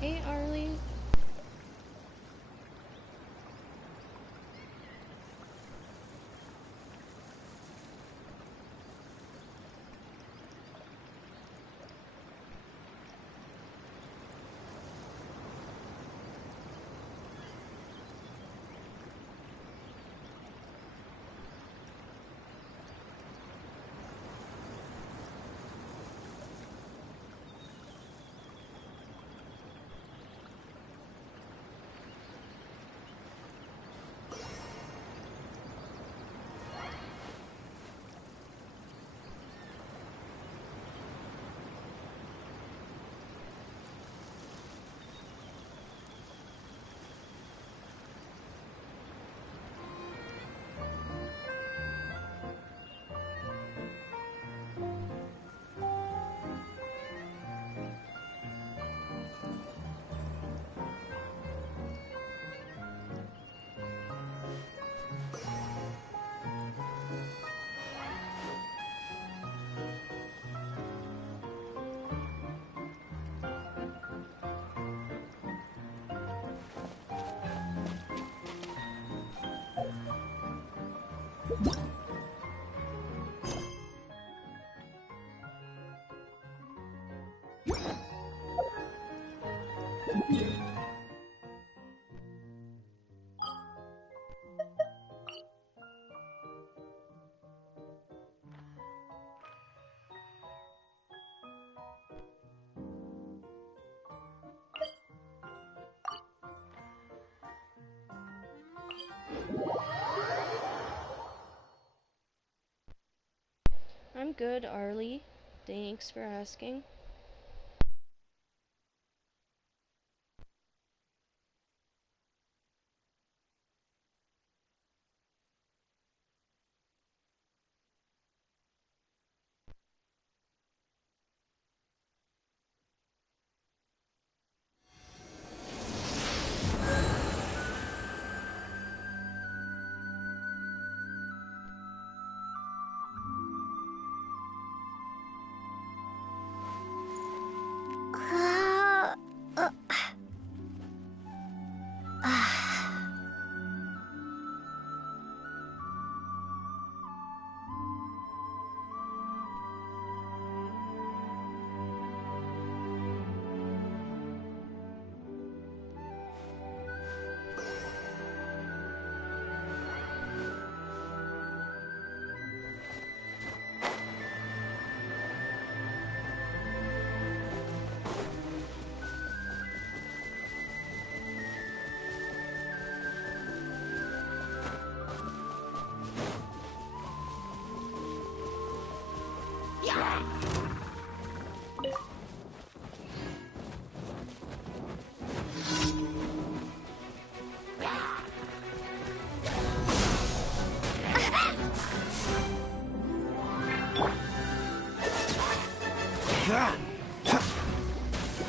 Hey, Arlie. I'm good, Arlie. Thanks for asking.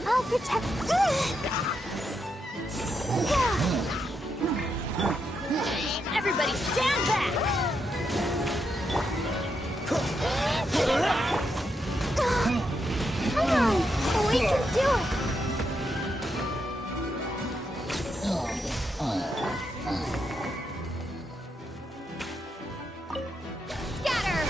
I'll protect. Everybody stand back! Come on, we can do it! Scatter!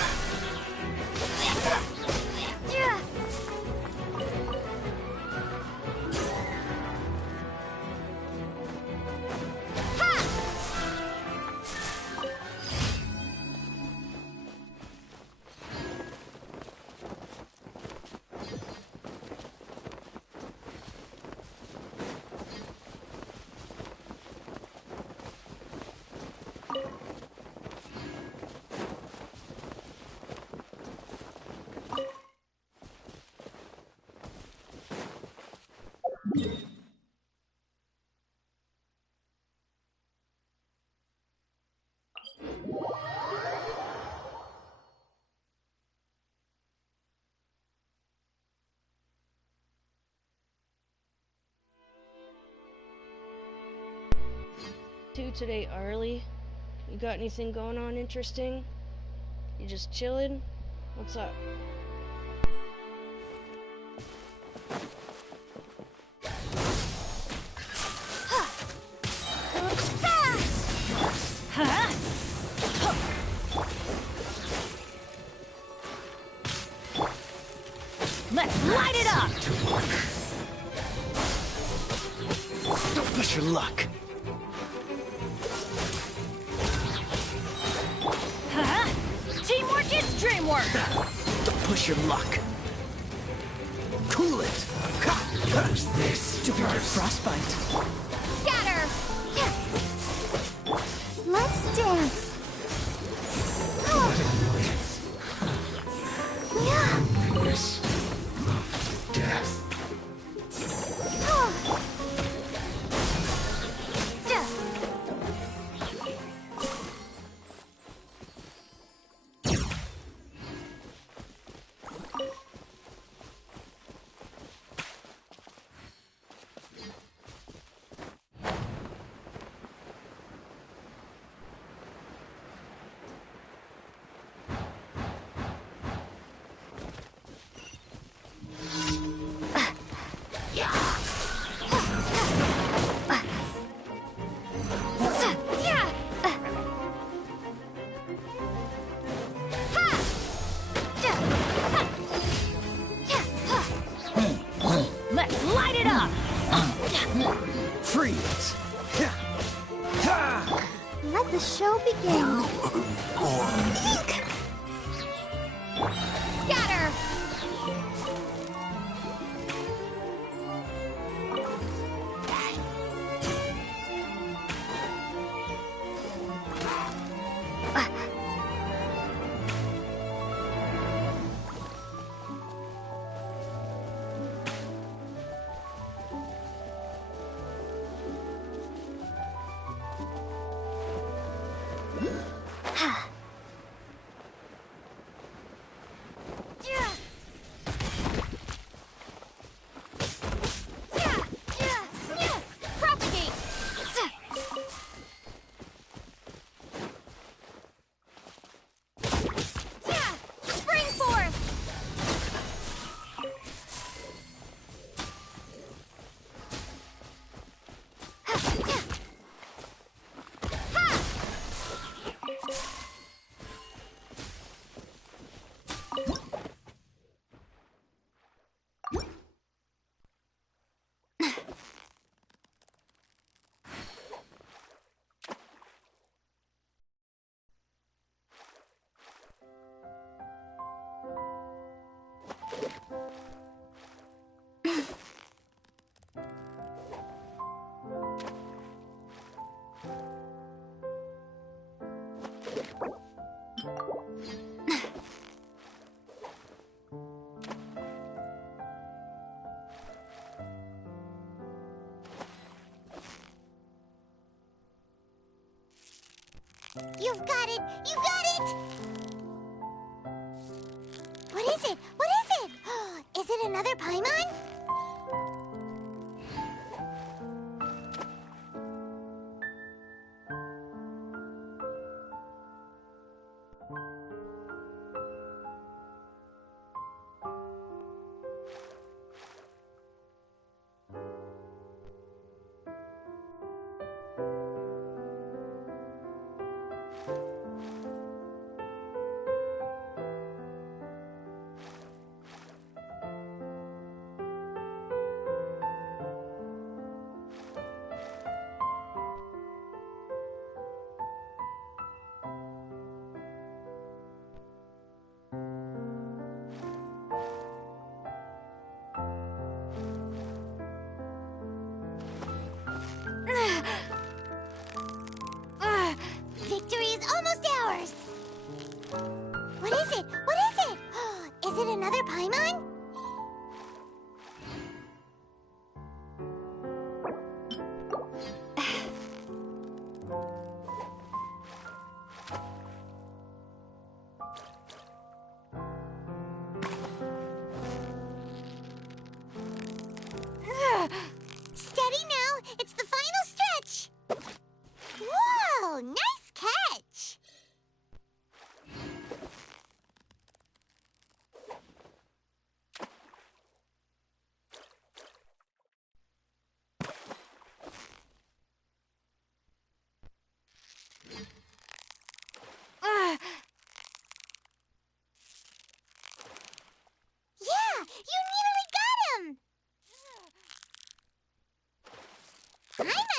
Today, Arlie? You got anything going on interesting? You just chilling? What's up? Let's light it up! Don't push your luck. Teamwork is dreamwork! Don't push your luck. Cool it. What's this? To prevent frostbite. Scatter! Let's dance. Kiss of death. Let's light it up! Freeze. Let the show begin. Scatter! Propagate! Spring forth! You've got it! You got it! What is it? What is it? Is it another Paimon?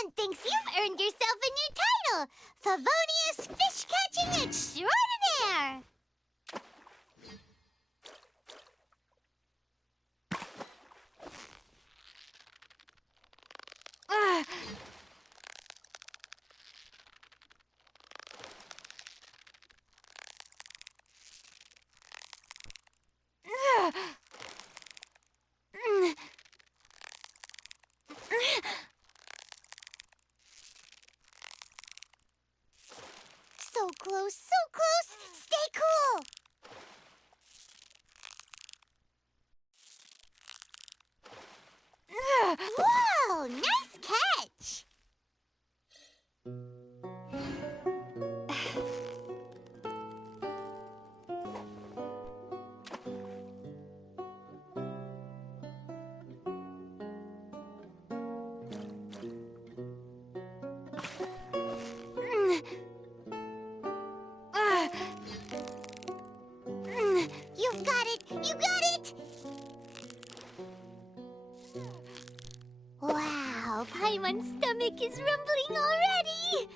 Everyone thinks you've earned yourself a new title, Favonius Fish-Catching Extraordinaire. So close, so close. Stay cool. Whoa, nice catch. You've got it! You got it! Wow, Paimon's stomach is rumbling already!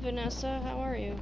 Vanessa, how are you?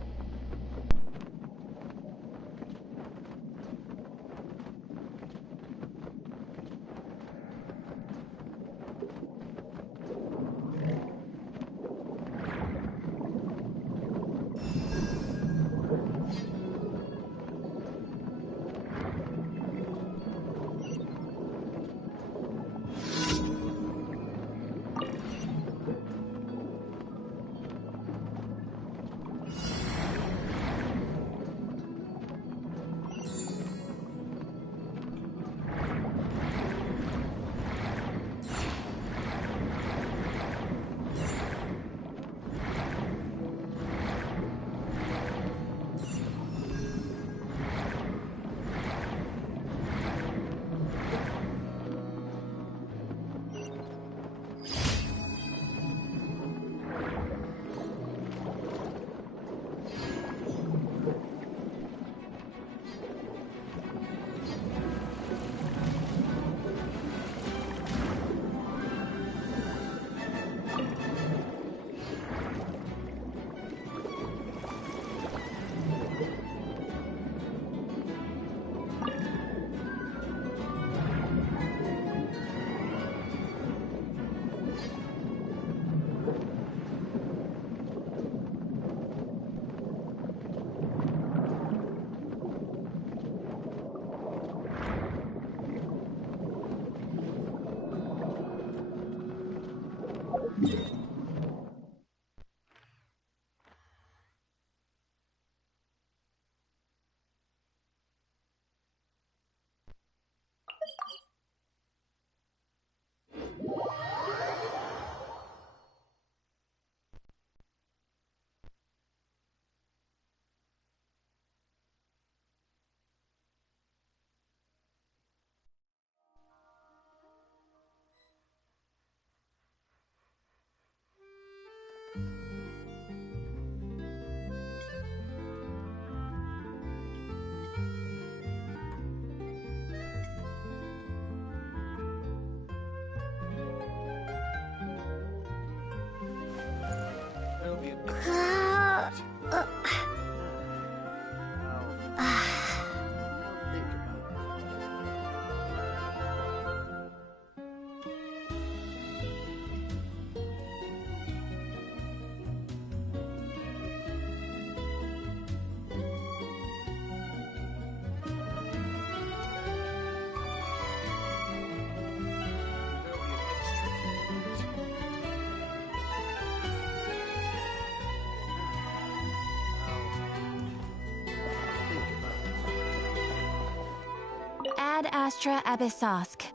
Ad Astra Abyssosk.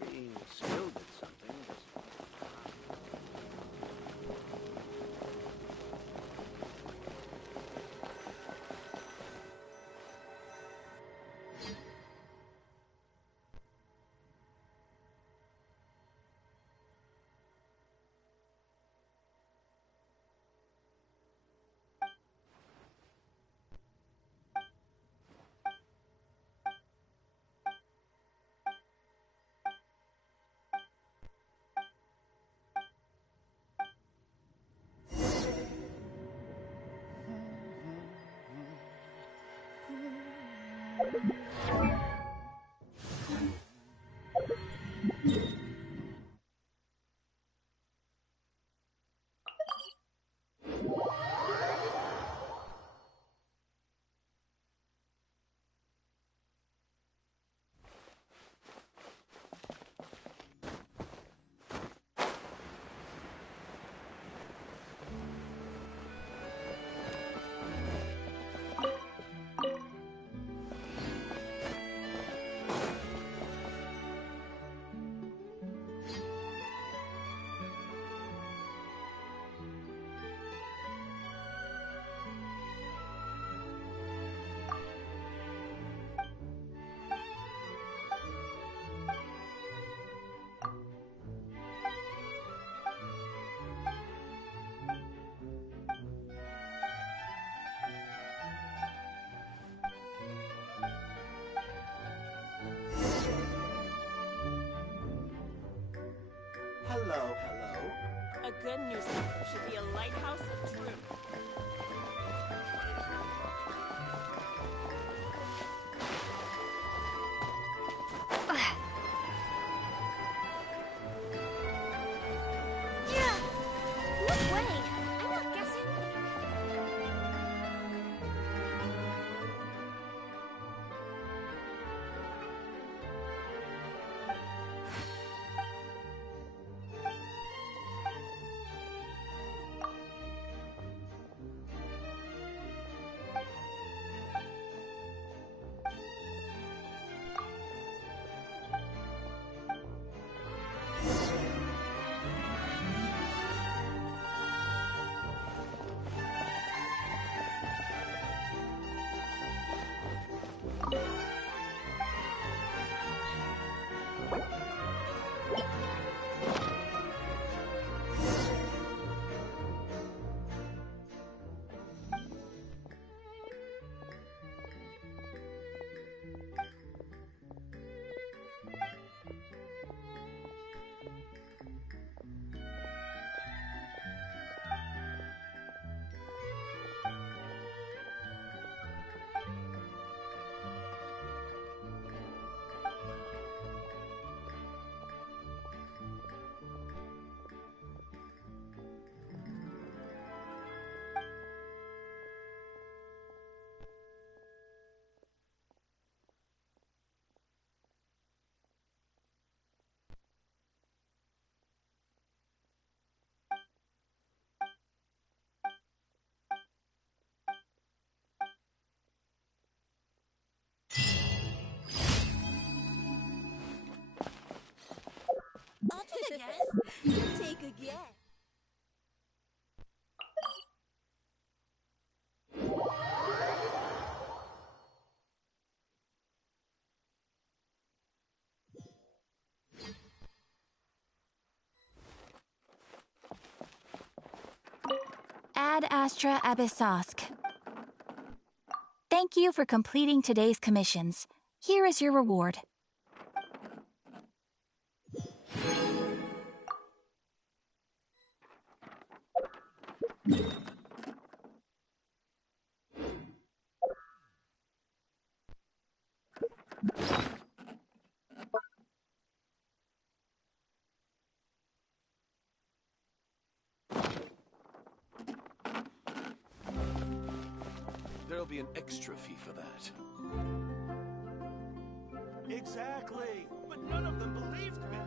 Being skilled at something doesn't... Hello, hello. A good newspaper should be a lighthouse of truth. Yeah. No way. I'm not guessing. I'll take a guess. You take a guess. Ad Astra Abyssosk. Thank you for completing today's commissions. Here is your reward. There'll be an extra fee for that. Exactly. But none of them believed me.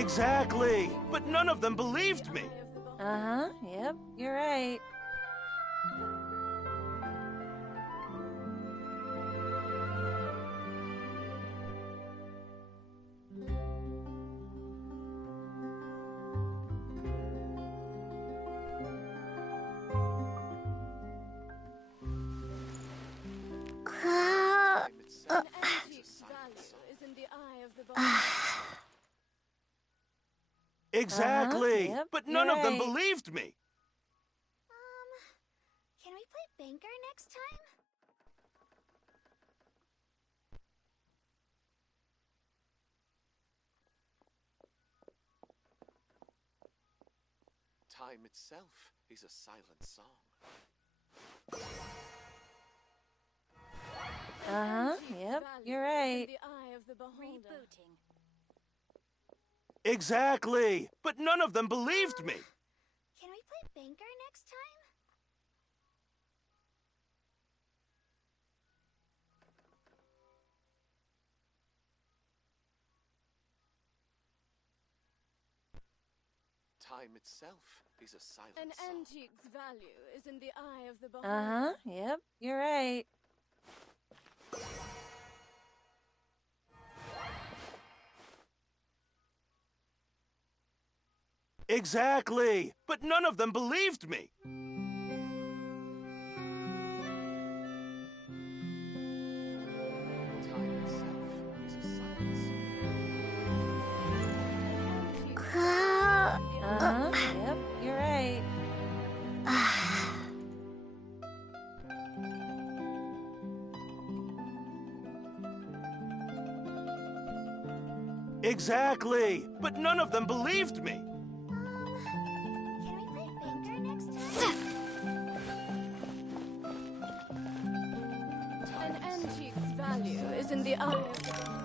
Exactly! But none of them believed me! Uh-huh, yep, you're right. Time itself is a Antique's silent value song. is in the eye of the beholder. Exactly! Yep, But you're none of them right. believed me! Can we play banker next time? Time itself is a silent song. Uh-huh, yep, you're right. The eye of the beholder. Rebooting. Exactly! But none of them believed me! Can we play banker next time? Time itself is a silent An song. antique's value is in the eye of the beholder. Uh-huh, yep, you're right. Exactly! But none of them believed me! Time itself is a silent song. Uh-huh, yep, you're right. Exactly! But none of them believed me! Can we play banker next time? An antique's value is in the eye of the beholder.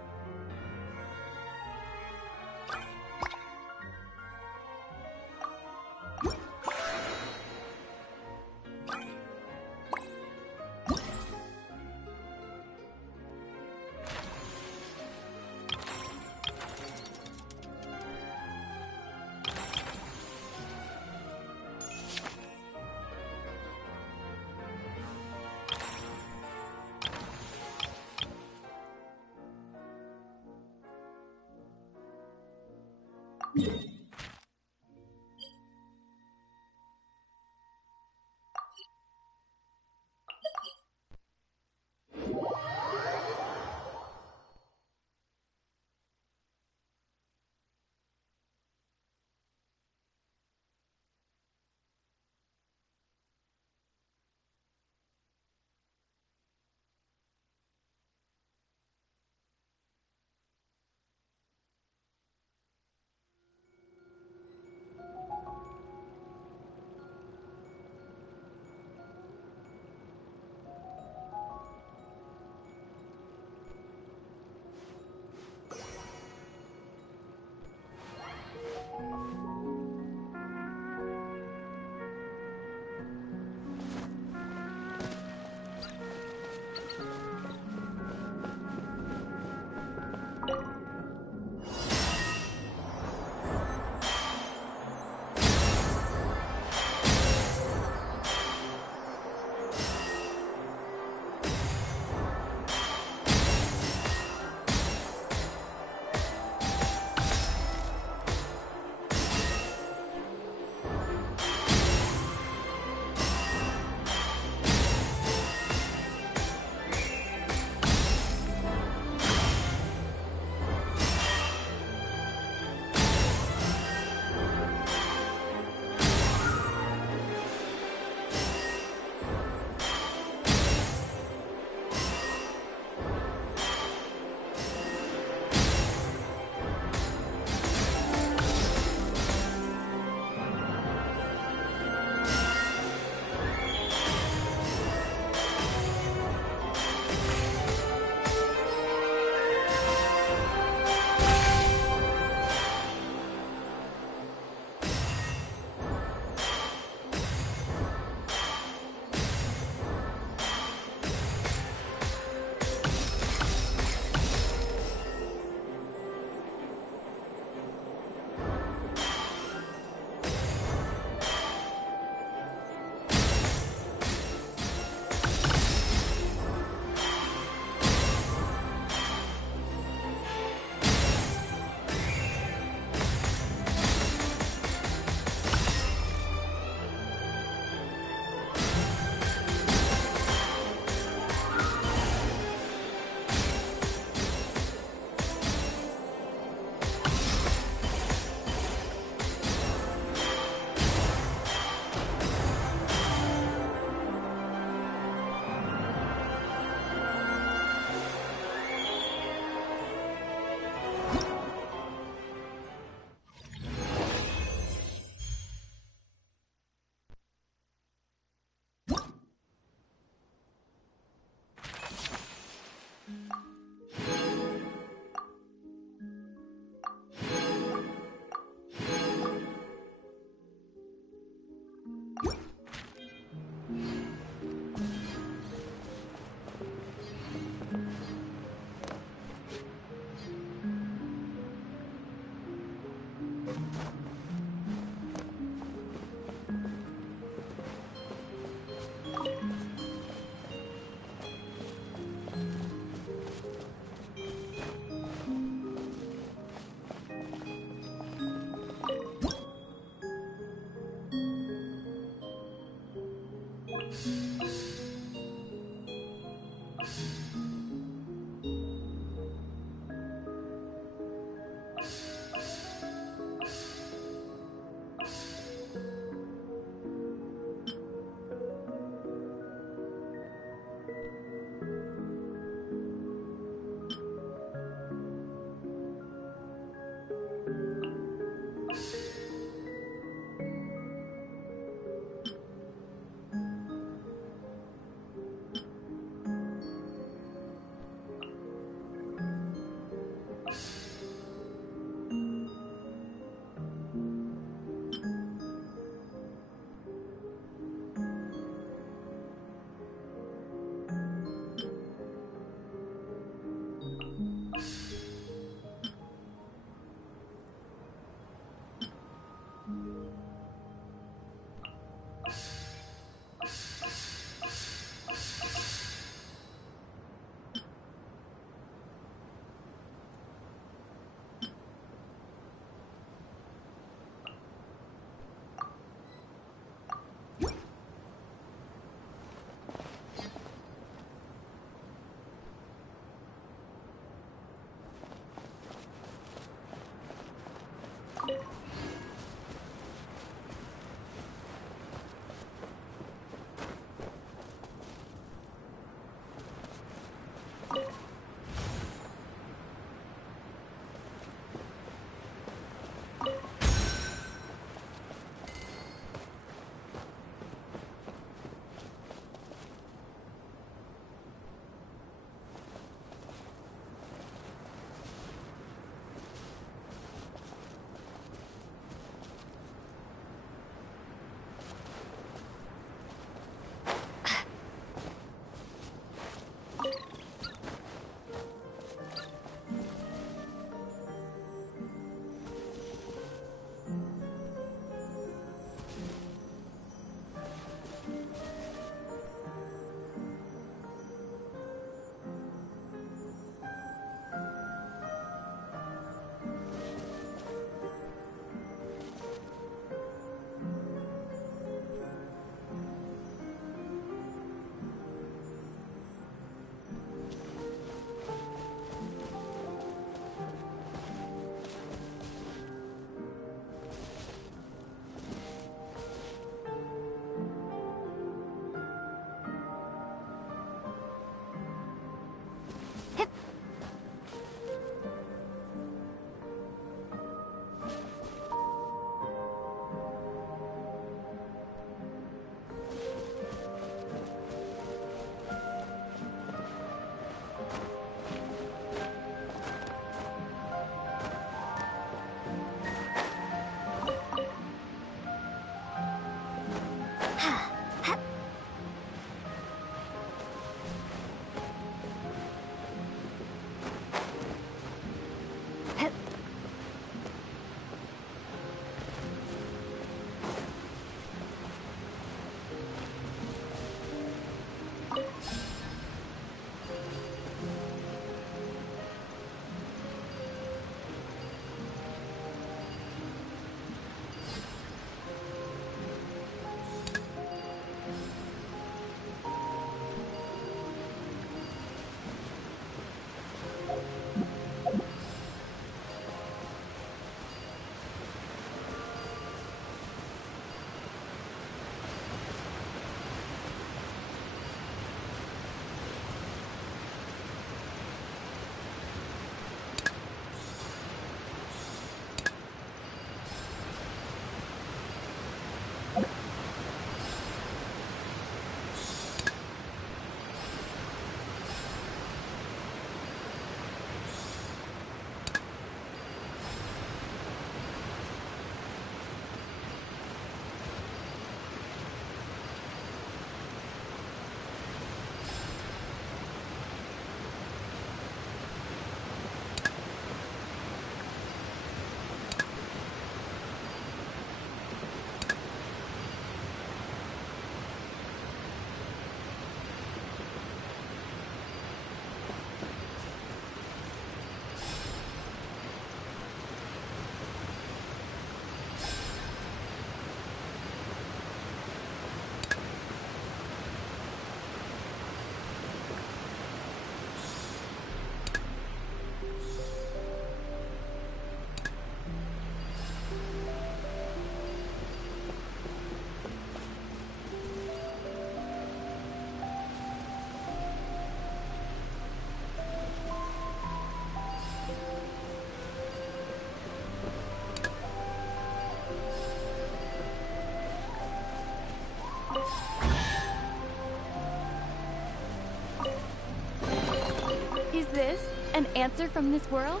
Is this an answer from this world?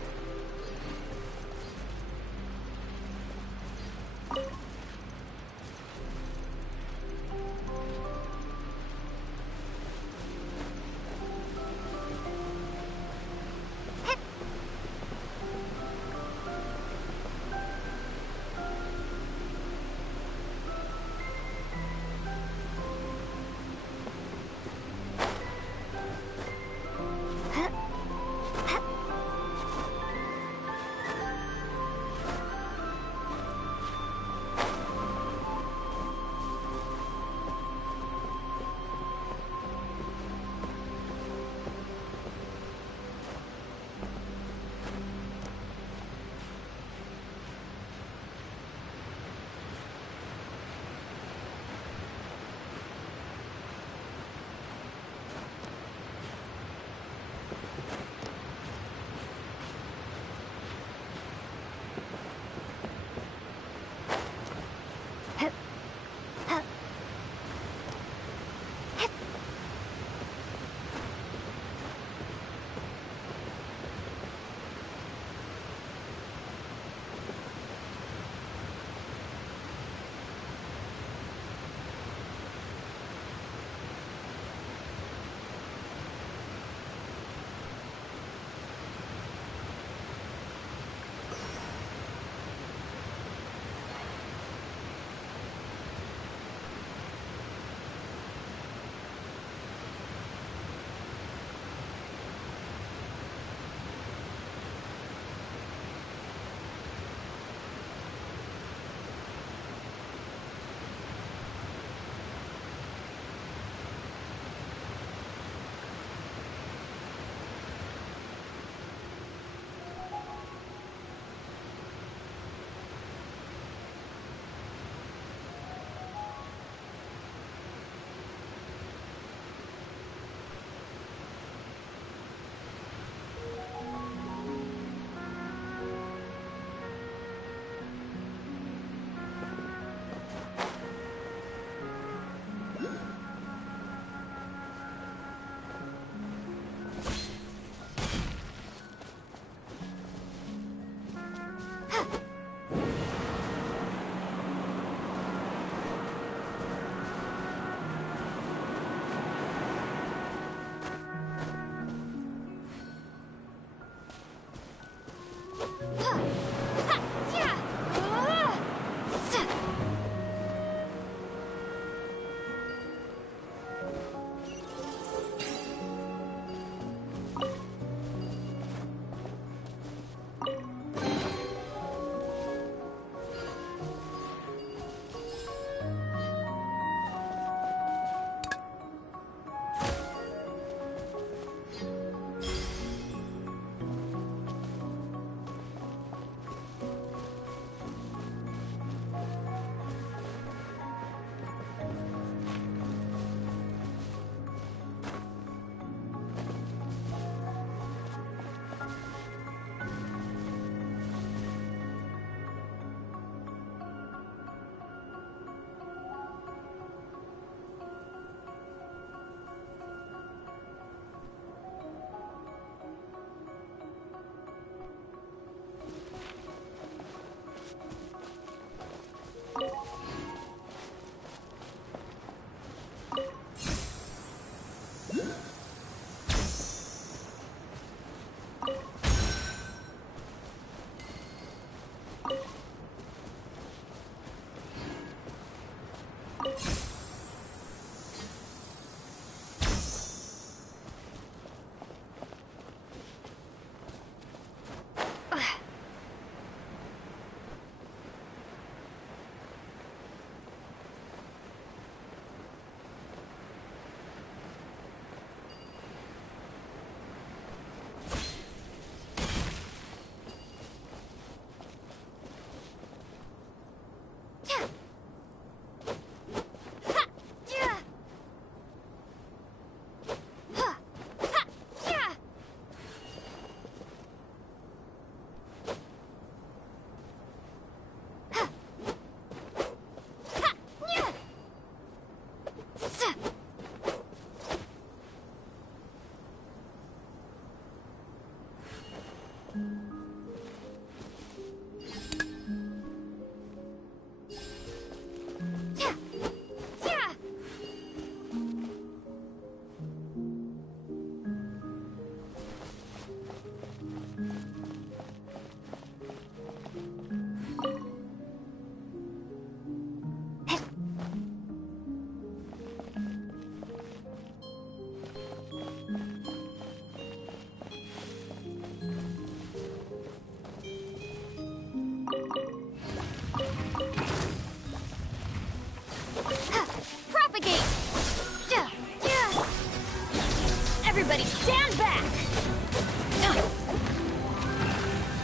Everybody stand back!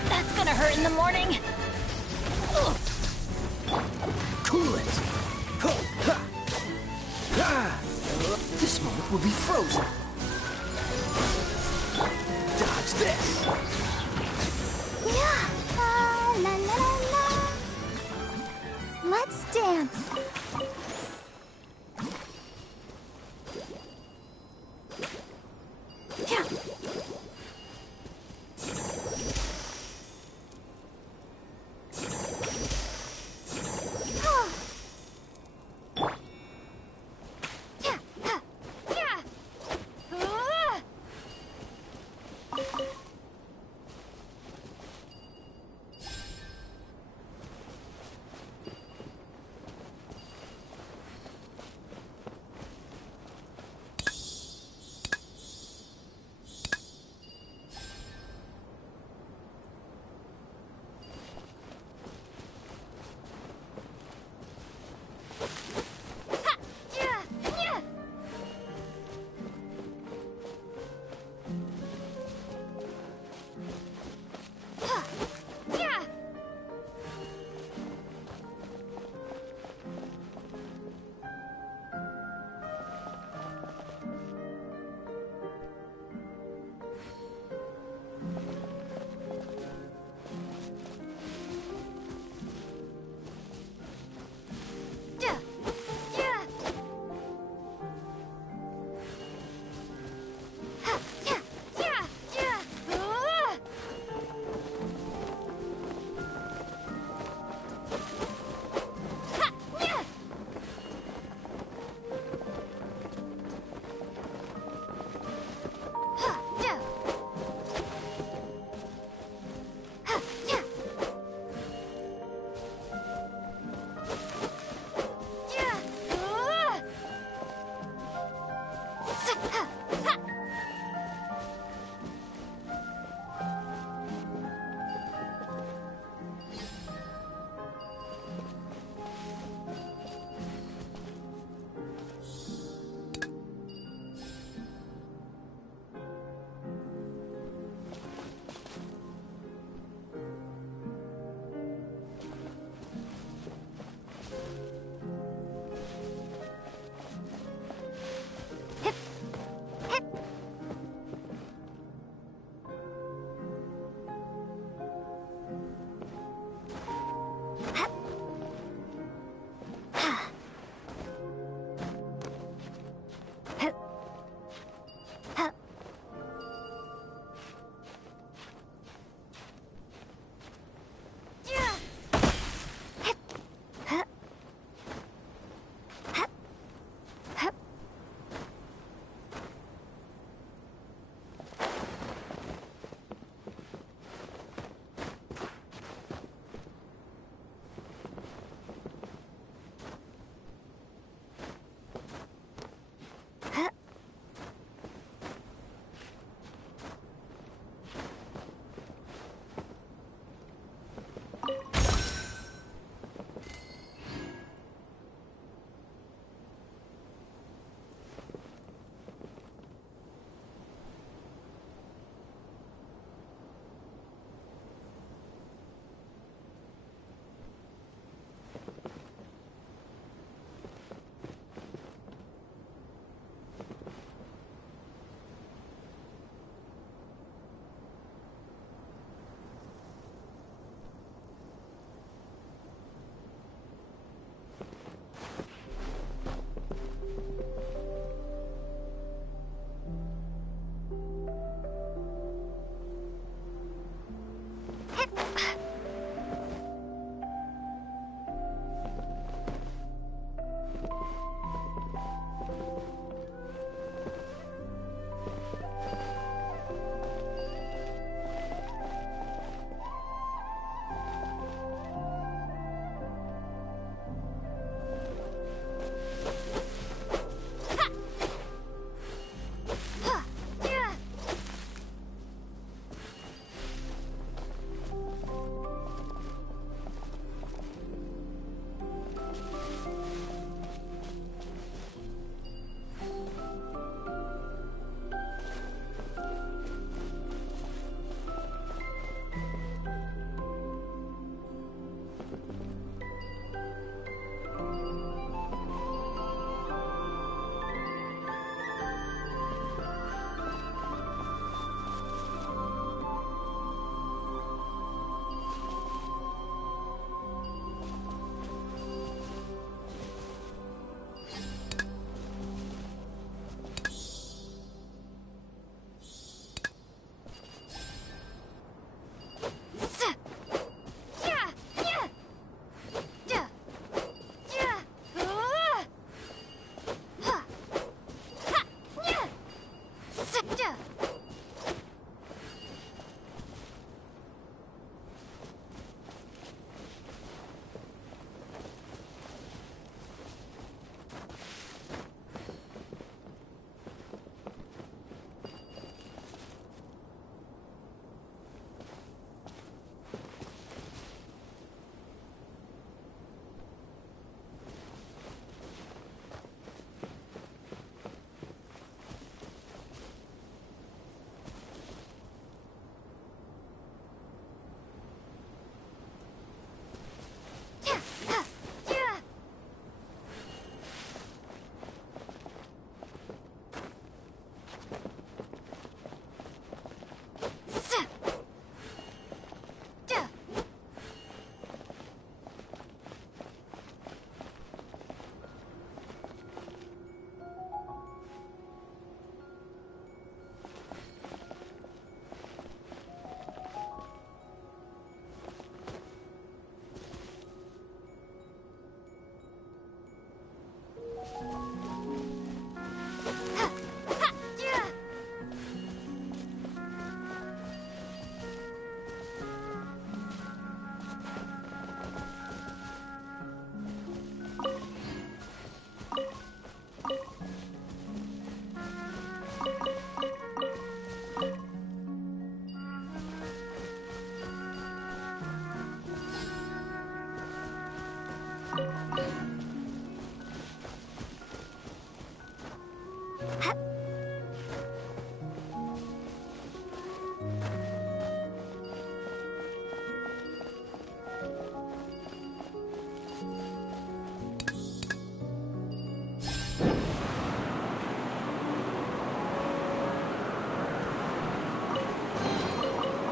That's gonna hurt in the morning. Cool it! This moment will be frozen. Dodge this! Yeah. La la la la. Let's dance. Yeah.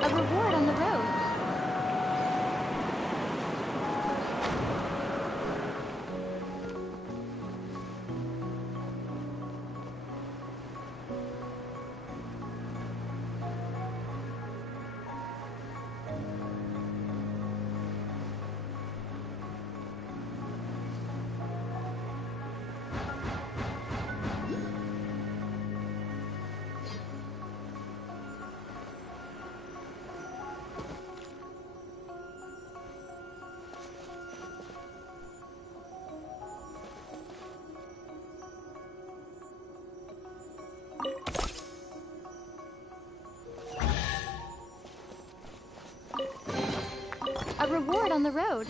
A reward on the road. A reward on the road.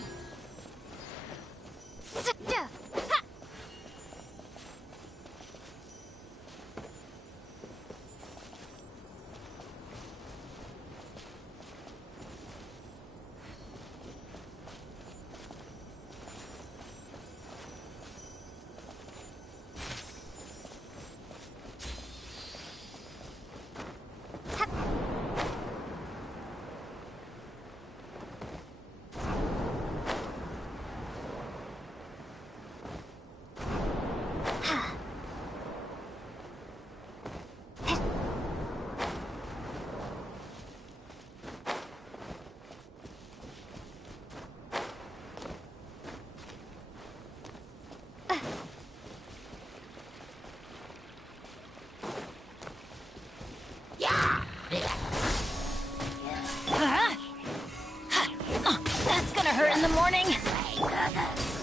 That's gonna hurt in the morning.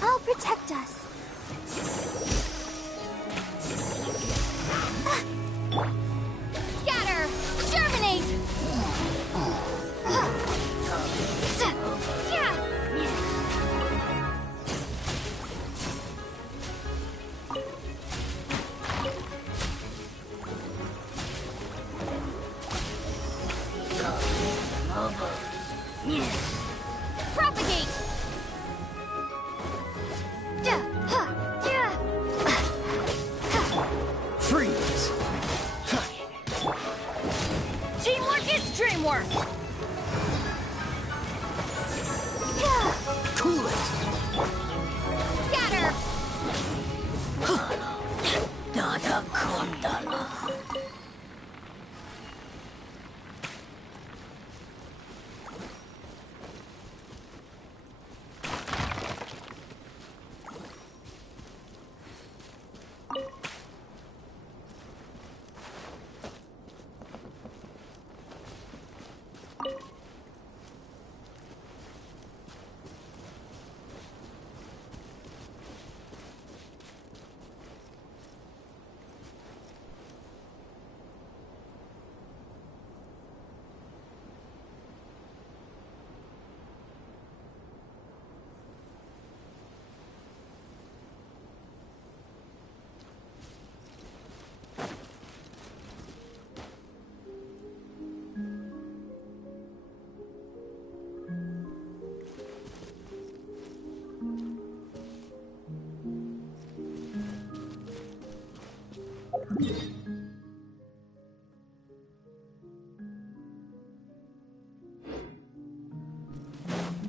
I'll protect us. Scatter! Germinate! Propagate! Freeze! Teamwork is dreamwork. Cool it! Scatter!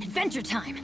Adventure time.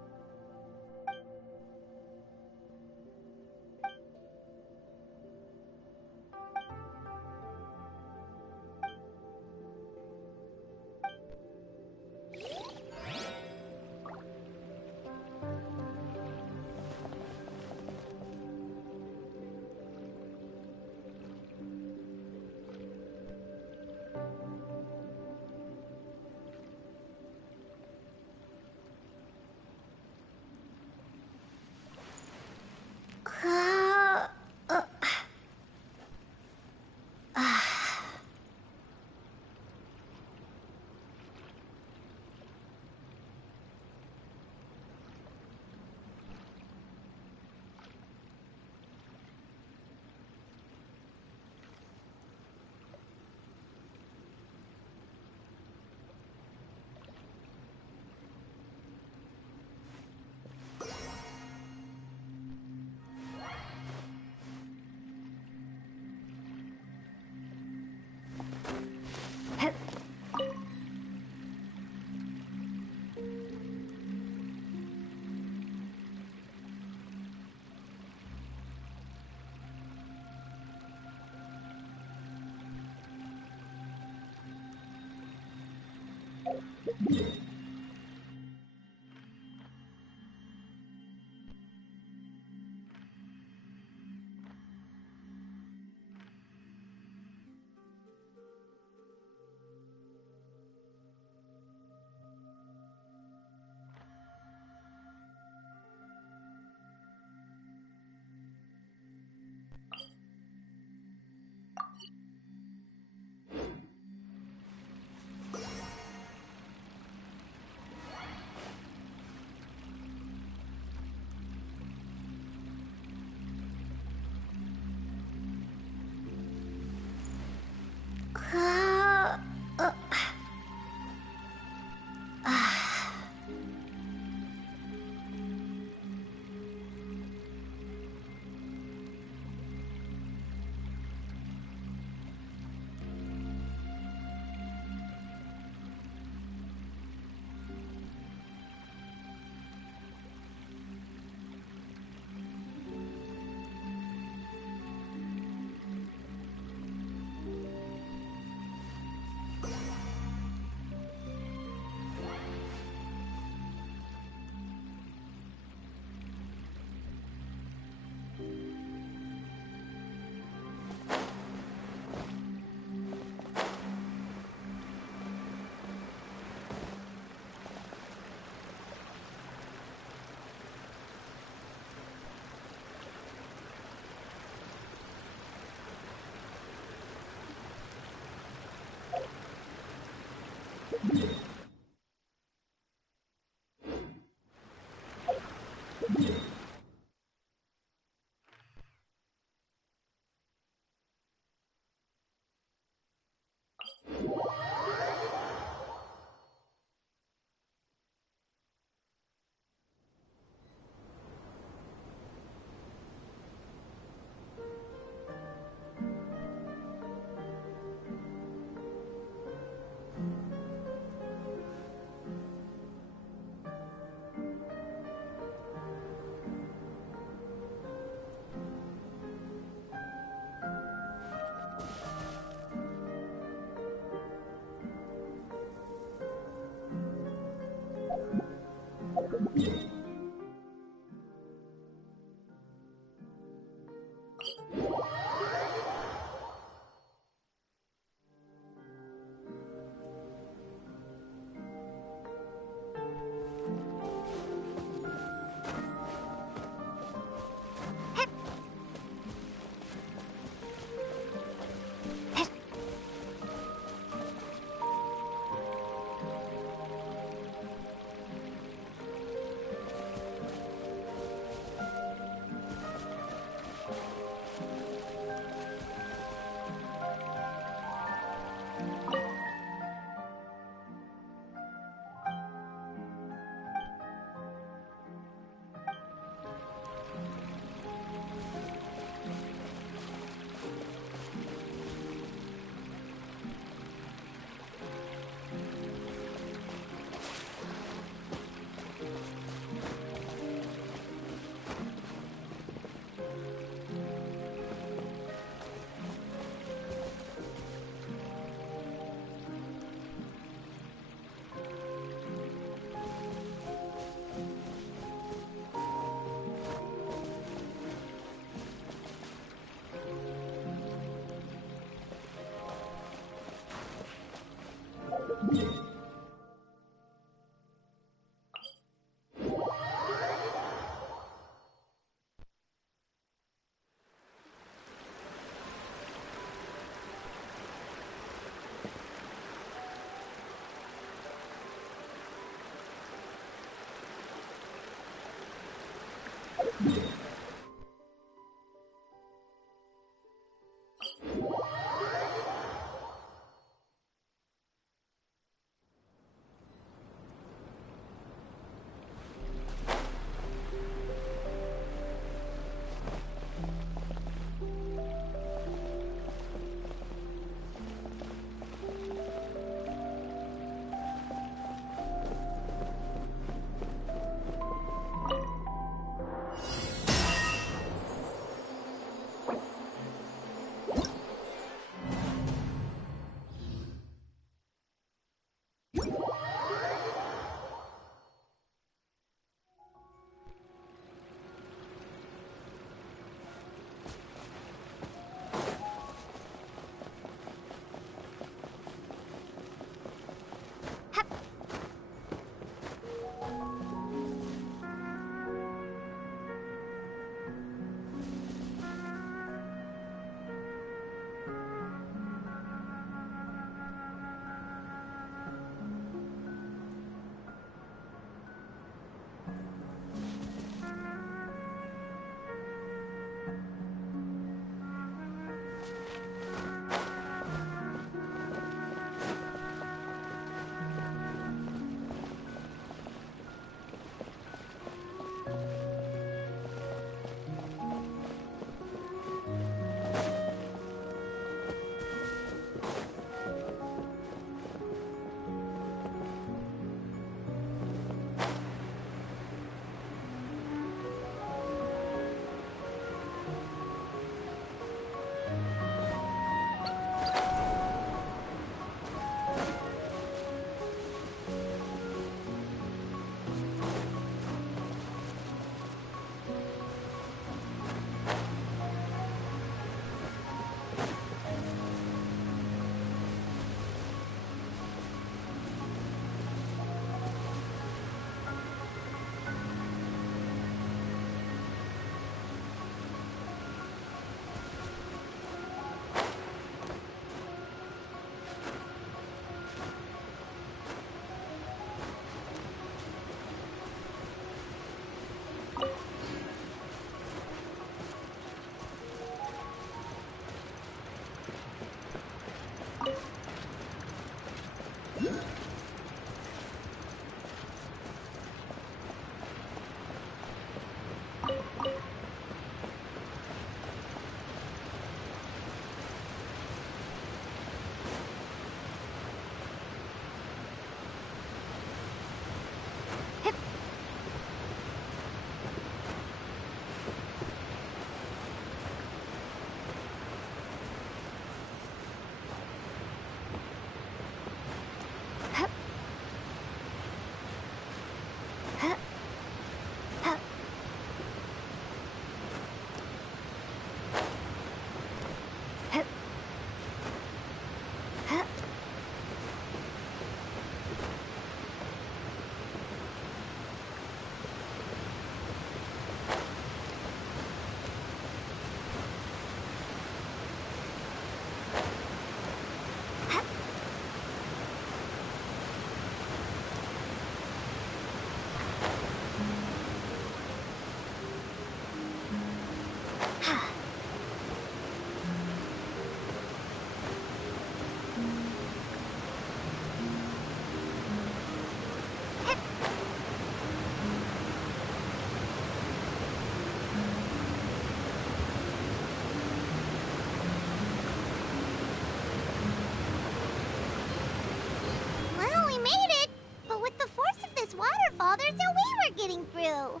through.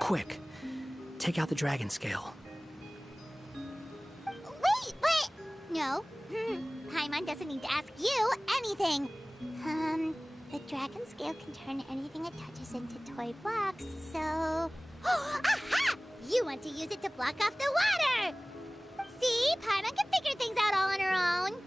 Quick, take out the dragon scale. Wait, but... No. Paimon doesn't need to ask you anything. The dragon scale can turn anything it touches into toy blocks, so... Aha! You want to use it to block off the water! See? Paimon can figure things out all on her own.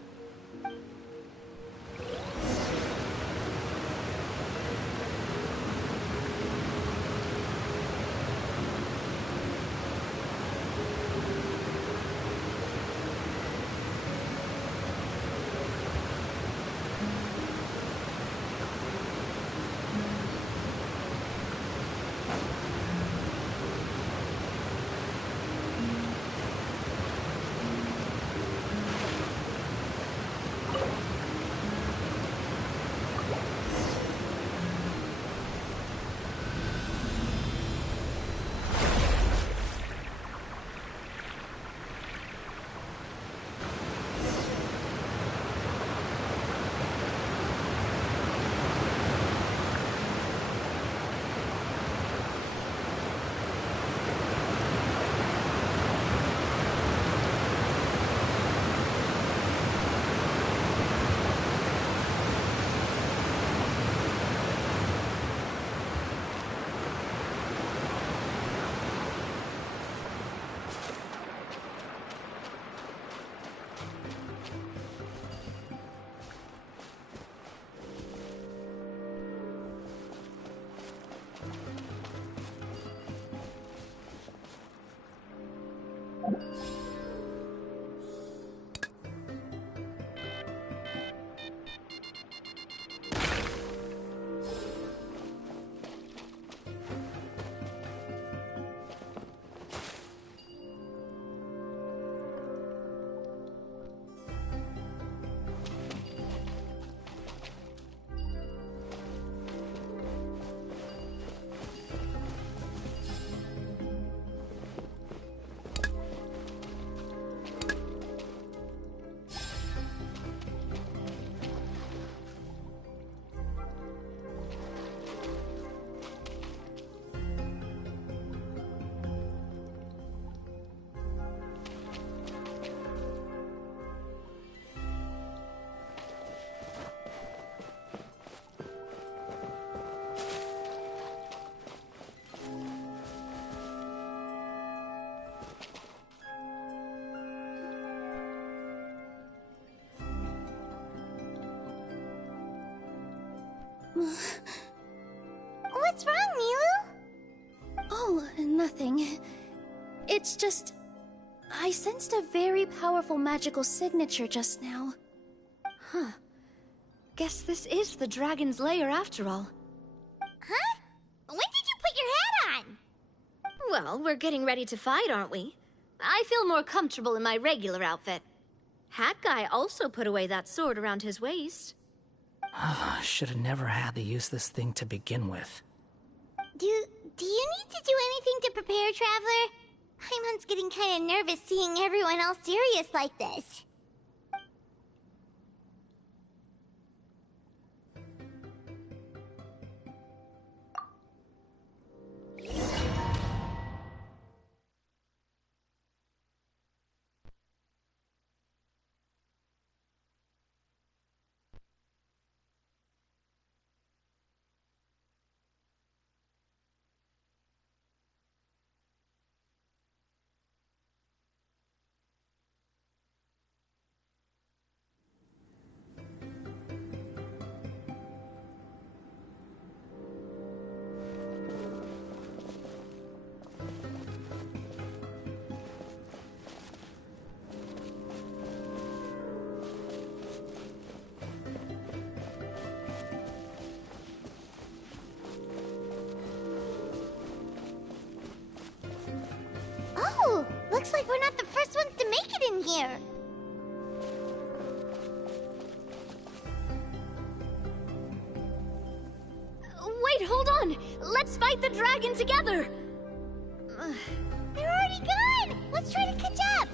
What's wrong, Milu? Oh, nothing. It's just... I sensed a very powerful magical signature just now. Huh. Guess this is the dragon's lair after all. Huh? When did you put your hat on? Well, we're getting ready to fight, aren't we? I feel more comfortable in my regular outfit. Hat Guy also put away that sword around his waist. Should have never had to use this thing to begin with. Do you need to do anything to prepare, Traveler? Paimon's getting kind of nervous seeing everyone else serious like this. Oh, looks like we're not the first ones to make it in here. Wait, hold on! Let's fight the dragon together! They're already gone! Let's try to catch up!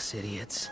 Jealous idiots.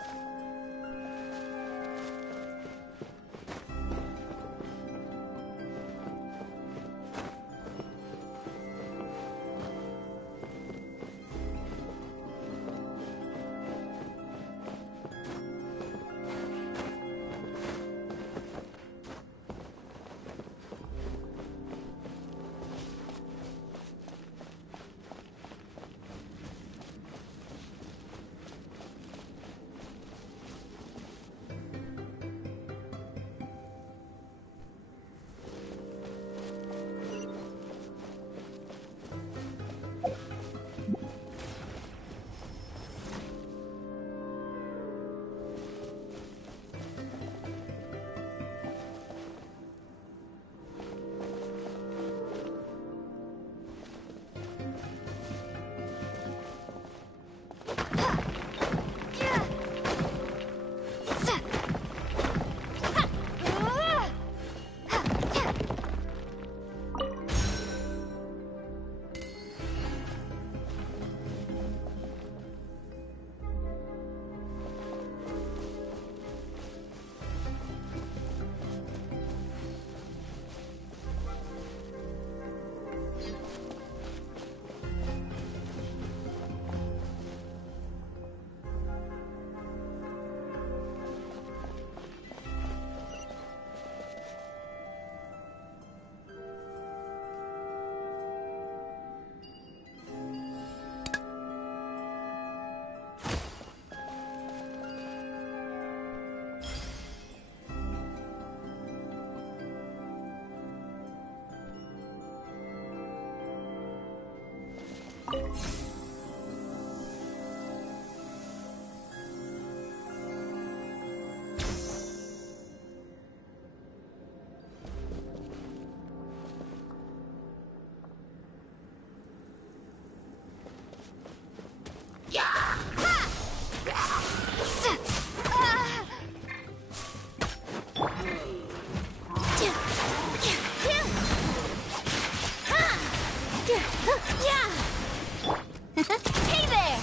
Hey there!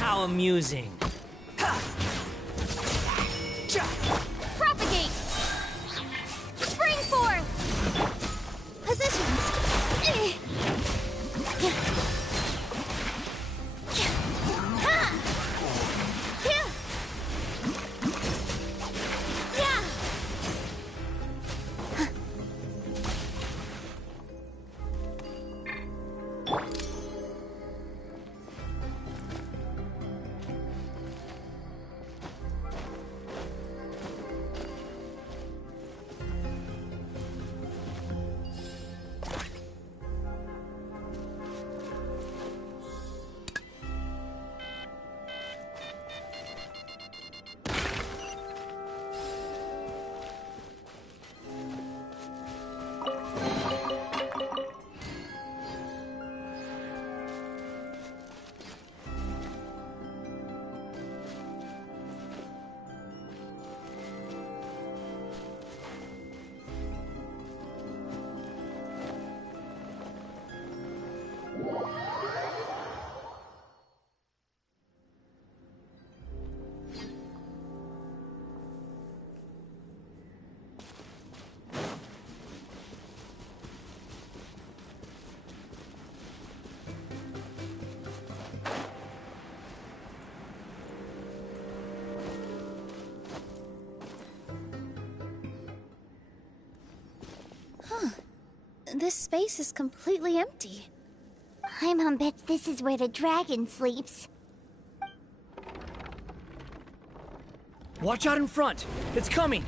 How amusing. Propagate! Spring forth! Positions! This space is completely empty. My mom bets this is where the dragon sleeps. Watch out in front! It's coming!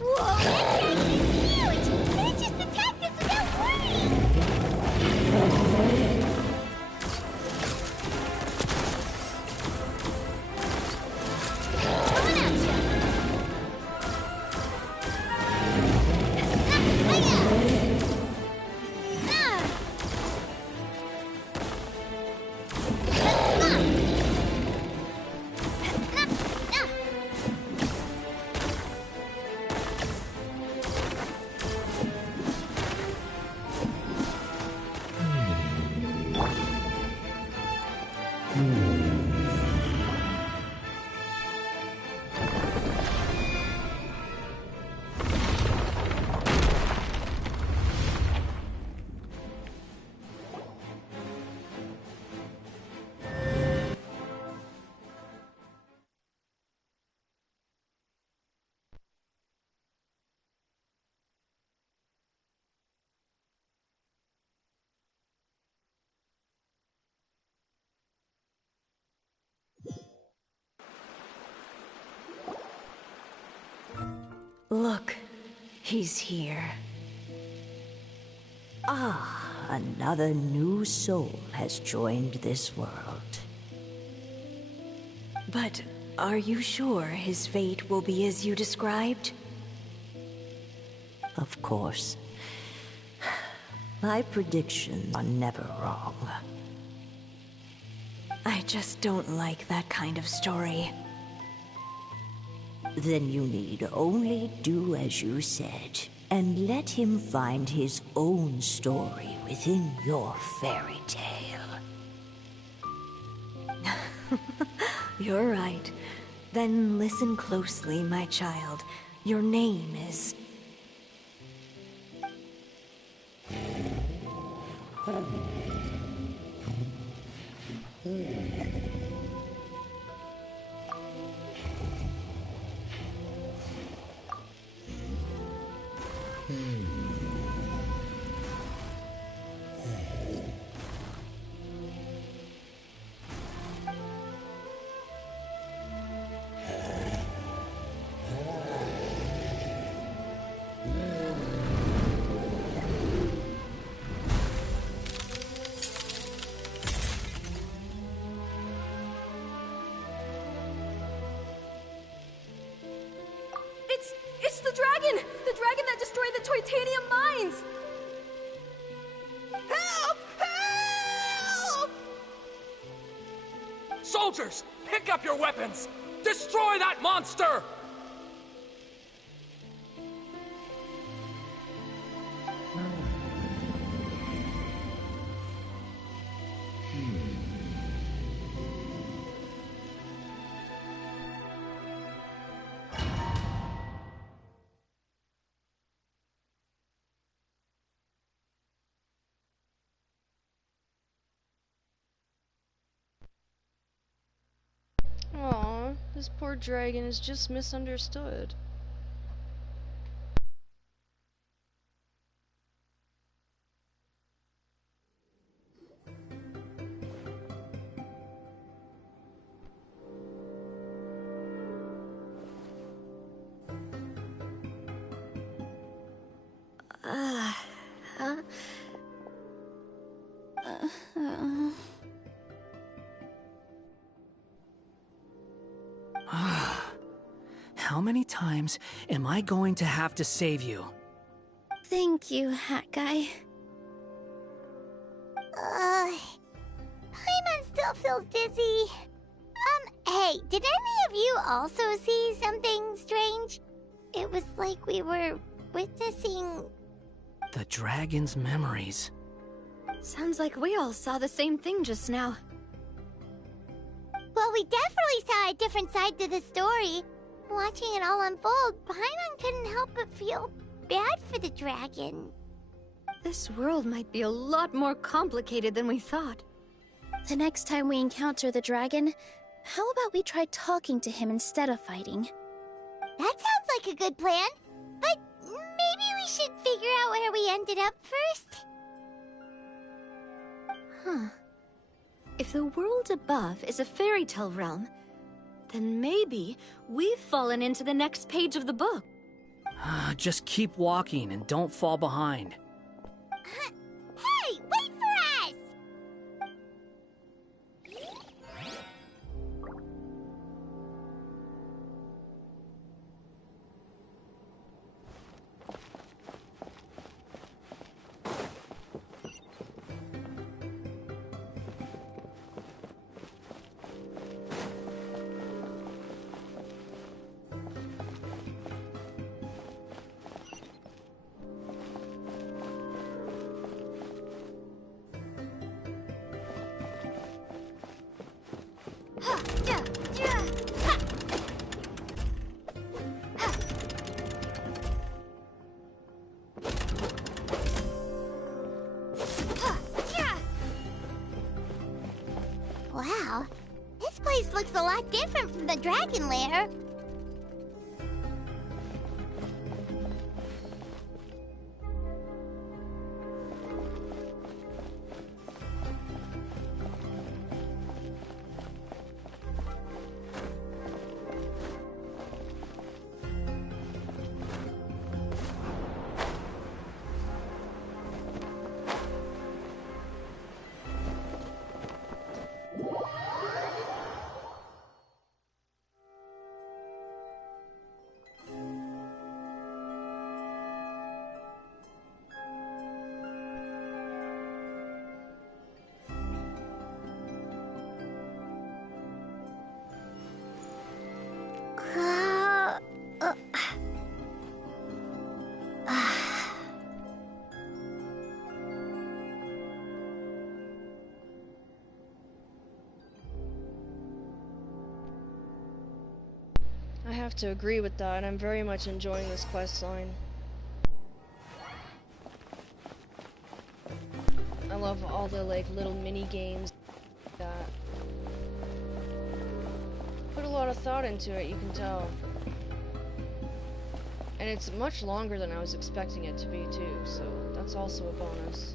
Whoa, that dragon is huge! It just attacked us without warning! Coming at ya! Look, he's here. Ah, another new soul has joined this world. But are you sure his fate will be as you described? Of course. My predictions are never wrong. I just don't like that kind of story. Then you need only do as you said, and let him find his own story within your fairy tale. You're right. Then listen closely, my child. Your name is... It's the dragon! The dragon that destroyed the titanium mines! Help! Help! Soldiers, pick up your weapons! Destroy that monster! Aw, this poor dragon is just misunderstood. How many times am I going to have to save you? Thank you, Hat Guy. Paimon still feels dizzy. Hey, did any of you also see something strange? It was like we were witnessing... The dragon's memories. Sounds like we all saw the same thing just now. Well, we definitely saw a different side to the story. Watching it all unfold, Paimon couldn't help but feel bad for the dragon. This world might be a lot more complicated than we thought. The next time we encounter the dragon, how about we try talking to him instead of fighting? That sounds like a good plan. But maybe we should figure out where we ended up first. Huh. If the world above is a fairy tale realm, then maybe we've fallen into the next page of the book. Just keep walking and don't fall behind. Hey, wait for us! Wow, this place looks a lot different from the dragon lair. have to agree with that. I'm very much enjoying this quest line. I love all the like little mini games that put a lot of thought into it, you can tell. And it's much longer than I was expecting it to be too, so that's also a bonus.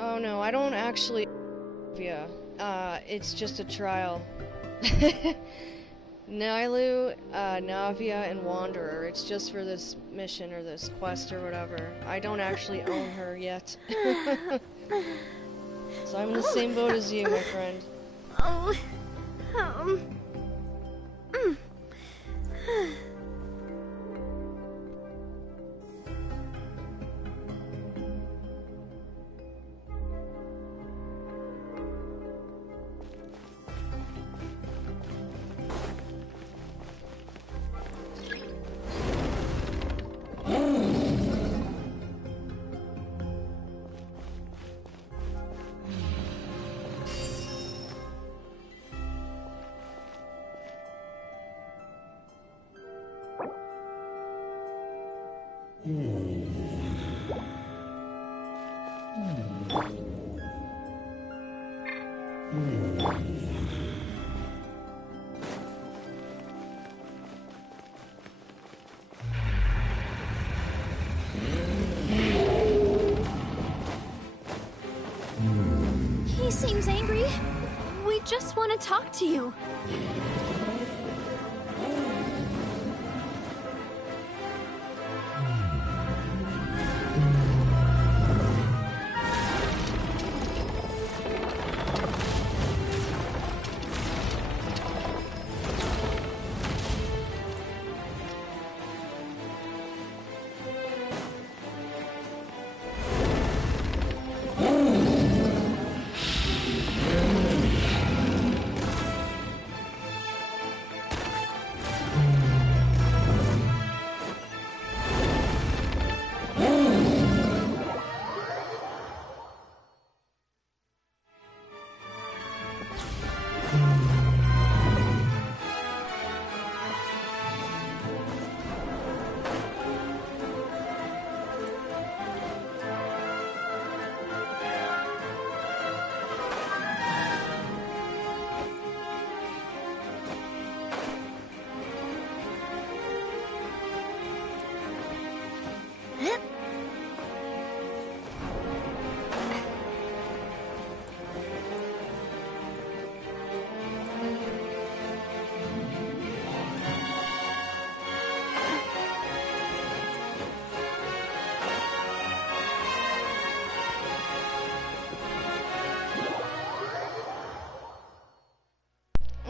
Oh no, I don't actually. Yeah, it's just a trial. Nailu, Navia, and Wanderer. It's just for this mission or this quest or whatever. I don't actually own her yet. So I'm in the same boat as you, my friend. Oh, He seems angry. We just want to talk to you.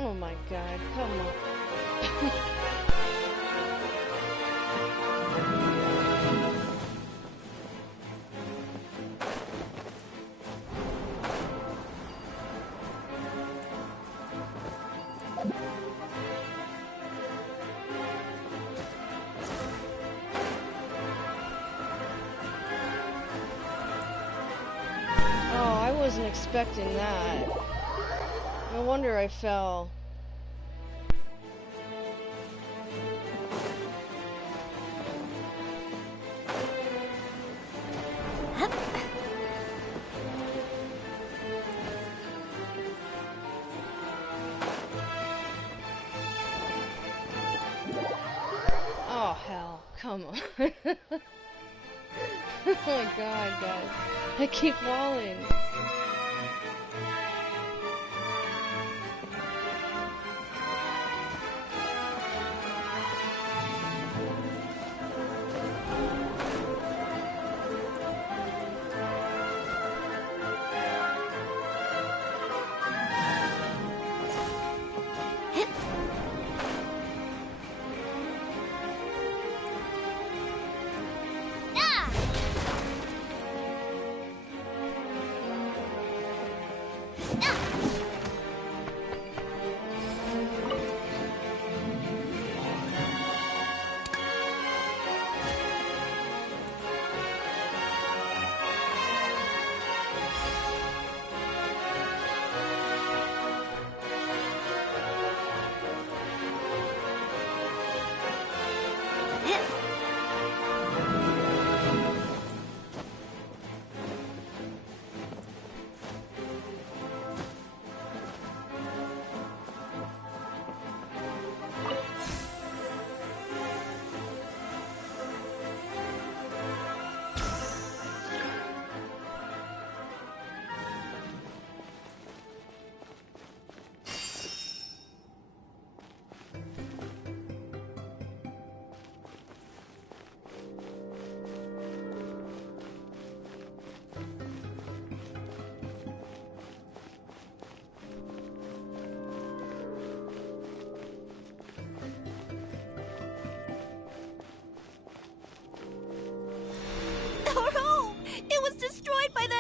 Oh my god, come on. Oh, I wasn't expecting that. No wonder I fell. Oh hell, come on. Oh my god, guys. I keep falling.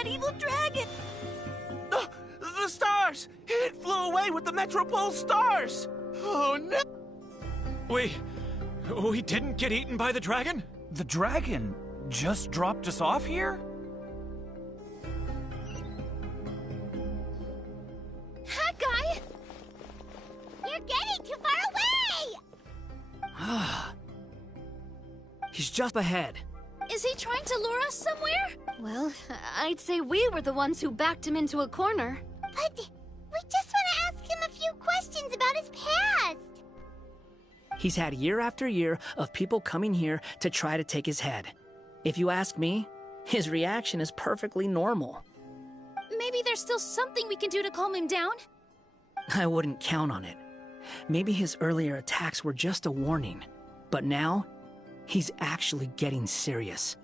evil dragon! The stars! It flew away with the Metropole stars! Oh no! We didn't get eaten by the dragon? The dragon just dropped us off here? That guy! You're getting too far away! He's just ahead. Is he trying to lure us somewhere? Well, I'd say we were the ones who backed him into a corner. But we just want to ask him a few questions about his past. He's had year after year of people coming here to try to take his head. If you ask me, his reaction is perfectly normal. Maybe there's still something we can do to calm him down? I wouldn't count on it. Maybe his earlier attacks were just a warning. But now, he's actually getting serious.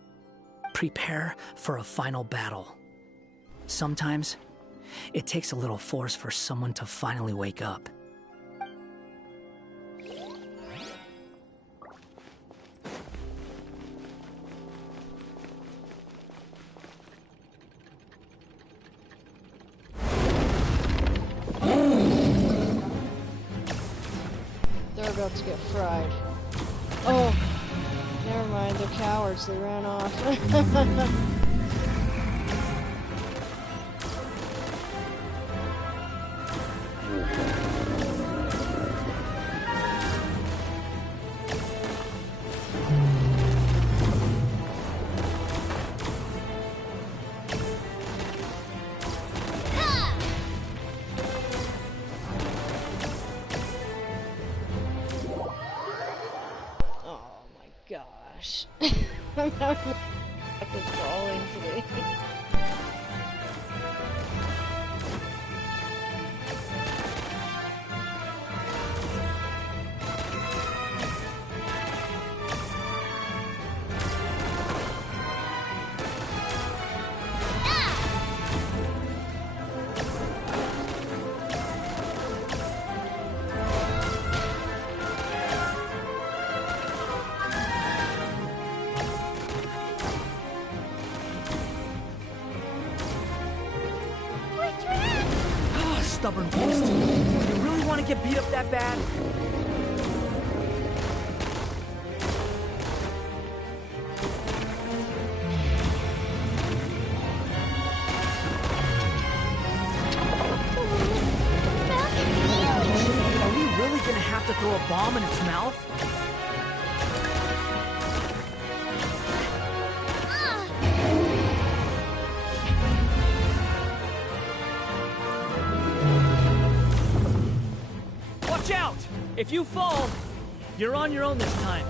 Prepare for a final battle. Sometimes, it takes a little force for someone to finally wake up. They're about to get fried. Oh, never mind, they're cowards, they ran off. Gosh. I'm having falling today. Stubborn beast. You really want to get beat up that bad? Are we really gonna have to throw a bomb in its mouth? Watch out! If you fall, you're on your own this time.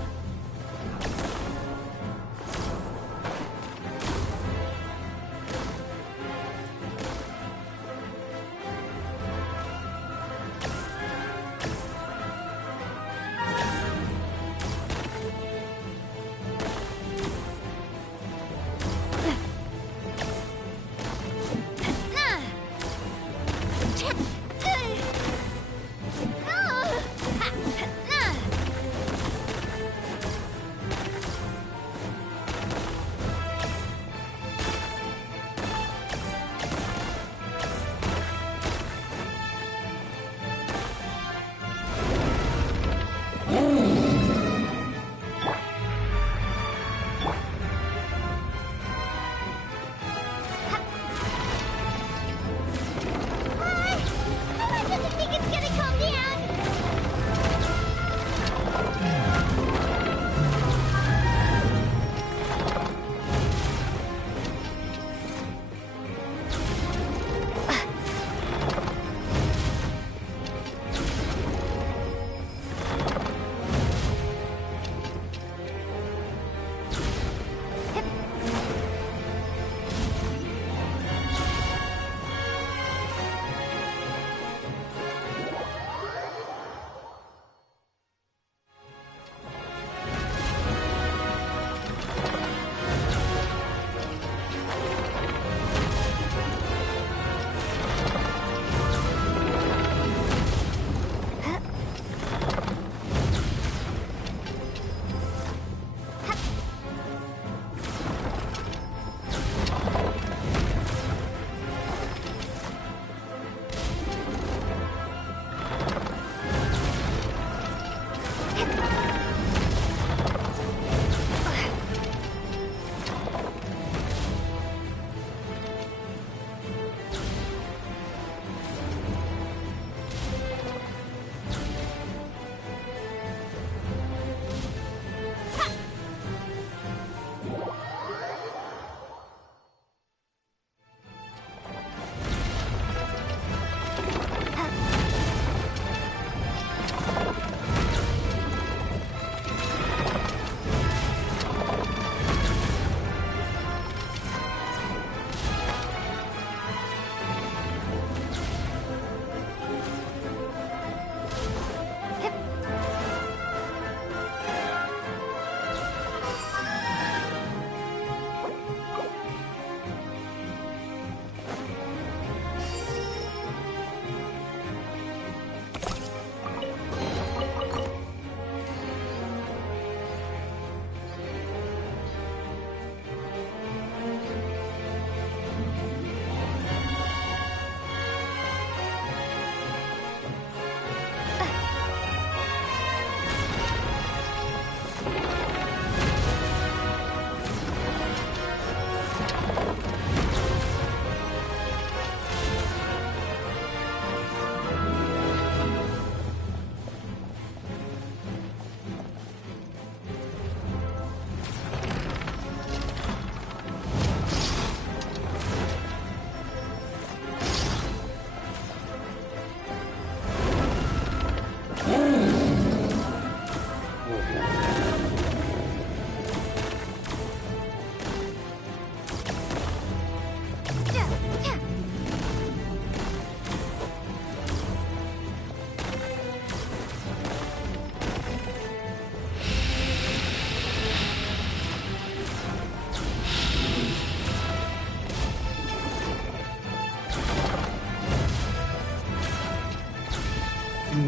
Where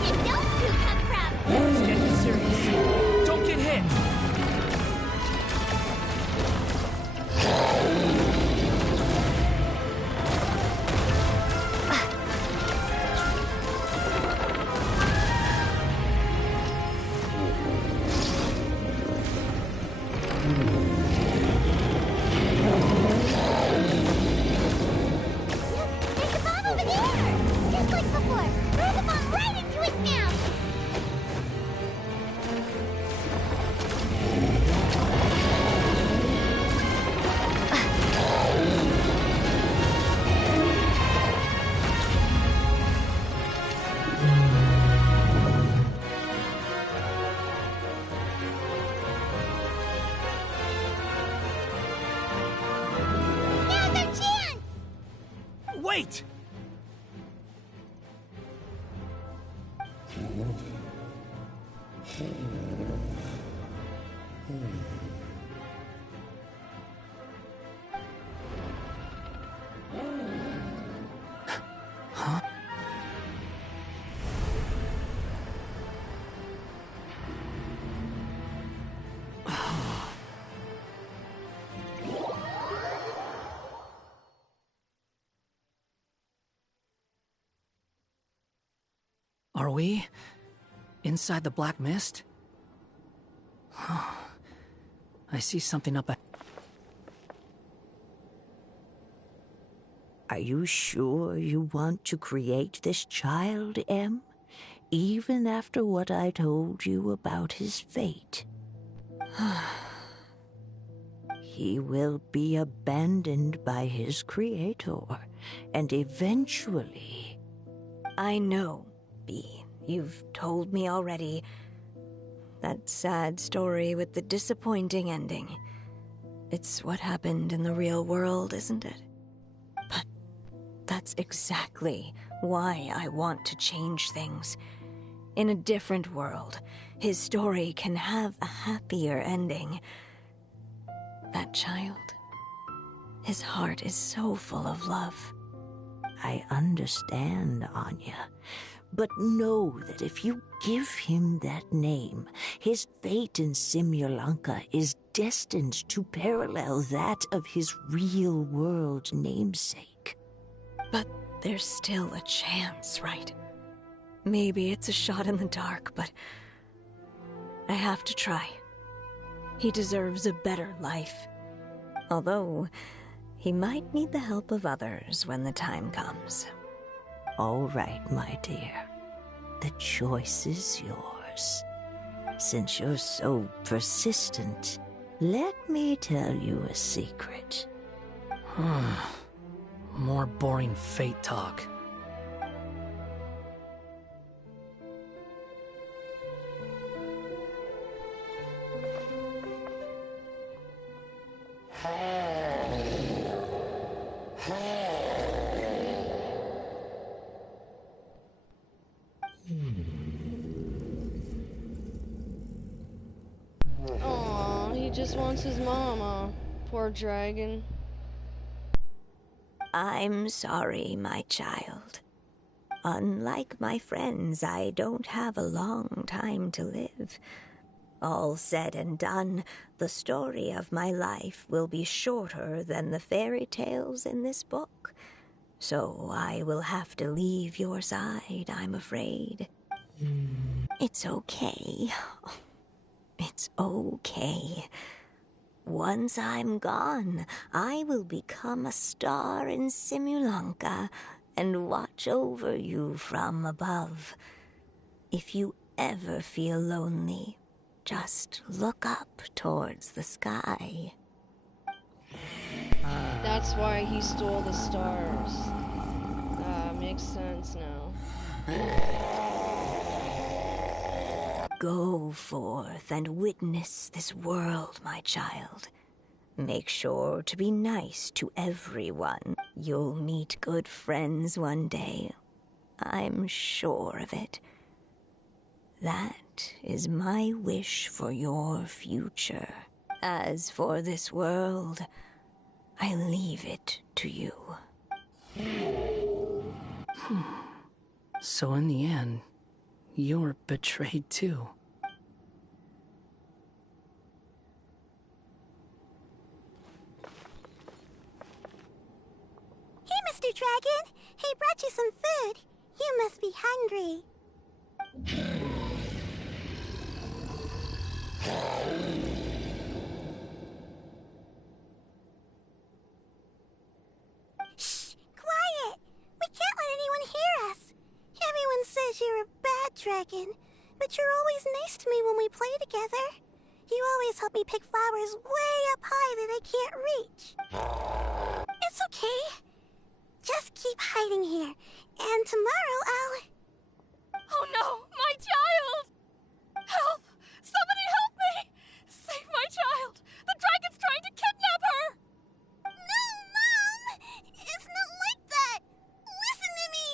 did those two come from? It's getting serious. Don't get hit! There's a bomb over there! Just like before, throw the bomb right into its mouth! Now's our chance! Wait! Huh? Are we inside the black mist? I see something up ahead. Are you sure you want to create this child, Em? Even after what I told you about his fate? He will be abandoned by his creator, and eventually... I know, B. You've told me already. That sad story with the disappointing ending. It's what happened in the real world, isn't it? But that's exactly why I want to change things. In a different world, his story can have a happier ending. That child, his heart is so full of love. I understand, Anya. But know that if you give him that name, his fate in Simulanka is destined to parallel that of his real-world namesake. But there's still a chance, right? Maybe it's a shot in the dark, but I have to try. He deserves a better life. Although, he might need the help of others when the time comes. All right, my dear. The choice is yours. Since you're so persistent, let me tell you a secret. More boring fate talk. Aw, he just wants his mama. Poor dragon. I'm sorry, my child. Unlike my friends, I don't have a long time to live. All said and done, the story of my life will be shorter than the fairy tales in this book. So I will have to leave your side, I'm afraid. It's okay. It's okay. Once I'm gone, I will become a star in Simulanka and watch over you from above. If you ever feel lonely, just look up towards the sky. That's why he stole the stars. Makes sense now. Go forth and witness this world, my child. Make sure to be nice to everyone. You'll meet good friends one day. I'm sure of it. That is my wish for your future. As for this world, I leave it to you. So in the end, you were betrayed too. Hey, Mr. Dragon! He brought you some food. You must be hungry. Shh! Quiet! We can't let anyone hear us. Everyone says you're a bad dragon, but you're always nice to me when we play together. You always help me pick flowers way up high that I can't reach. It's okay. Just keep hiding here, and tomorrow I'll... Oh no, my child! Help! Somebody help me! Save my child! The dragon's trying to kidnap her! No, Mom! It's not like that! Listen to me!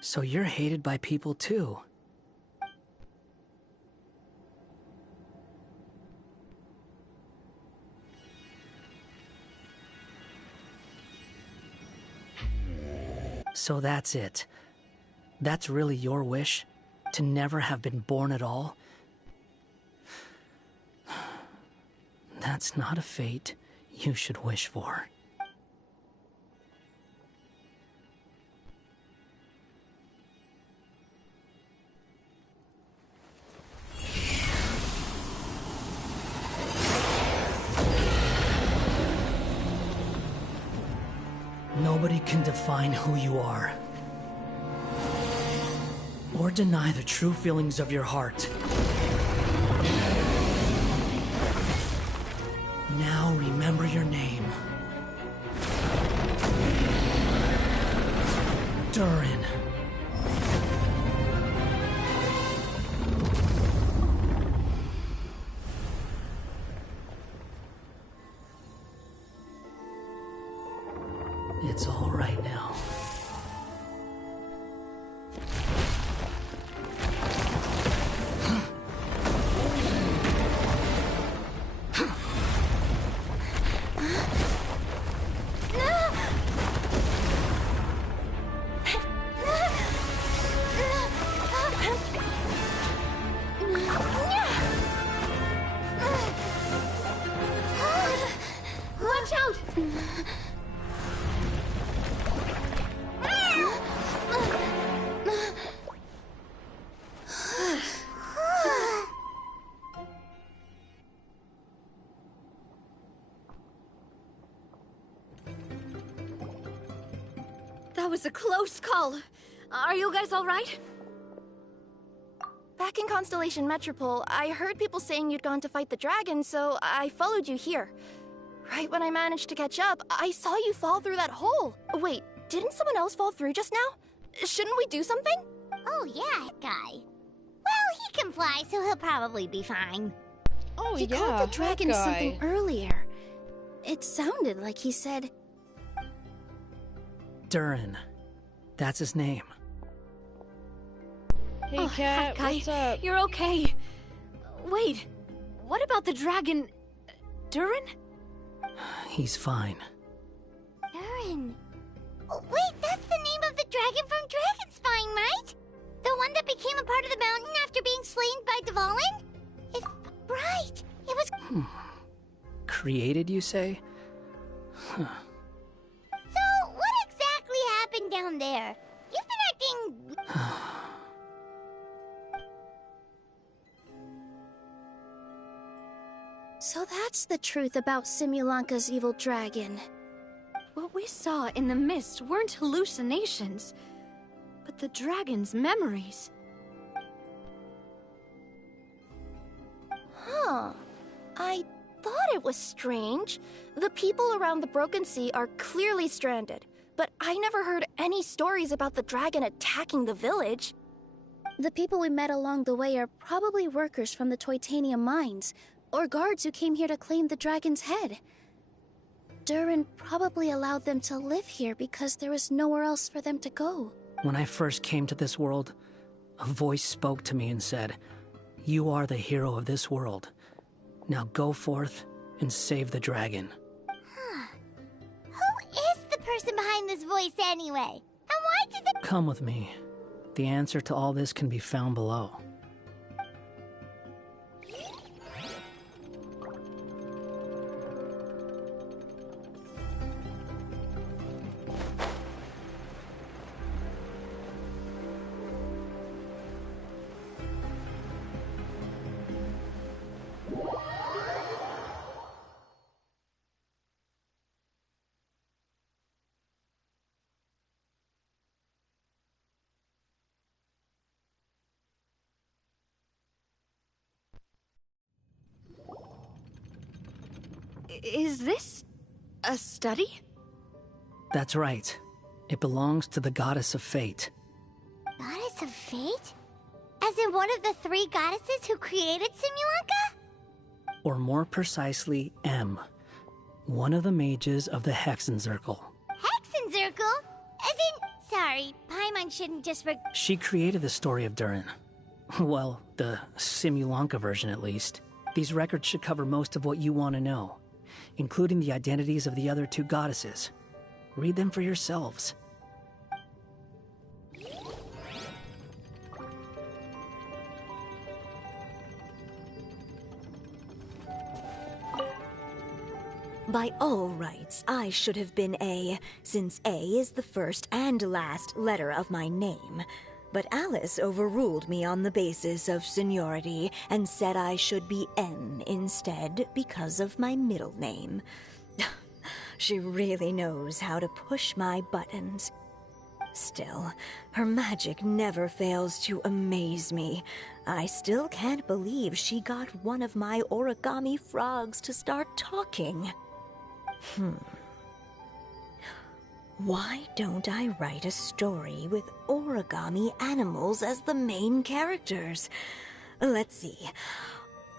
So you're hated by people too. So that's it. That's really your wish? To never have been born at all? That's not a fate you should wish for. Nobody can define who you are, or deny the true feelings of your heart. Now remember your name. Durin. It's all right now. Watch out! That was a close call. Are you guys all right? Back in Constellation Metropole, I heard people saying you'd gone to fight the dragon, so I followed you here. Right when I managed to catch up, I saw you fall through that hole. Wait, didn't someone else fall through just now? Shouldn't we do something? Oh, yeah, guy. Well, he can fly, so he'll probably be fine. Oh, He yeah, called the that dragon guy. something earlier. It sounded like he said... Durin. That's his name. Hey, Oh, Cat, hi, what's up? You're okay. Wait, what about the dragon... Durin? He's fine. Durin. Oh, wait, that's the name of the dragon from Dragonspine, right? The one that became a part of the mountain after being slain by Dvalin? It's right. It was... Created, you say? Huh. So, what exactly happened down there? You've been acting... So that's the truth about Simulanka's evil dragon. What we saw in the mist weren't hallucinations, but the dragon's memories. Huh. I thought it was strange. The people around the Broken Sea are clearly stranded, but I never heard any stories about the dragon attacking the village. The people we met along the way are probably workers from the Toitania mines, or guards who came here to claim the dragon's head. Durin probably allowed them to live here because there was nowhere else for them to go. When I first came to this world, a voice spoke to me and said, "You are the hero of this world. Now go forth and save the dragon." Who is the person behind this voice anyway? And why did the— Come with me. The answer to all this can be found below. Is this a study? That's right. It belongs to the Goddess of Fate. Goddess of Fate? As in one of the 3 goddesses who created Simulanka? Or more precisely, M. One of the mages of the Hexenzirkel. Hexenzirkel? As in— sorry, Paimon shouldn't just She created the story of Durin. Well, the Simulanka version at least. These records should cover most of what you want to know, including the identities of the other 2 goddesses. Read them for yourselves. By all rights, I should have been A, since A is the first and last letter of my name. But Alice overruled me on the basis of seniority and said I should be M instead because of my middle name. She really knows how to push my buttons. Still, her magic never fails to amaze me. I still can't believe she got one of my origami frogs to start talking. Why don't I write a story with origami animals as the main characters? Let's see.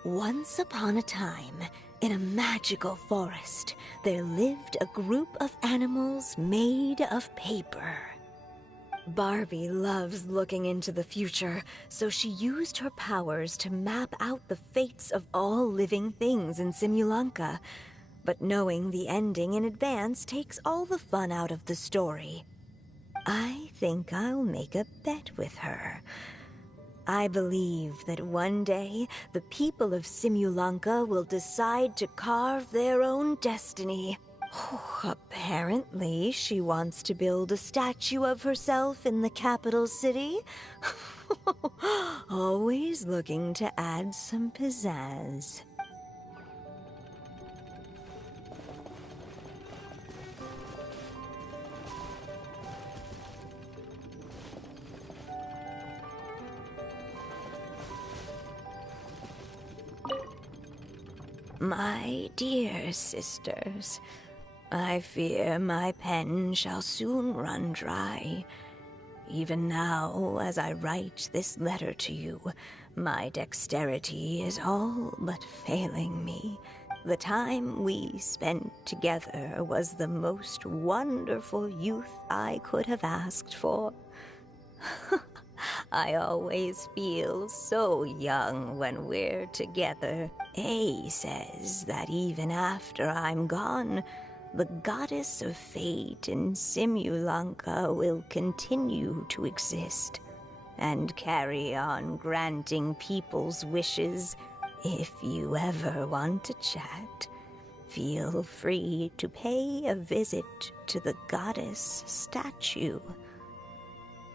Once upon a time, in a magical forest, there lived a group of animals made of paper. Barbie loves looking into the future, so she used her powers to map out the fates of all living things in Simulanka. But knowing the ending in advance takes all the fun out of the story. I think I'll make a bet with her. I believe that one day the people of Simulanka will decide to carve their own destiny. Apparently, she wants to build a statue of herself in the capital city. Always looking to add some pizzazz. My dear sisters, I fear my pen shall soon run dry. Even now, as I write this letter to you, my dexterity is all but failing me. The time we spent together was the most wonderful youth I could have asked for. I always feel so young when we're together. A says that even after I'm gone, the Goddess of Fate in Simulanka will continue to exist and carry on granting people's wishes. If you ever want to chat, feel free to pay a visit to the goddess statue.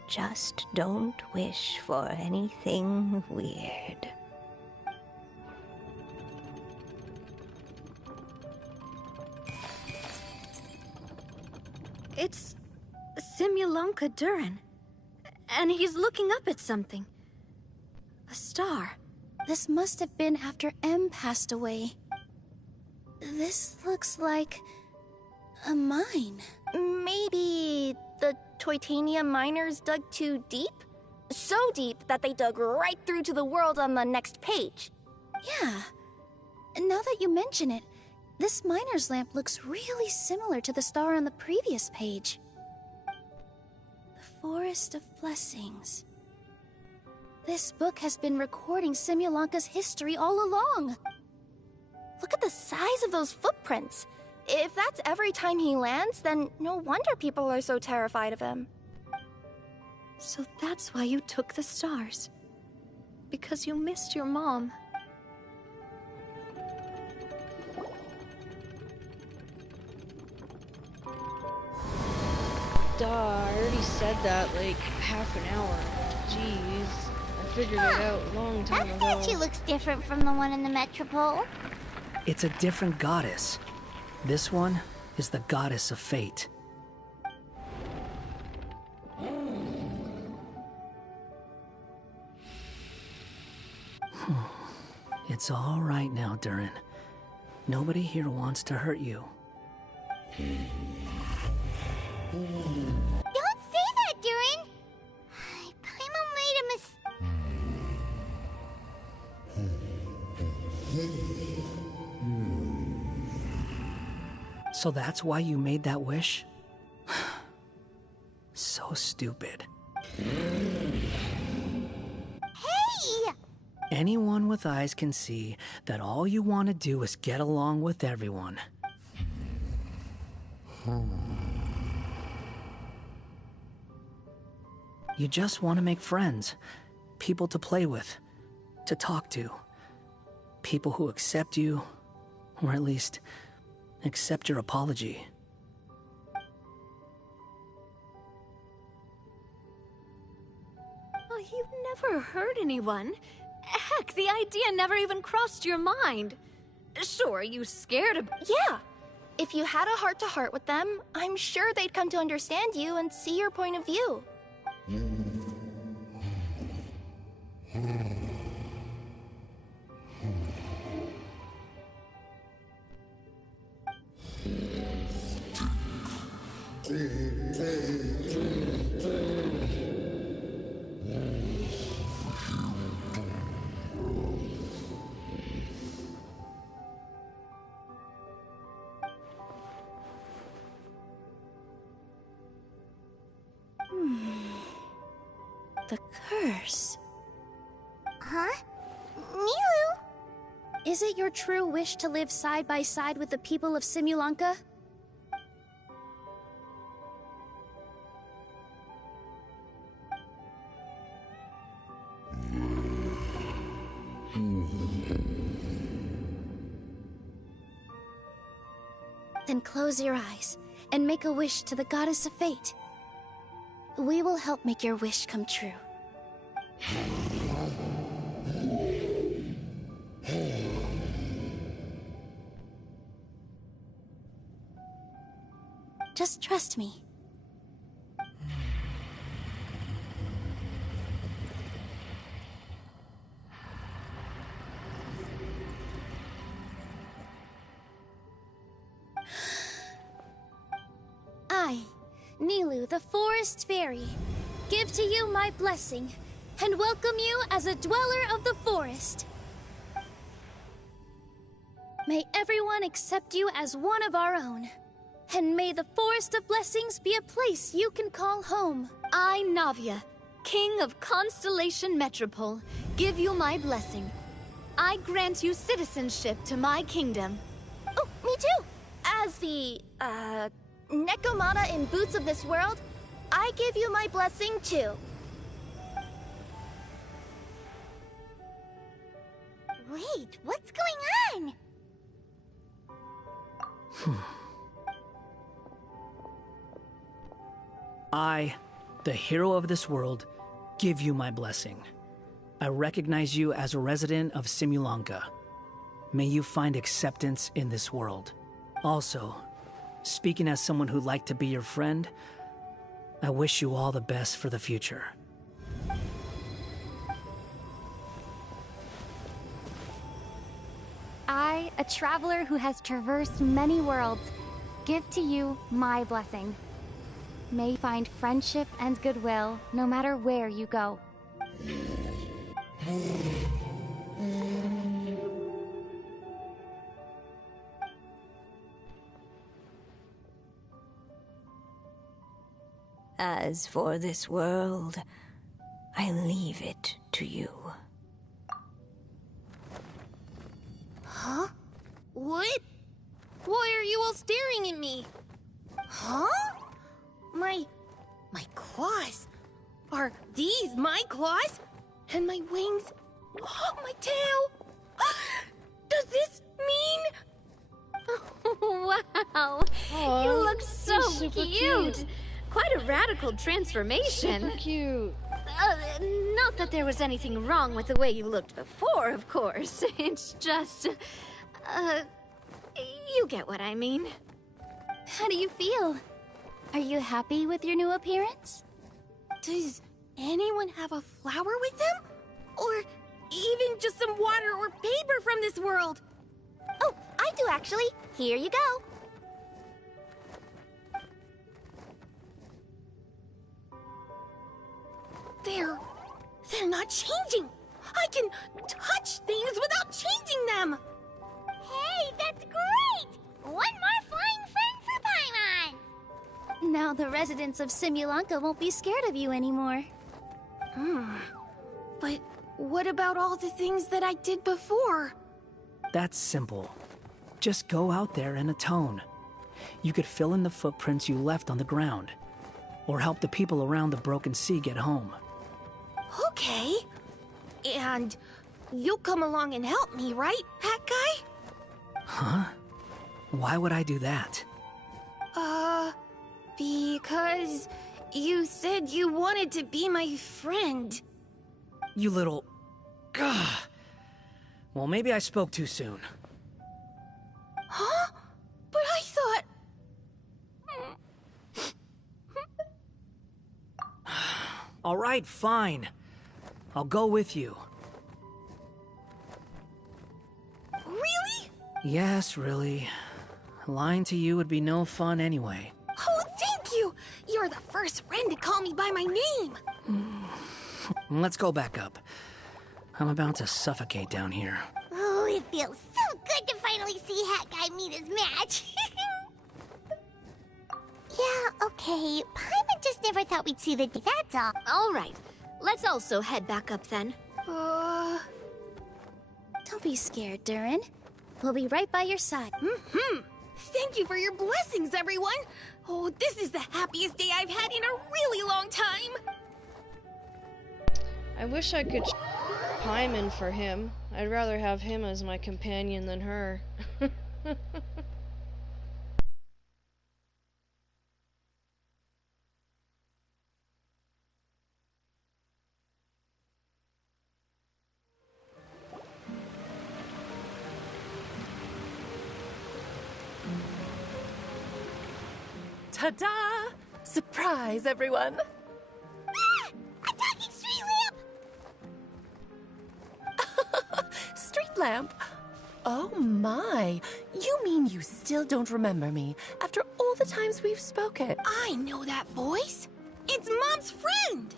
Just don't wish for anything weird. It's Simulanka Durin. And he's looking up at something. A star. This must have been after M passed away. This looks like a mine. Maybe the Toitania miners dug too deep? So deep that they dug right through to the world on the next page. Yeah. Now that you mention it, This miner's lamp looks really similar to the star on the previous page. The Forest of Blessings. This book has been recording Simulanka's history all along. Look at the size of those footprints. If that's every time he lands, then no wonder people are so terrified of him. So that's why you took the stars. Because you missed your mom. Duh, I already said that like half an hour. Jeez. I figured it out a long time That ago. statue looks different from the one in the Metropole. It's a different goddess. This one is the goddess of fate. It's all right now, Durin. Nobody here wants to hurt you. Don't say that, Durin! Paimon made a So that's why you made that wish? So stupid. Hey! Anyone with eyes can see that all you want to do is get along with everyone. You just want to make friends, people to play with, to talk to, people who accept you, or at least accept your apology. Oh, you've never hurt anyone. Heck, the idea never even crossed your mind. Sure, you scared of... Yeah! If you had a heart-to-heart with them, I'm sure they'd come to understand you and see your point of view. The curse. Huh? Nilu? Is it your true wish to live side by side with the people of Simulanka? Then close your eyes and make a wish to the Goddess of Fate. We will help make your wish come true. Just trust me. I, Nilu, the Forest Fairy, give to you my blessing and welcome you as a dweller of the forest. May everyone accept you as one of our own, and may the Forest of Blessings be a place you can call home. I, Navia, King of Constellation Metropole, give you my blessing. I grant you citizenship to my kingdom. Oh, me too! As the, Nekomata in Boots of this world, I give you my blessing too. Wait, what's going on? I, the hero of this world, give you my blessing. I recognize you as a resident of Simulanka. May you find acceptance in this world. Also, speaking as someone who'd like to be your friend, I wish you all the best for the future. I, a traveler who has traversed many worlds, give to you my blessing. May you find friendship and goodwill no matter where you go. As for this world, I leave it to you. Huh? What? Why are you all staring at me? Huh? My claws? Are these my claws? And my wings? My tail? Does this mean... Wow, you look so cute. Quite a radical transformation. Super cute. Not that there was anything wrong with the way you looked before, of course. It's just, you get what I mean. How do you feel? Are you happy with your new appearance? Does anyone have a flower with them? Or even just some water or paper from this world? Oh, I do actually. Here you go. They're not changing. I can touch things without changing them. Hey, that's great! One more flying friend for Paimon! Now the residents of Simulanka won't be scared of you anymore. But what about all the things that I did before? That's simple. Just go out there and atone. You could fill in the footprints you left on the ground, or help the people around the broken sea get home. Okay. And you'll come along and help me, right, Hat Guy? Huh? Why would I do that? Because you said you wanted to be my friend. You little... Gah. Well, maybe I spoke too soon. Huh? But I thought... All right, fine. I'll go with you. Really? Yes, really. Lying to you would be no fun anyway. Oh, thank you! You're the first friend to call me by my name! Let's go back up. I'm about to suffocate down here. Oh, it feels so good to finally see Hat Guy meet his match. Yeah, okay. Paimon just never thought we'd see the day, that's all. All right, let's also head back up then. Don't be scared, Durin. We'll be right by your side. Thank you for your blessings, everyone! Oh, this is the happiest day I've had in a really long time! I wish I could Paimon for him. I'd rather have him as my companion than her. Ta-da! Surprise, everyone! Ah! A talking street lamp! Street lamp? Oh my! You mean you still don't remember me after all the times we've spoken? I know that voice! It's Mom's friend!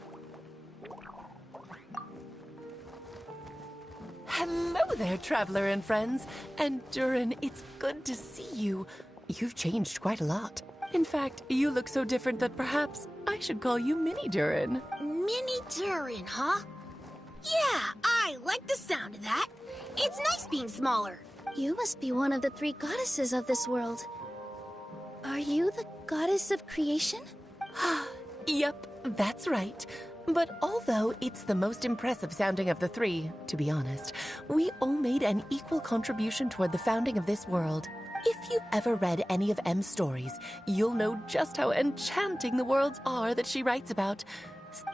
Hello there, traveler and friends. And Durin, it's good to see you. You've changed quite a lot. In fact, you look so different that perhaps I should call you Mini Durin. Mini Durin, huh? Yeah, I like the sound of that. It's nice being smaller. You must be one of the 3 goddesses of this world. Are you the goddess of creation? Yep, that's right. But although it's the most impressive sounding of the 3, to be honest, we all made an equal contribution toward the founding of this world. If you've ever read any of M's stories, you'll know just how enchanting the worlds are that she writes about.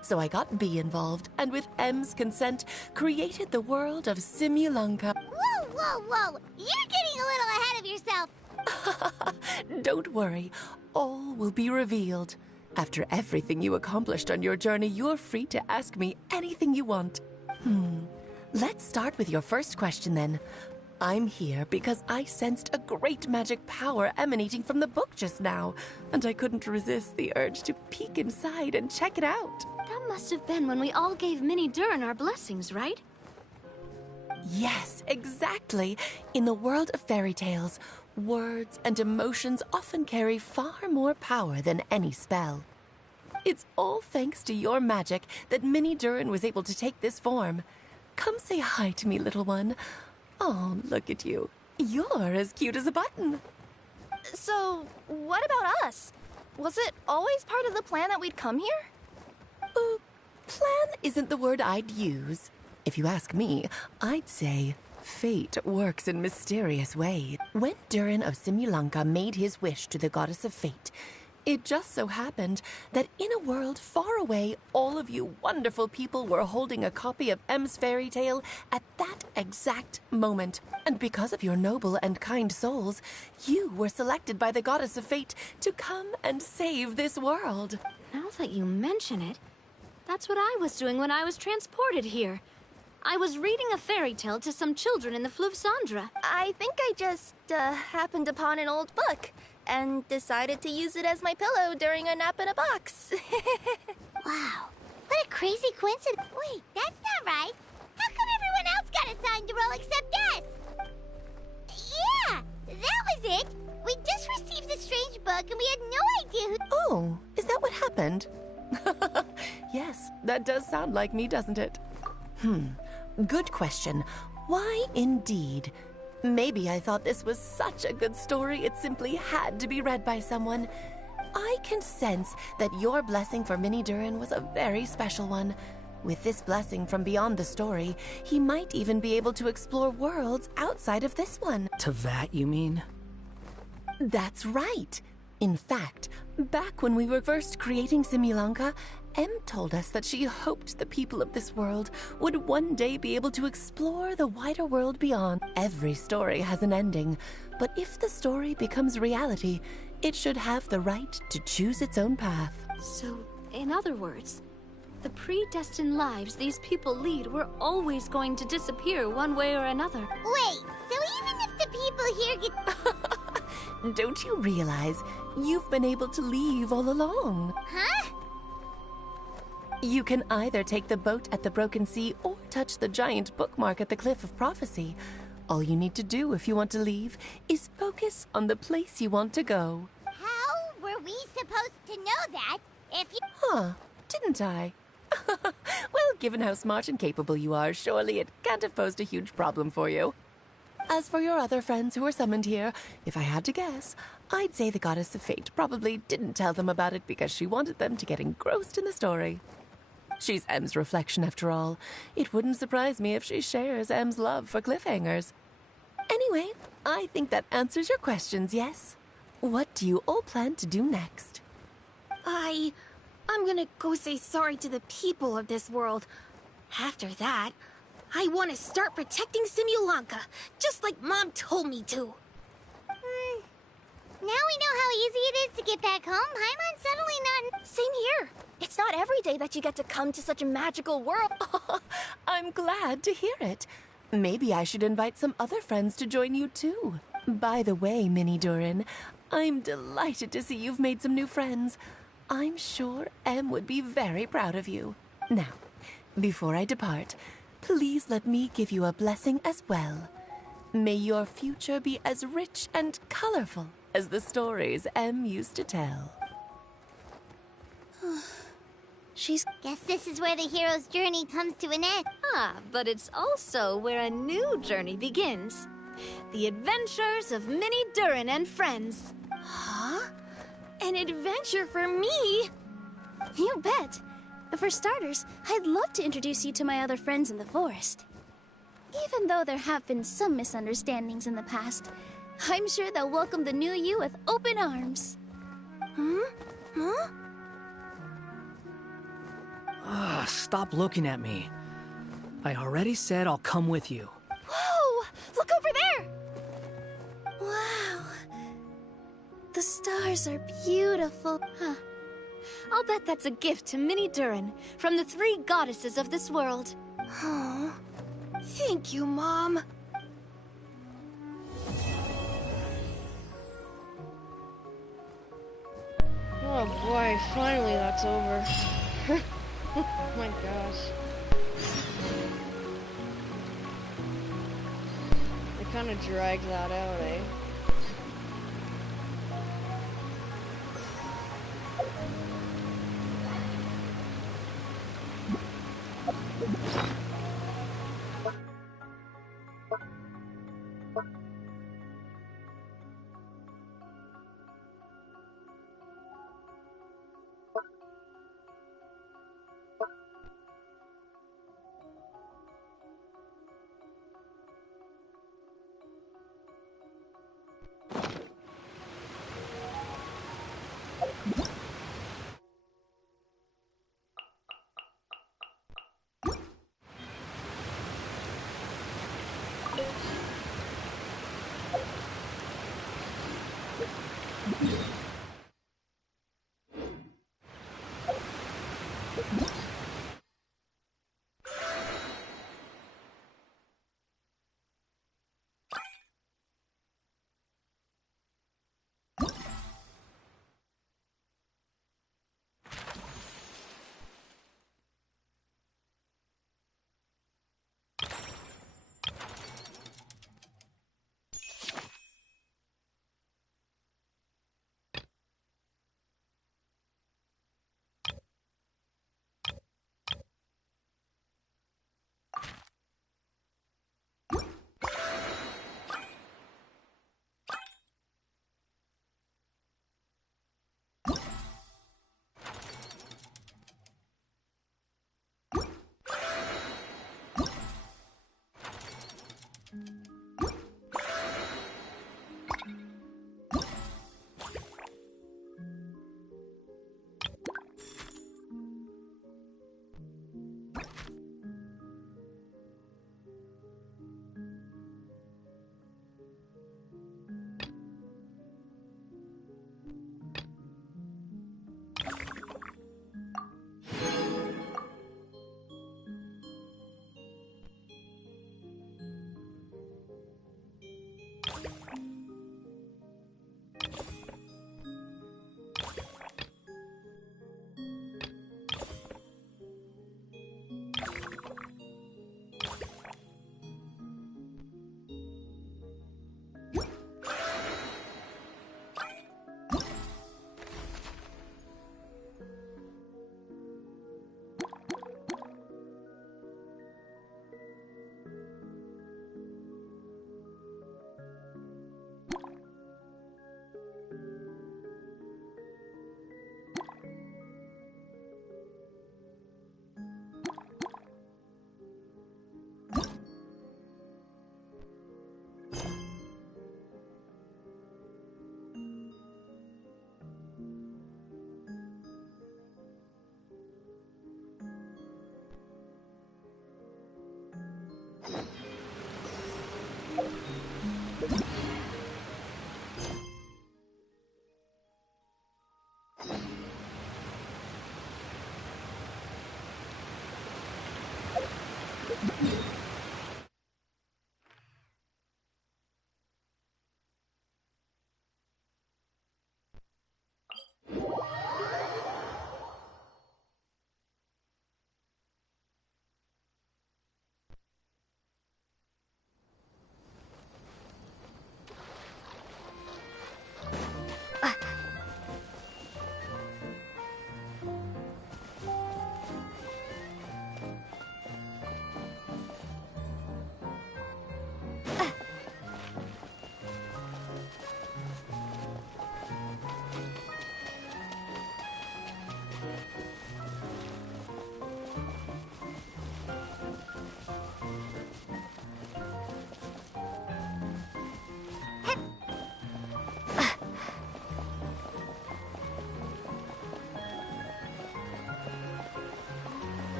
So I got B involved, and with M's consent, created the world of Simulanka. Whoa, whoa, whoa! You're getting a little ahead of yourself! Don't worry, all will be revealed. After everything you accomplished on your journey, you're free to ask me anything you want. Let's start with your first question then. I'm here because I sensed a great magic power emanating from the book just now, and I couldn't resist the urge to peek inside and check it out. That must have been when we all gave Mini Durin our blessings, right? Yes, exactly. In the world of fairy tales, words and emotions often carry far more power than any spell. It's all thanks to your magic that Minnie Durin was able to take this form. Come say hi to me, little one. Oh, look at you. You're as cute as a button. So, what about us? Was it always part of the plan that we'd come here? Plan isn't the word I'd use. If you ask me, I'd say fate works in mysterious ways. When Durin of Simulanka made his wish to the goddess of fate, it just so happened that in a world far away, all of you wonderful people were holding a copy of M's fairy tale at that exact moment. And because of your noble and kind souls, you were selected by the goddess of fate to come and save this world. Now that you mention it, that's what I was doing when I was transported here. I was reading a fairy tale to some children in the Fleuve Cendra. I think I just happened upon an old book and decided to use it as my pillow during a nap in a box. Wow, what a crazy coincidence. Wait, that's not right. How come everyone else got assigned to roll except us? Yeah, that was it. We just received a strange book and we had no idea who... Oh, is that what happened? Yes, that does sound like me, doesn't it? Good question. Why indeed? Maybe I thought this was such a good story it simply had to be read by someone. I can sense that your blessing for Minnie Durin was a very special one. With this blessing from beyond the story, he might even be able to explore worlds outside of this one. Teyvat, you mean? That's right. In fact, back when we were first creating Simulanka, Em told us that she hoped the people of this world would one day be able to explore the wider world beyond. Every story has an ending, but if the story becomes reality, it should have the right to choose its own path. So, in other words, the predestined lives these people lead were always going to disappear one way or another. Wait, so even if the people here get... Don't you realize you've been able to leave all along? Huh? You can either take the boat at the Broken Sea or touch the giant bookmark at the Cliff of Prophecy. All you need to do if you want to leave is focus on the place you want to go. How were we supposed to know that if you... Huh, didn't I? Well, given how smart and capable you are, surely it can't have posed a huge problem for you. As for your other friends who were summoned here, if I had to guess, I'd say the Goddess of Fate probably didn't tell them about it because she wanted them to get engrossed in the story. She's M's reflection, after all. It wouldn't surprise me if she shares M's love for cliffhangers. Anyway, I think that answers your questions, yes? What do you all plan to do next? I'm gonna go say sorry to the people of this world. After that, I want to start protecting Simulanka, just like Mom told me to. Now we know how easy it is to get back home. Paimon's suddenly not... Same here. It's not every day that you get to come to such a magical world. I'm glad to hear it. Maybe I should invite some other friends to join you too. By the way, Minnie Durin, I'm delighted to see you've made some new friends. I'm sure Em would be very proud of you. Now, before I depart, please let me give you a blessing as well. May your future be as rich and colorful as the stories Em used to tell. Guess this is where the hero's journey comes to an end. But it's also where a new journey begins. The adventures of Minnie Durin and friends. Huh? An adventure for me? You bet. For starters, I'd love to introduce you to my other friends in the forest. Even though there have been some misunderstandings in the past, I'm sure they'll welcome the new you with open arms. Huh? Stop looking at me. I already said I'll come with you. Whoa! Look over there! Wow. The stars are beautiful. I'll bet that's a gift to Minnie Durin from the 3 goddesses of this world. Oh, thank you, Mom. Oh boy, finally that's over. Oh my gosh. They kind of dragged that out, eh?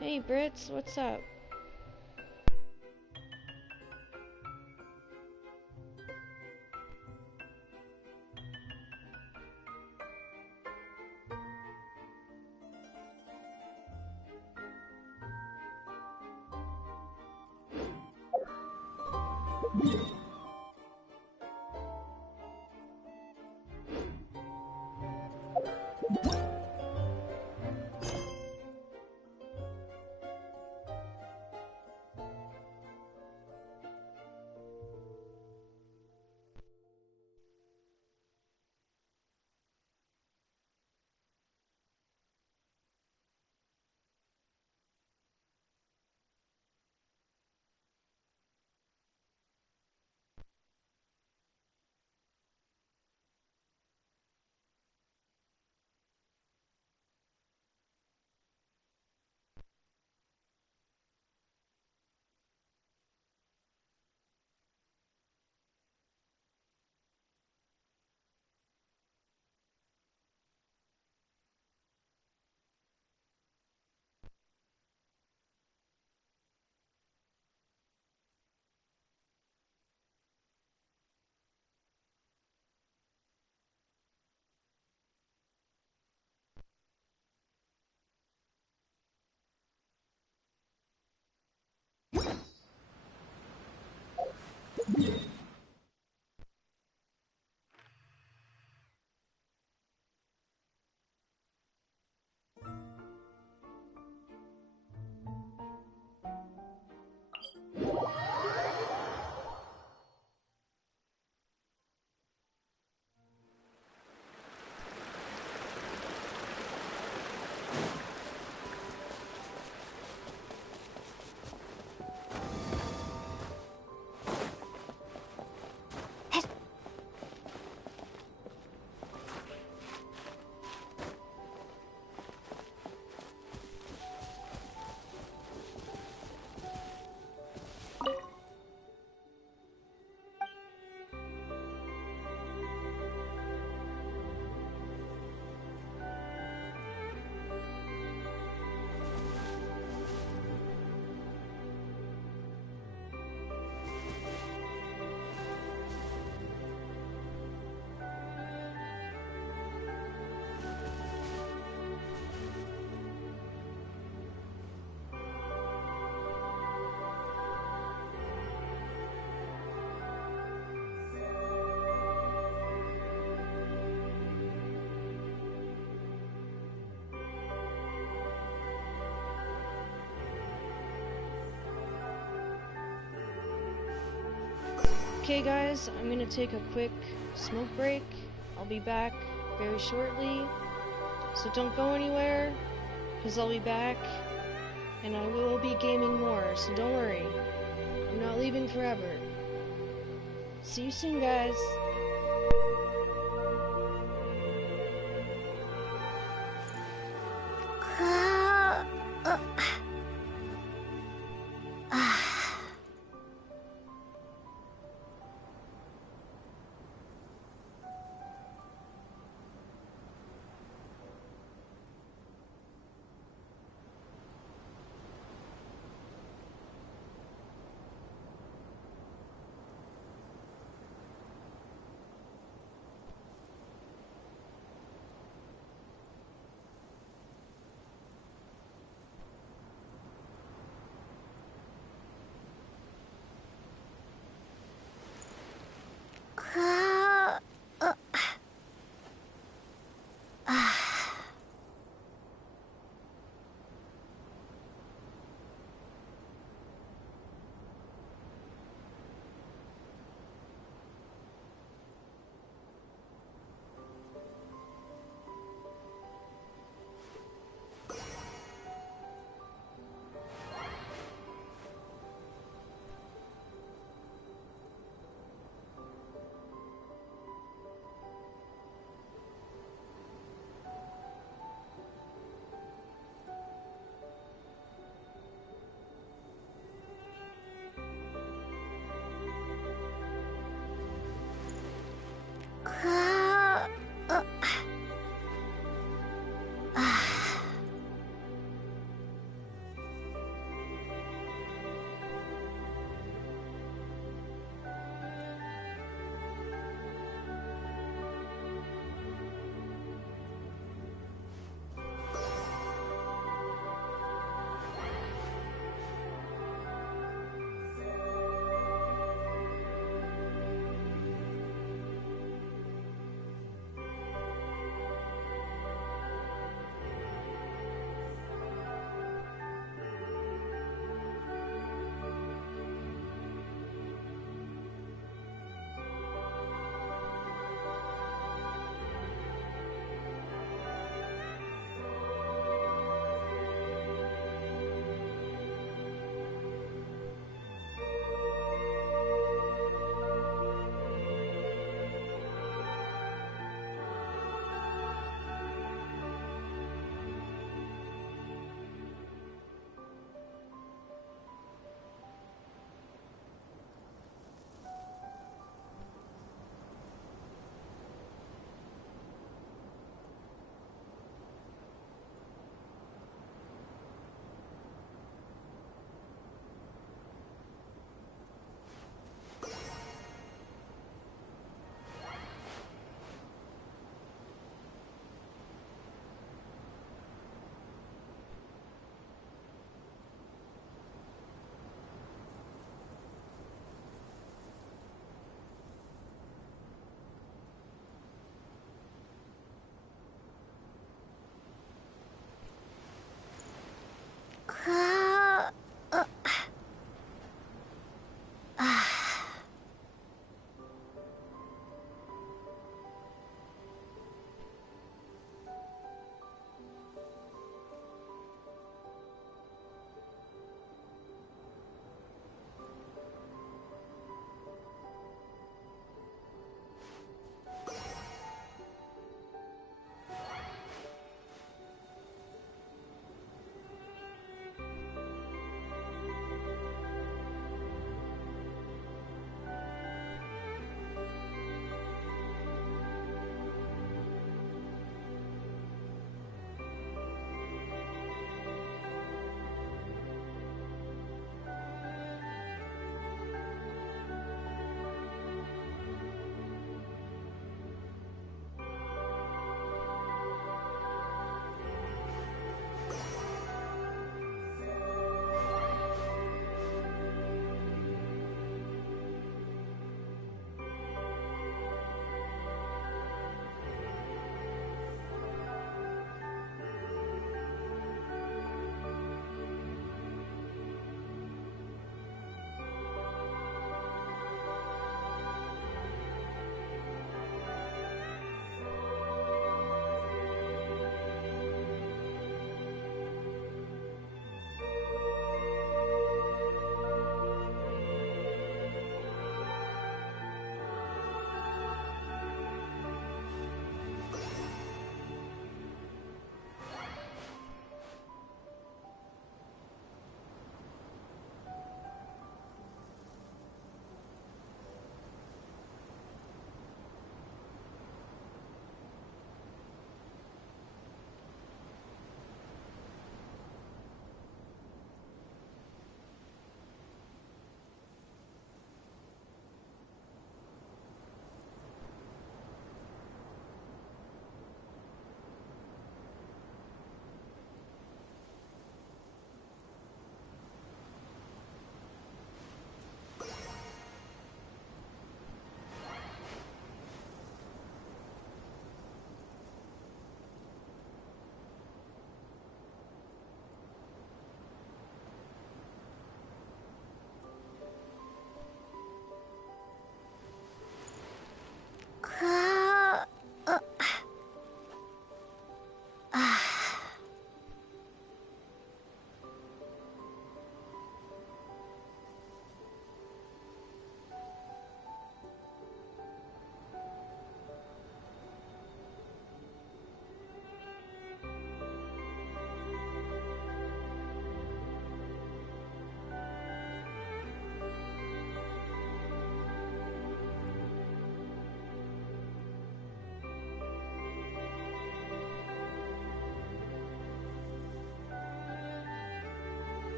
Hey Brits, what's up? Okay guys, I'm gonna take a quick smoke break. I'll be back very shortly, so don't go anywhere, because I'll be back, and I will be gaming more, so don't worry. I'm not leaving forever. See you soon, guys.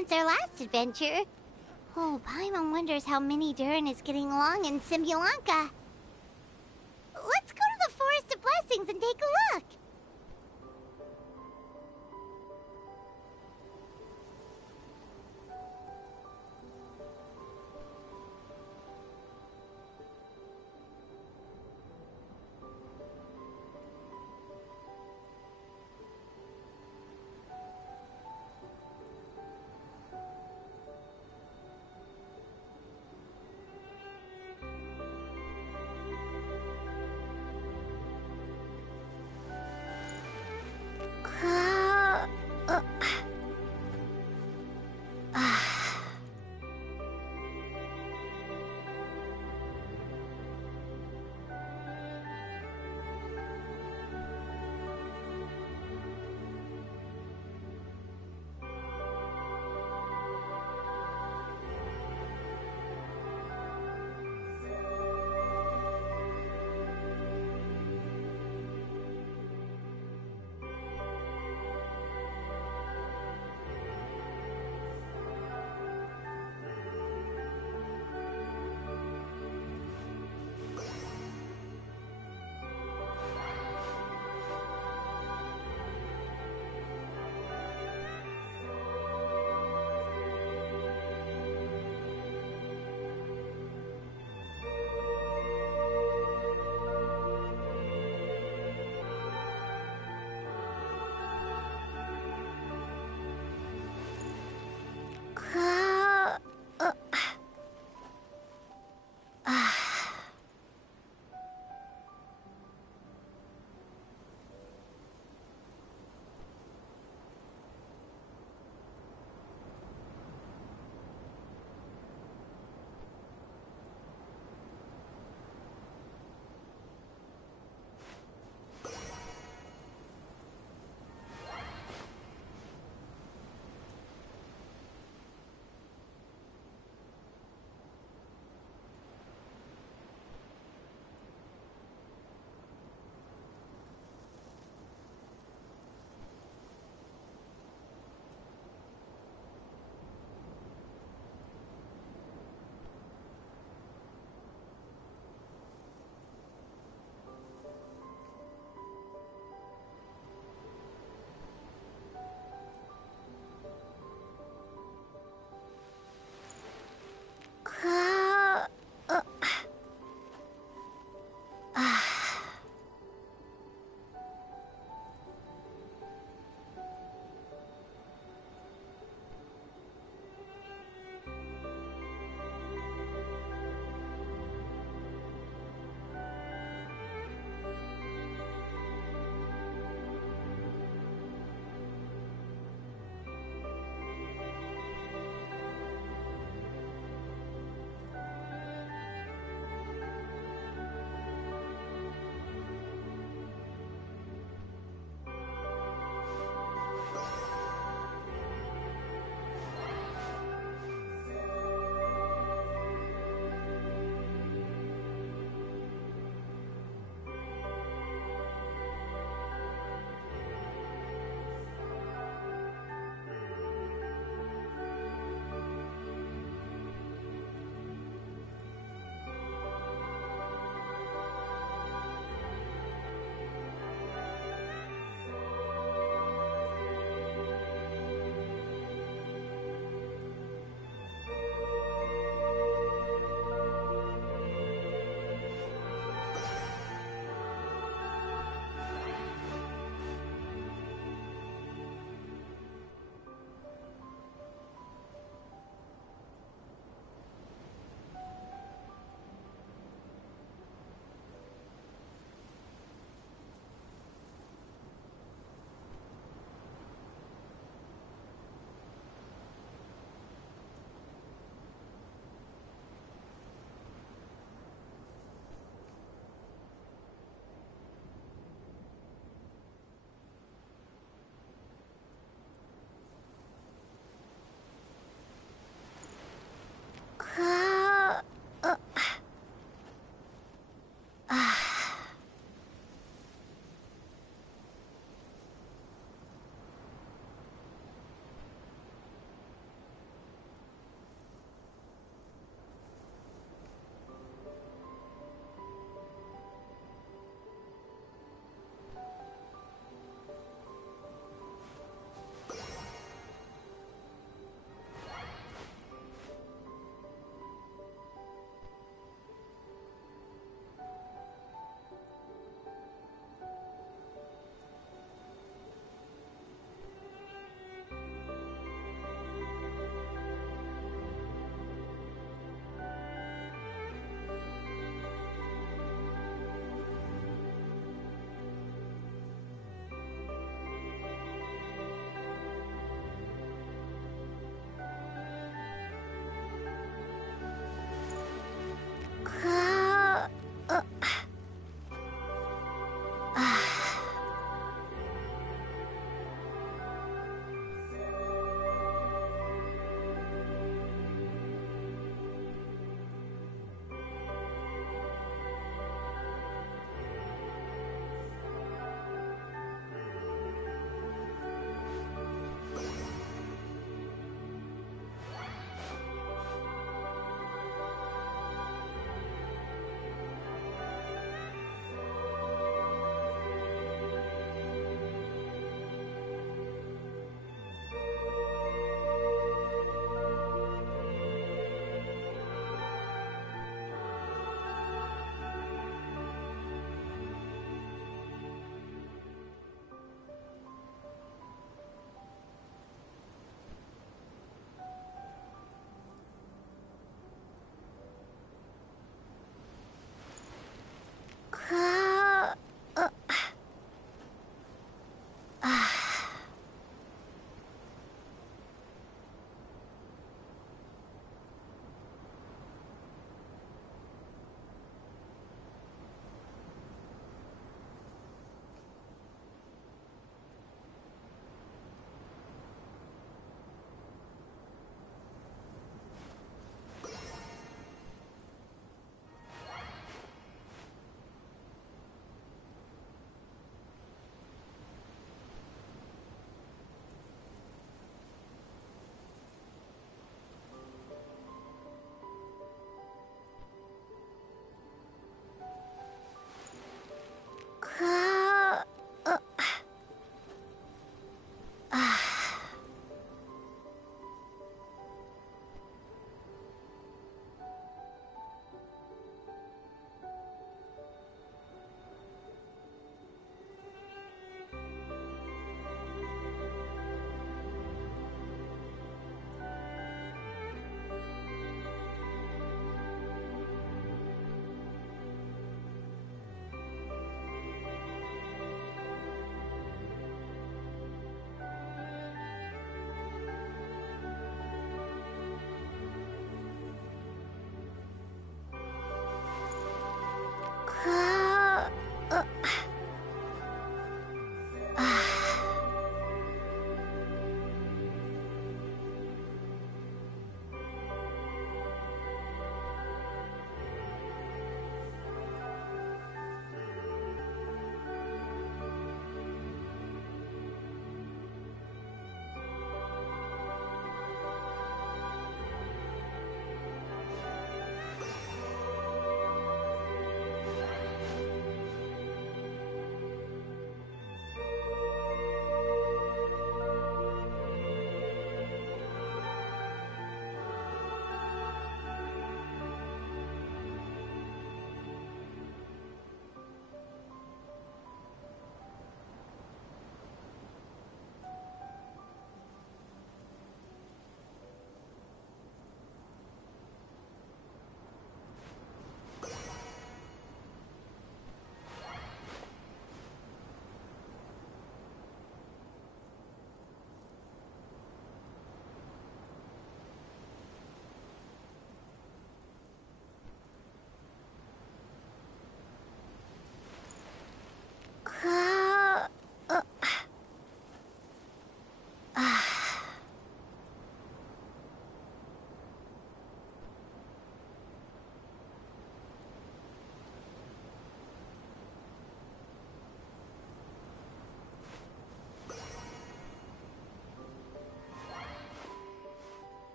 since our last adventure. Oh, Paimon wonders how Minnie Durin is getting along in Simulanka. Let's go to the Forest of Blessings and take a look.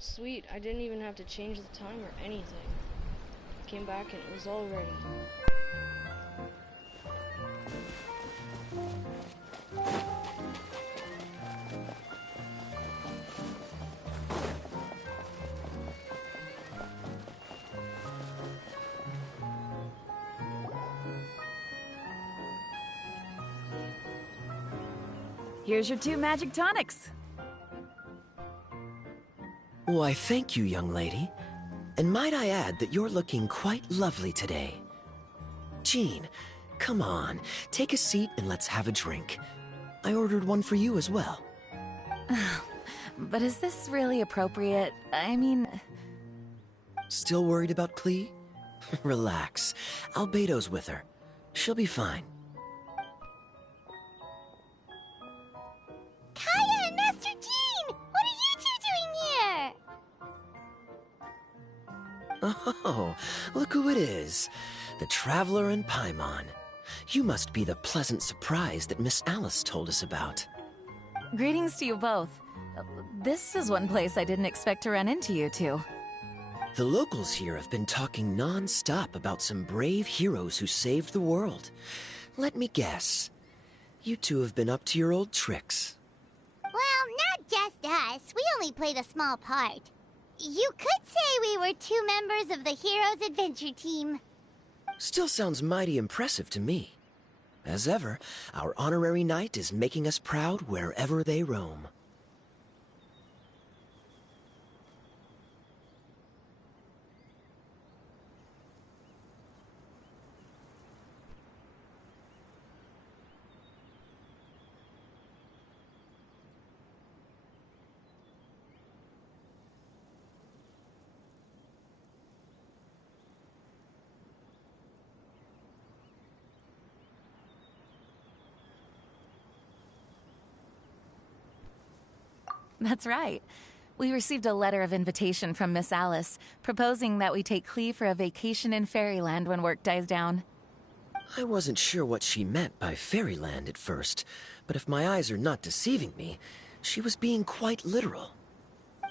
Sweet, I didn't even have to change the time or anything. Came back and it was all ready. Here's your 2 magic tonics. Why, thank you, young lady. And might I add that you're looking quite lovely today. Jean, come on, take a seat and let's have a drink. I ordered one for you as well. But is this really appropriate? I mean... Still worried about Klee? Relax. Albedo's with her. She'll be fine. Kaya and Master Jean! What are you two doing here? Oh, look who it is. The Traveler and Paimon. You must be the pleasant surprise that Miss Alice told us about. Greetings to you both. This is one place I didn't expect to run into you two. The locals here have been talking non-stop about some brave heroes who saved the world. Let me guess. You two have been up to your old tricks. Well, not just us. We only played a small part. You could say we were 2 members of the Heroes Adventure Team. Still sounds mighty impressive to me. As ever, our honorary knight is making us proud wherever they roam. That's right. We received a letter of invitation from Miss Alice, proposing that we take Clee for a vacation in Fairyland when work dies down. I wasn't sure what she meant by Fairyland at first, but if my eyes are not deceiving me, she was being quite literal.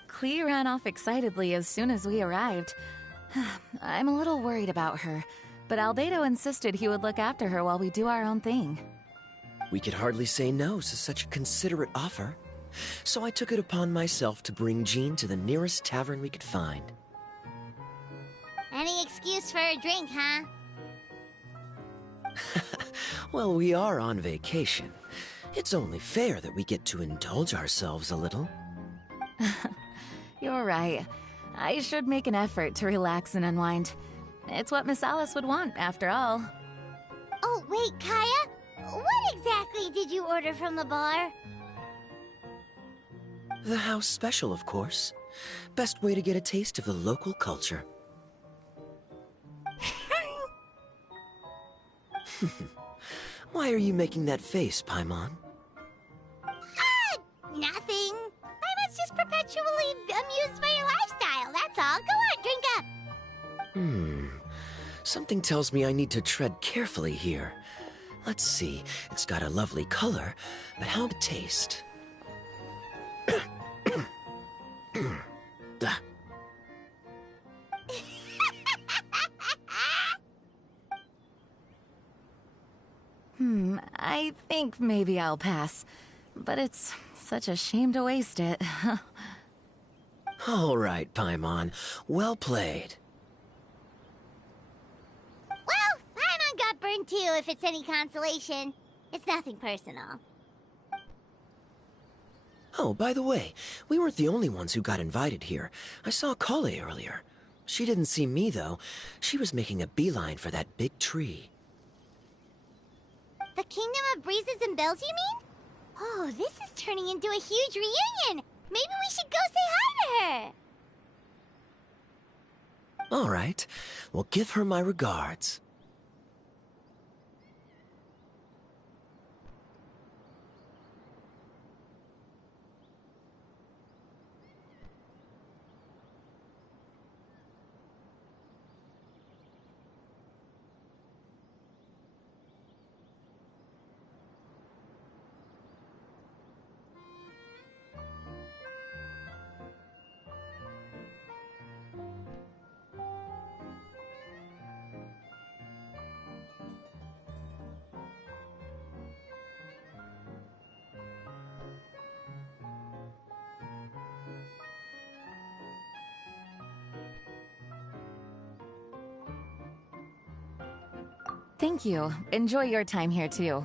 Clee ran off excitedly as soon as we arrived. I'm a little worried about her, but Albedo insisted he would look after her while we do our own thing. We could hardly say no to such a considerate offer. So I took it upon myself to bring Jean to the nearest tavern we could find. Any excuse for a drink, huh? Well, we are on vacation. It's only fair that we get to indulge ourselves a little. You're right. I should make an effort to relax and unwind. It's what Miss Alice would want, after all. Oh, wait, Kaya? What exactly did you order from the bar? The house special, of course. Best way to get a taste of the local culture. Why are you making that face, Paimon? Nothing. I was just perpetually amused by your lifestyle, that's all. Go on, drink up. Something tells me I need to tread carefully here. Let's see, it's got a lovely color, but how to taste? I think maybe I'll pass. But it's such a shame to waste it. All right, Paimon. Well played. Well, Paimon got burned too, if it's any consolation. It's nothing personal. Oh, by the way, we weren't the only ones who got invited here. I saw Kale earlier. She didn't see me, though. She was making a beeline for that big tree. The Kingdom of Breezes and Bells, you mean? Oh, this is turning into a huge reunion! Maybe we should go say hi to her! All right. Well, give her my regards. Thank you. Enjoy your time here, too.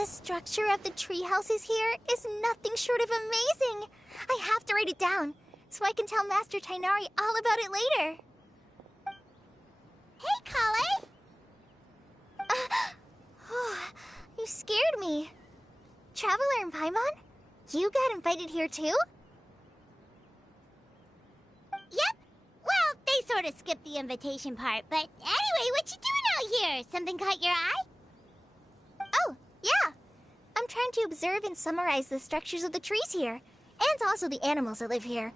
The structure of the tree houses here is nothing short of amazing. I have to write it down so I can tell Master Tainari all about it later. Hey, Kale! You scared me. Traveler and Paimon? You got invited here too? Yep. Well, they sort of skipped the invitation part, but anyway, what you doing out here? Something caught your eye? Oh, yeah. I'm trying to observe and summarize the structures of the trees here, and also the animals that live here.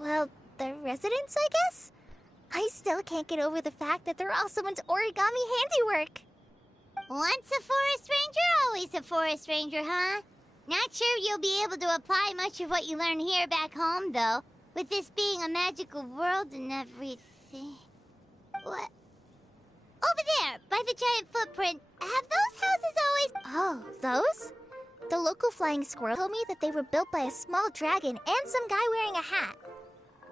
Well, the residents, I guess? I still can't get over the fact that they're all someone's origami handiwork. Once a forest ranger, always a forest ranger, huh? Not sure you'll be able to apply much of what you learn here back home, though, with this being a magical world and everything. What? Over there, by the giant footprint, have those houses always... Oh, those? The local flying squirrel told me that they were built by a small dragon and some guy wearing a hat.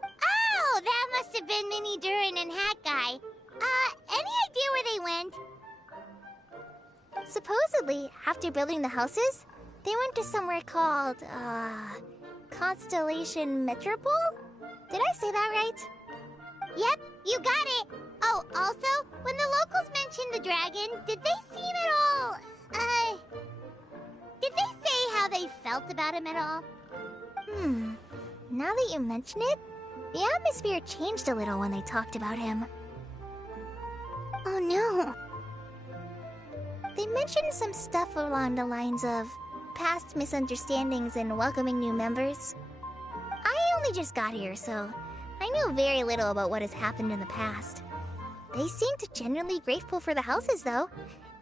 Oh, that must have been Minnie Durin and Hat Guy. Any idea where they went? Supposedly, after building the houses, they went to somewhere called, Constellation Metropole? Did I say that right? Yep, you got it. Oh, also, when the locals mentioned the dragon, did they seem at all, did they say how they felt about him at all? Now that you mention it, the atmosphere changed a little when they talked about him. Oh no. They mentioned some stuff along the lines of past misunderstandings and welcoming new members. I only just got here, so I know very little about what has happened in the past. They seemed genuinely grateful for the houses, though,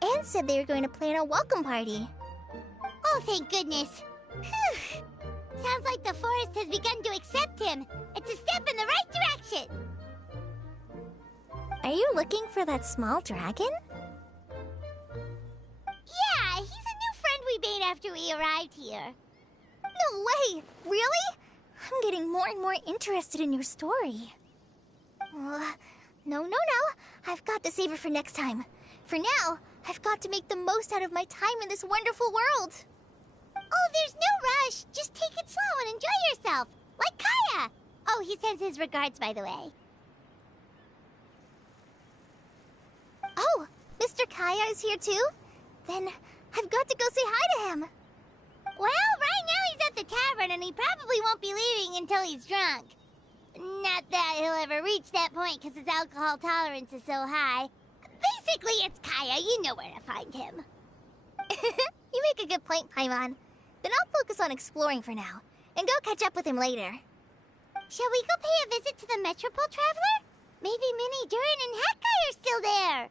and said they were going to plan a welcome party. Oh, thank goodness. Phew. Sounds like the forest has begun to accept him. It's a step in the right direction. Are you looking for that small dragon? Yeah, he's a new friend we made after we arrived here. No way! Really? I'm getting more and more interested in your story. No. I've got to save it for next time. For now, I've got to make the most out of my time in this wonderful world. Oh, there's no rush. Just take it slow and enjoy yourself. Like Kaya. Oh, he sends his regards, by the way. Oh, Mr. Kaya is here too? Then I've got to go say hi to him. Well, right now he's at the tavern and he probably won't be leaving until he's drunk. Not that he'll ever reach that point because his alcohol tolerance is so high. Basically, it's Kaya. You know where to find him. You make a good point, Paimon. Then I'll focus on exploring for now, and go catch up with him later. Shall we go pay a visit to the Metropole, Traveler? Maybe Minnie, Durin, and Hat Guy are still there.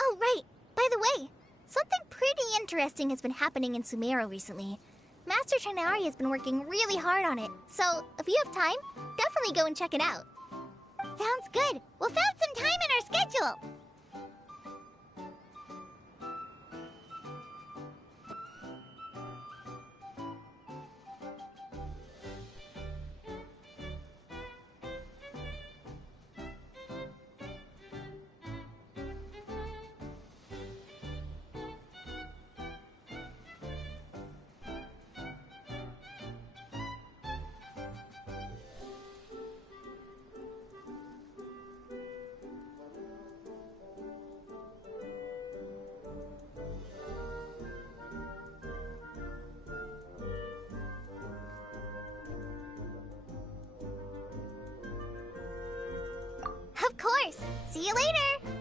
Oh, right. By the way, something pretty interesting has been happening in Sumeru recently. Master Tainari has been working really hard on it, so if you have time, definitely go and check it out. Sounds good. We'll find some time in our schedule. Of course. See you later.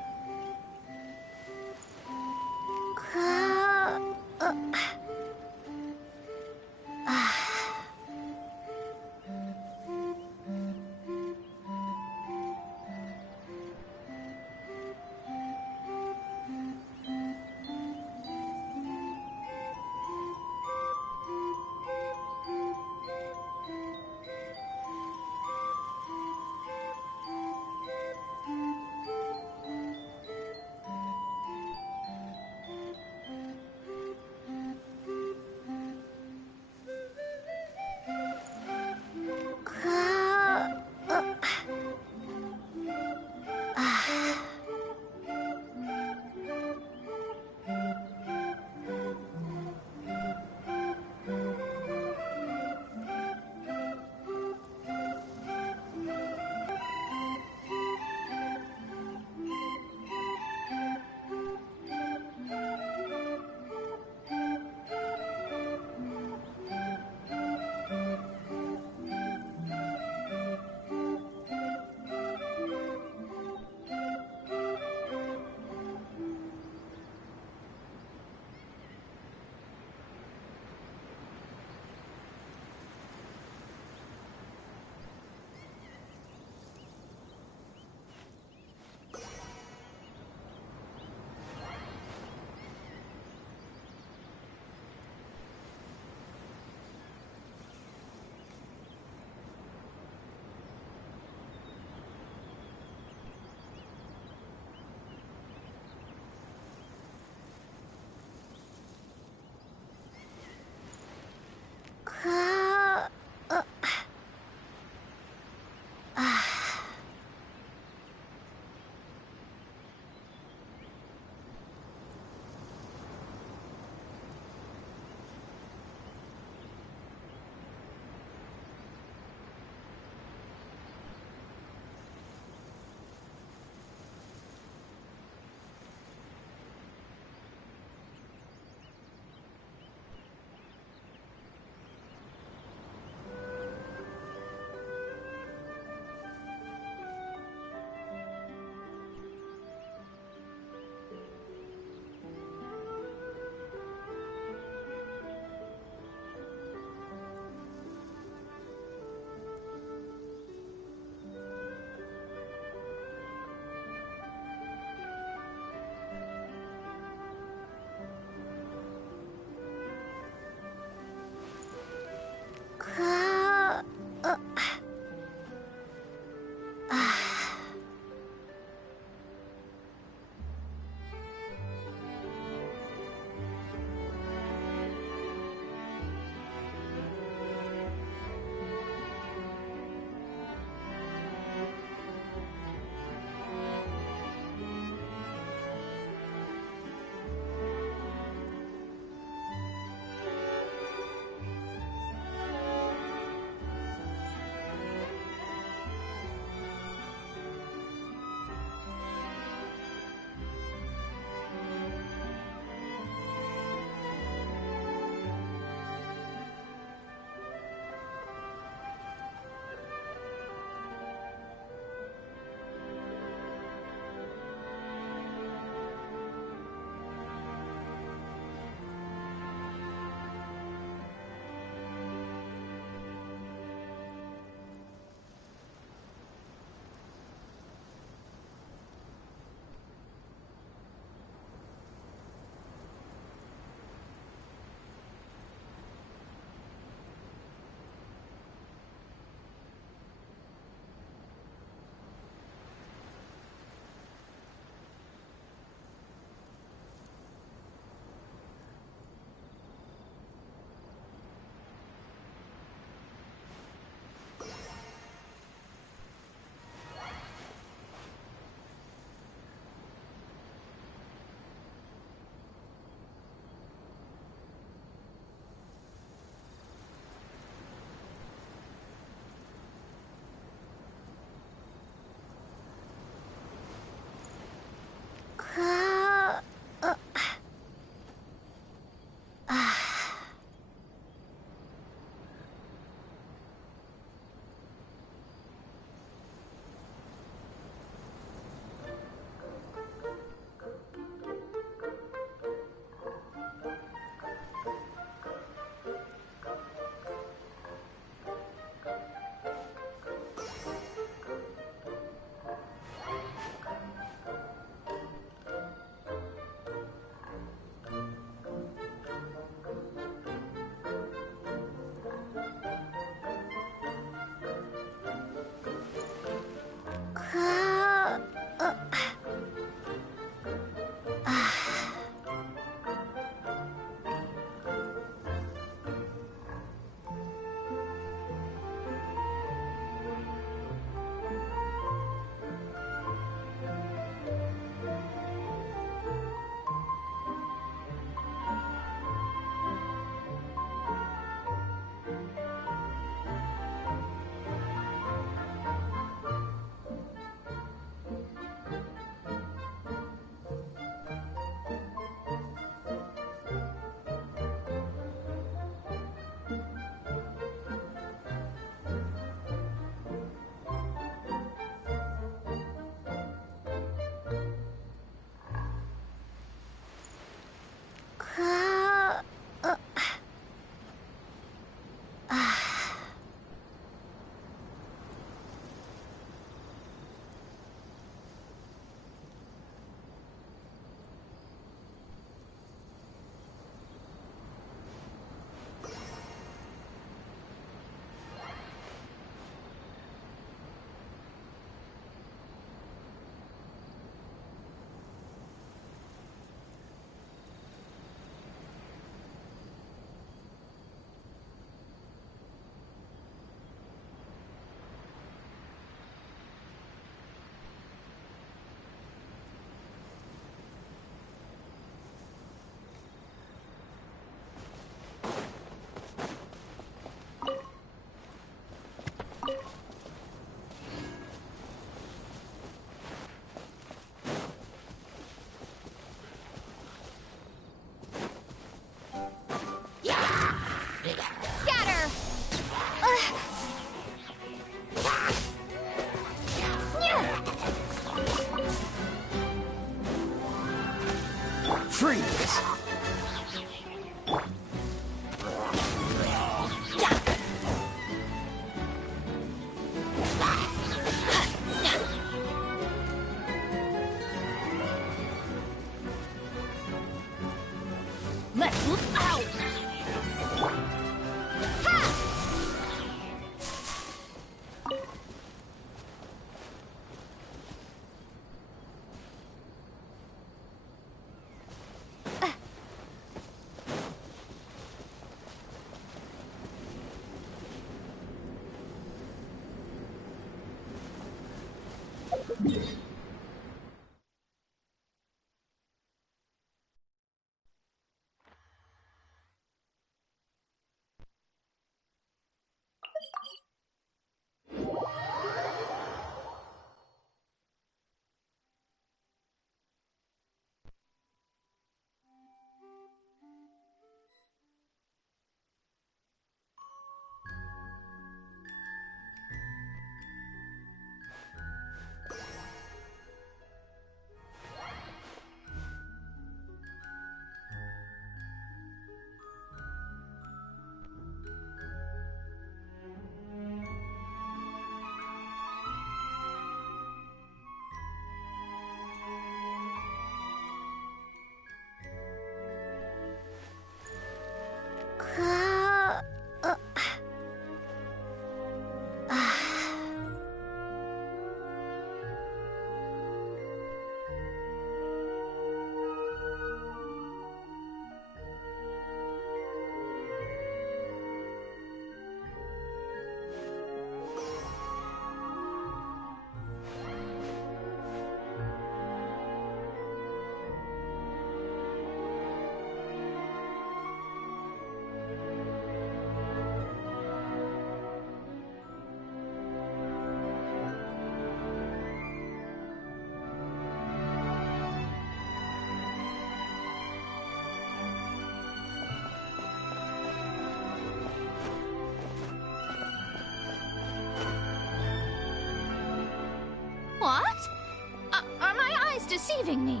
deceiving me.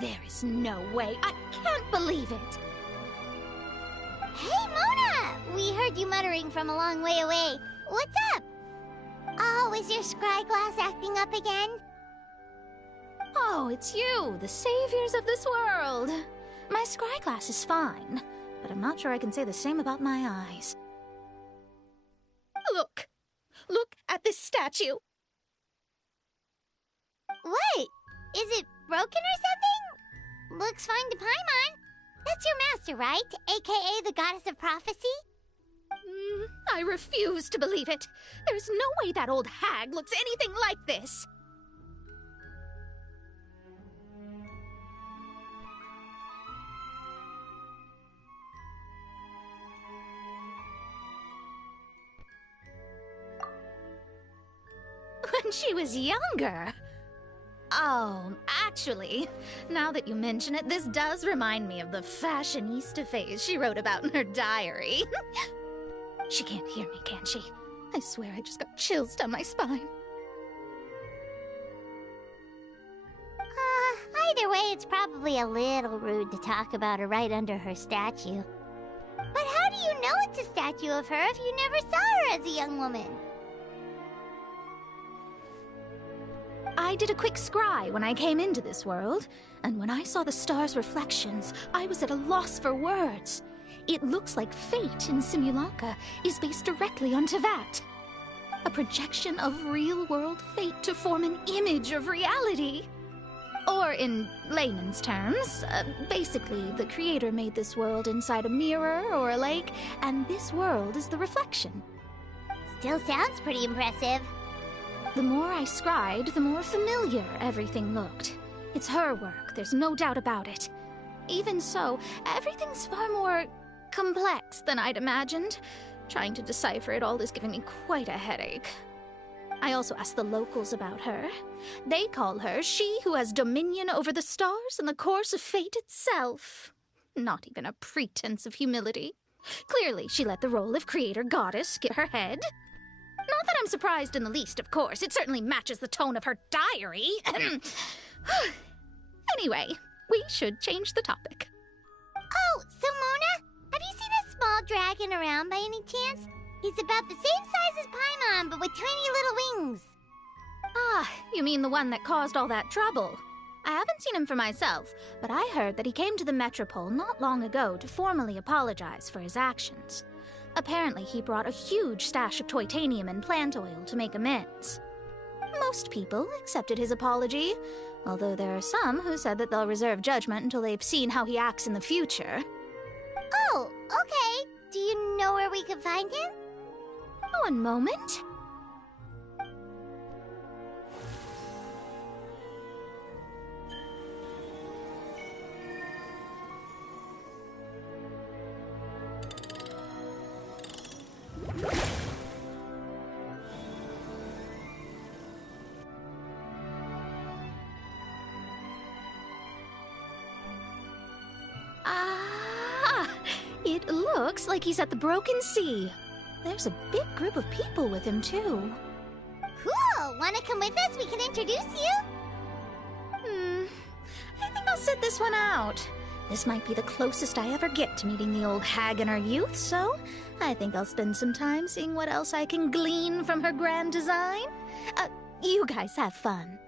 There is no way. I can't believe it. Hey, Mona! We heard you muttering from a long way away. What's up? Oh, is your scry glass acting up again? Oh, it's you, the saviors of this world. My scry glass is fine, but I'm not sure I can say the same about my eyes. Look! Look at this statue! What? Is it broken or something? Looks fine to Paimon. That's your master, right? AKA the goddess of prophecy? I refuse to believe it. There's no way that old hag looks anything like this. When she was younger. Oh, actually, now that you mention it, this does remind me of the fashionista phase she wrote about in her diary. She can't hear me, can she? I swear I just got chills down my spine. Either way, it's probably a little rude to talk about her right under her statue. But how do you know it's a statue of her if you never saw her as a young woman? I did a quick scry when I came into this world, and when I saw the stars' reflections, I was at a loss for words. It looks like fate in Simulanka is based directly on Tevat. A projection of real-world fate to form an image of reality. Or in layman's terms, basically the creator made this world inside a mirror or a lake, and this world is the reflection. Still sounds pretty impressive. The more I scried, the more familiar everything looked. It's her work, there's no doubt about it. Even so, everything's far more complex than I'd imagined. Trying to decipher it all is giving me quite a headache. I also asked the locals about her. They call her she who has dominion over the stars and the course of fate itself. Not even a pretense of humility. Clearly, she let the role of creator goddess get her head. Not that I'm surprised in the least, of course. It certainly matches the tone of her diary. Anyway, we should change the topic. Oh, so Mona, have you seen a small dragon around by any chance? He's about the same size as Paimon, but with tiny little wings. Ah, you mean the one that caused all that trouble? I haven't seen him for myself, but I heard that he came to the Metropole not long ago to formally apologize for his actions. Apparently, he brought a huge stash of Toitanium and plant oil to make amends. Most people accepted his apology, although there are some who said that they'll reserve judgment until they've seen how he acts in the future. Oh, okay. Do you know where we could find him? One moment. It looks like he's at the Broken Sea. There's a big group of people with him, too. Cool! Wanna come with us? We can introduce you? I think I'll sit this one out. This might be the closest I ever get to meeting the old hag in her youth, so I think I'll spend some time seeing what else I can glean from her grand design. You guys have fun.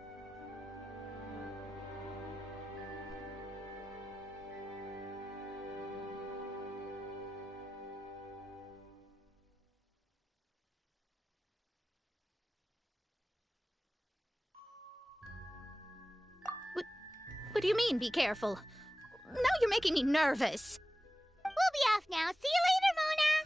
What do you mean, be careful? Now you're making me nervous. We'll be off now. See you later, Mona!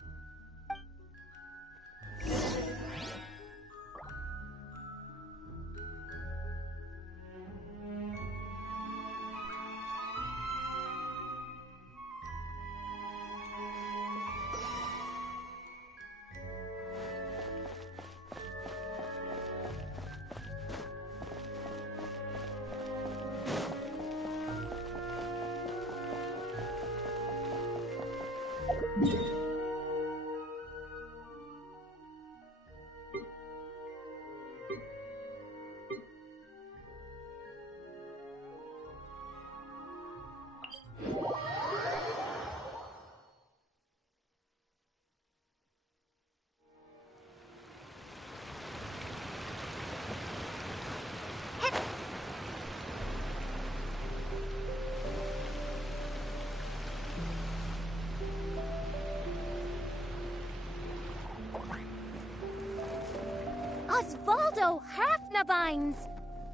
Osvaldo Hafnabines!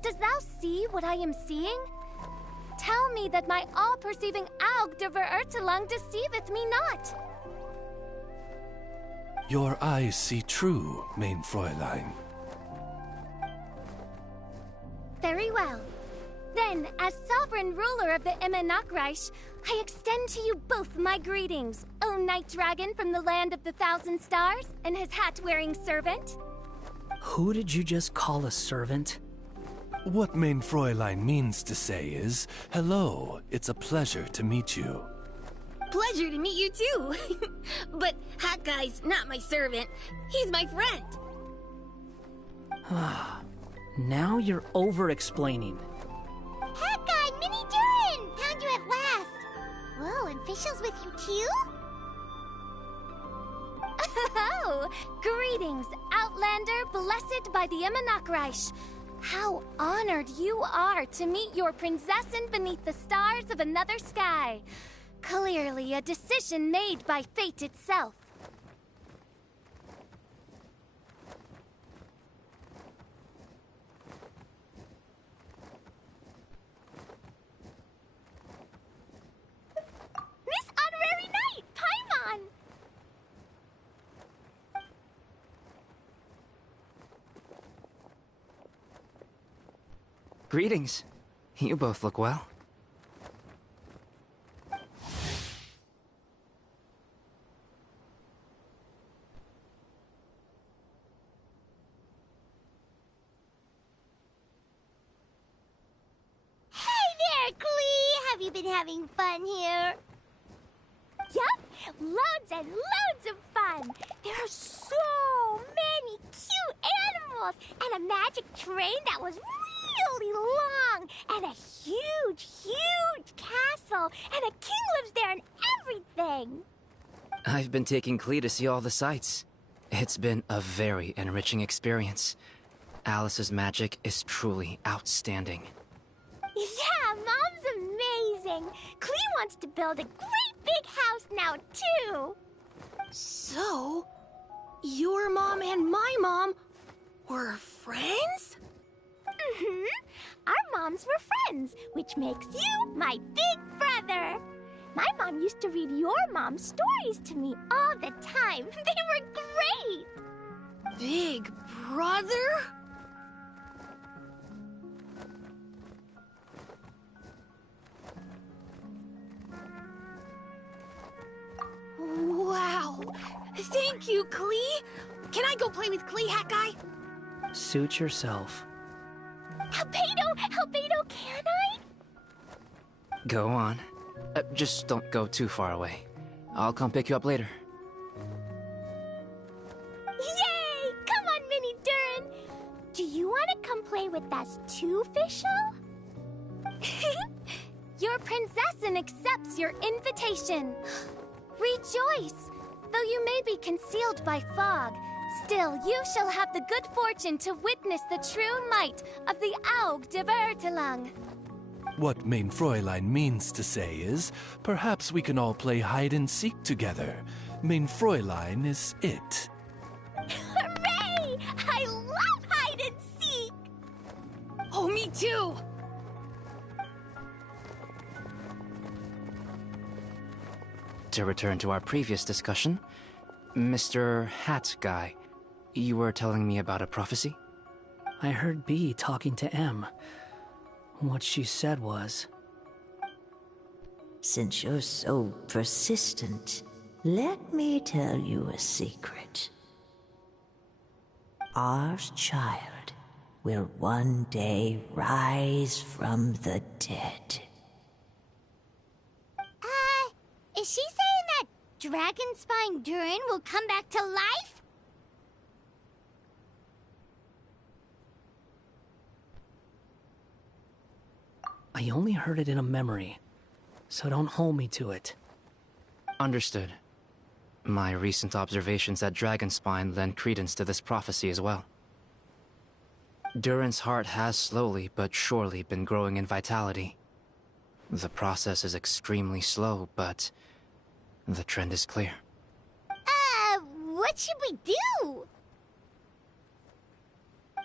Does thou see what I am seeing? Tell me that my all-perceiving Aug de Verurtelung deceiveth me not. Your eyes see true, mein Fräulein. Very well. Then, as sovereign ruler of the Immenachreich, I extend to you both my greetings, O Night Dragon from the land of the Thousand Stars, and his hat-wearing servant. Who did you just call a servant? What mein Fräulein means to say is, hello, it's a pleasure to meet you. Pleasure to meet you too. But Hat Guy's not my servant. He's my friend. Now you're over-explaining. Hat Guy, Mini Durin! Found you at last. Whoa, and Fischl's with you too? Oh, greetings, Outlander blessed by the Immenachreich. How honored you are to meet your prinzessin beneath the stars of another sky. Clearly a decision made by fate itself. Miss Honorary Knight, Paimon! Greetings. You both look well. Have you been having fun here? Yup, loads and loads of fun. There are so many cute animals and a magic train that was really long and a huge, huge castle and a king lives there and everything. I've been taking Klee to see all the sights. It's been a very enriching experience. Alice's magic is truly outstanding. Yeah, Mom's amazing. Klee wants to build a great big house now, too. So, your mom and my mom were friends? Mm-hmm. Our moms were friends, which makes you my big brother. My mom used to read your mom's stories to me all the time. They were great. Big brother? Wow! Thank you, Klee! Can I go play with Klee, Hat Guy? Suit yourself. Albedo, can I? Go on. Just don't go too far away. I'll come pick you up later. Yay! Come on, Mini Durin! Do you want to come play with us too, Fischl? Your prinzessin accepts your invitation. Rejoice! Though you may be concealed by fog, still you shall have the good fortune to witness the true might of the Aug de Verurtelung. What mein Fräulein means to say is, perhaps we can all play hide-and-seek together. Mein Fräulein is it. Hooray! I love hide-and-seek! Oh, me too! To return to our previous discussion, Mr. Hat Guy, you were telling me about a prophecy? I heard B talking to M. What she said was... Since you're so persistent, let me tell you a secret. Our child will one day rise from the dead. Is she saying that Dragonspine Durin will come back to life? I only heard it in a memory, so don't hold me to it. Understood. My recent observations at Dragonspine lend credence to this prophecy as well. Durin's heart has slowly but surely been growing in vitality. The process is extremely slow, but the trend is clear. What should we do?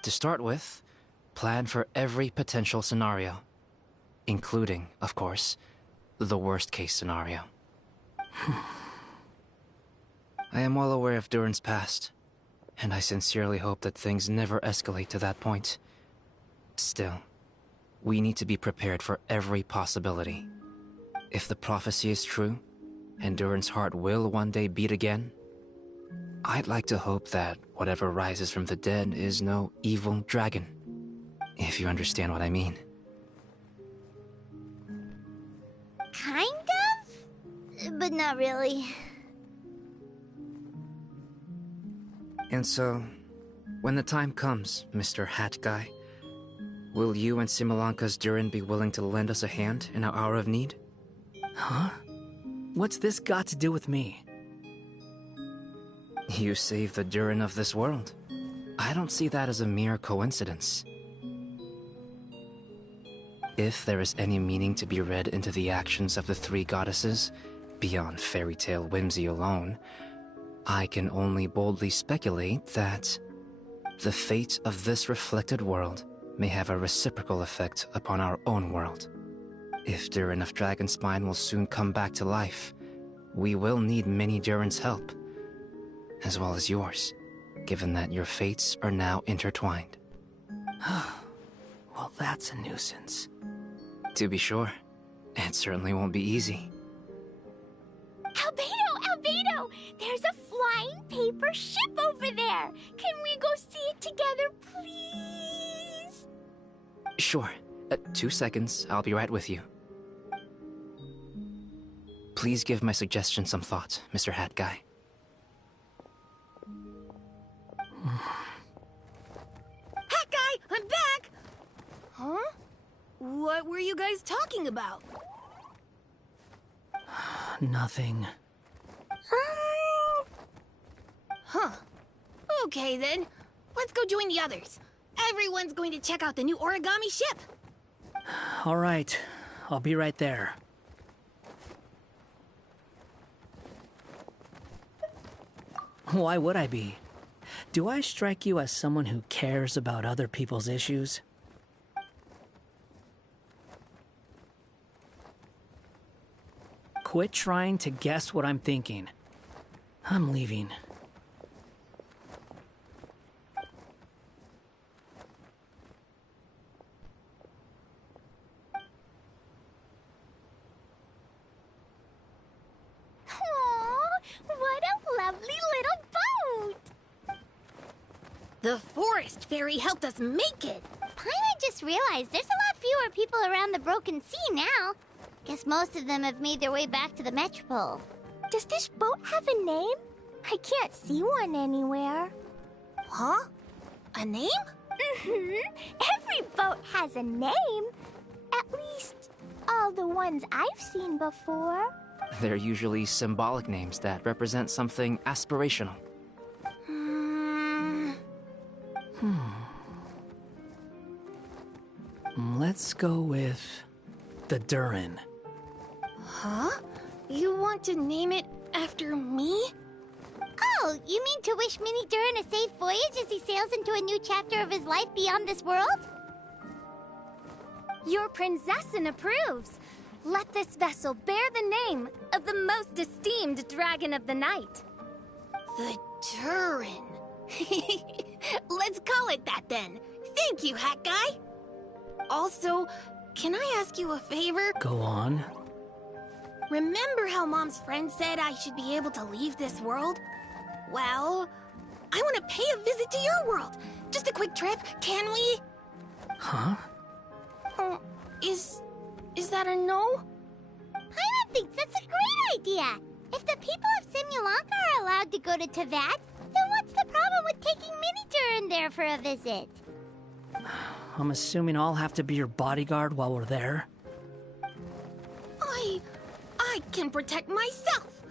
To start with, plan for every potential scenario, including, of course, the worst-case scenario. I am well aware of Durin's past, and I sincerely hope that things never escalate to that point. Still, we need to be prepared for every possibility. If the prophecy is true, and Durin's heart will one day beat again, I'd like to hope that whatever rises from the dead is no evil dragon. If you understand what I mean. Kind of? But not really. And so, when the time comes, Mr. Hat Guy, will you and Simulanka's Durin be willing to lend us a hand in our hour of need? Huh? What's this got to do with me? You saved the Durin of this world. I don't see that as a mere coincidence. If there is any meaning to be read into the actions of the three goddesses, beyond fairy tale whimsy alone, I can only boldly speculate that the fate of this reflected world may have a reciprocal effect upon our own world. If Durin of Dragonspine will soon come back to life, we will need many Durin's help, as well as yours, given that your fates are now intertwined. Well, that's a nuisance. To be sure, it certainly won't be easy. Albedo! There's a flying paper ship over there! Can we go see it together, please? Sure. 2 seconds, I'll be right with you. Please give my suggestion some thought, Mr. Hat Guy. Hat Guy, I'm back! Huh? What were you guys talking about? Nothing. Huh. Okay then. Let's go join the others. Everyone's going to check out the new origami ship. All right. I'll be right there. Why would I be? Do I strike you as someone who cares about other people's issues? Quit trying to guess what I'm thinking. I'm leaving. What a lovely little boat! The forest fairy helped us make it. Paimon just realized there's a lot fewer people around the Broken Sea now. Guess most of them have made their way back to the Metropole. Does this boat have a name? I can't see one anywhere. Huh? A name? Every boat has a name. At least, all the ones I've seen before. They're usually symbolic names that represent something aspirational. Let's go with the Durin. Huh? You want to name it after me? Oh, you mean to wish Mini Durin a safe voyage as he sails into a new chapter of his life beyond this world? Your princessin approves. Let this vessel bear the name of the most esteemed dragon of the night. The Durin. Let's call it that then. Thank you, Hat Guy. Also, can I ask you a favor? Go on. Remember how Mom's friend said I should be able to leave this world? Well, I want to pay a visit to your world. Just a quick trip, can we? Huh? Is that a no? Paimon thinks that's a great idea. If the people of Simulanka are allowed to go to Teyvat, then what's the problem with taking Mini Durin there for a visit? I'm assuming I'll have to be your bodyguard while we're there. I can protect myself.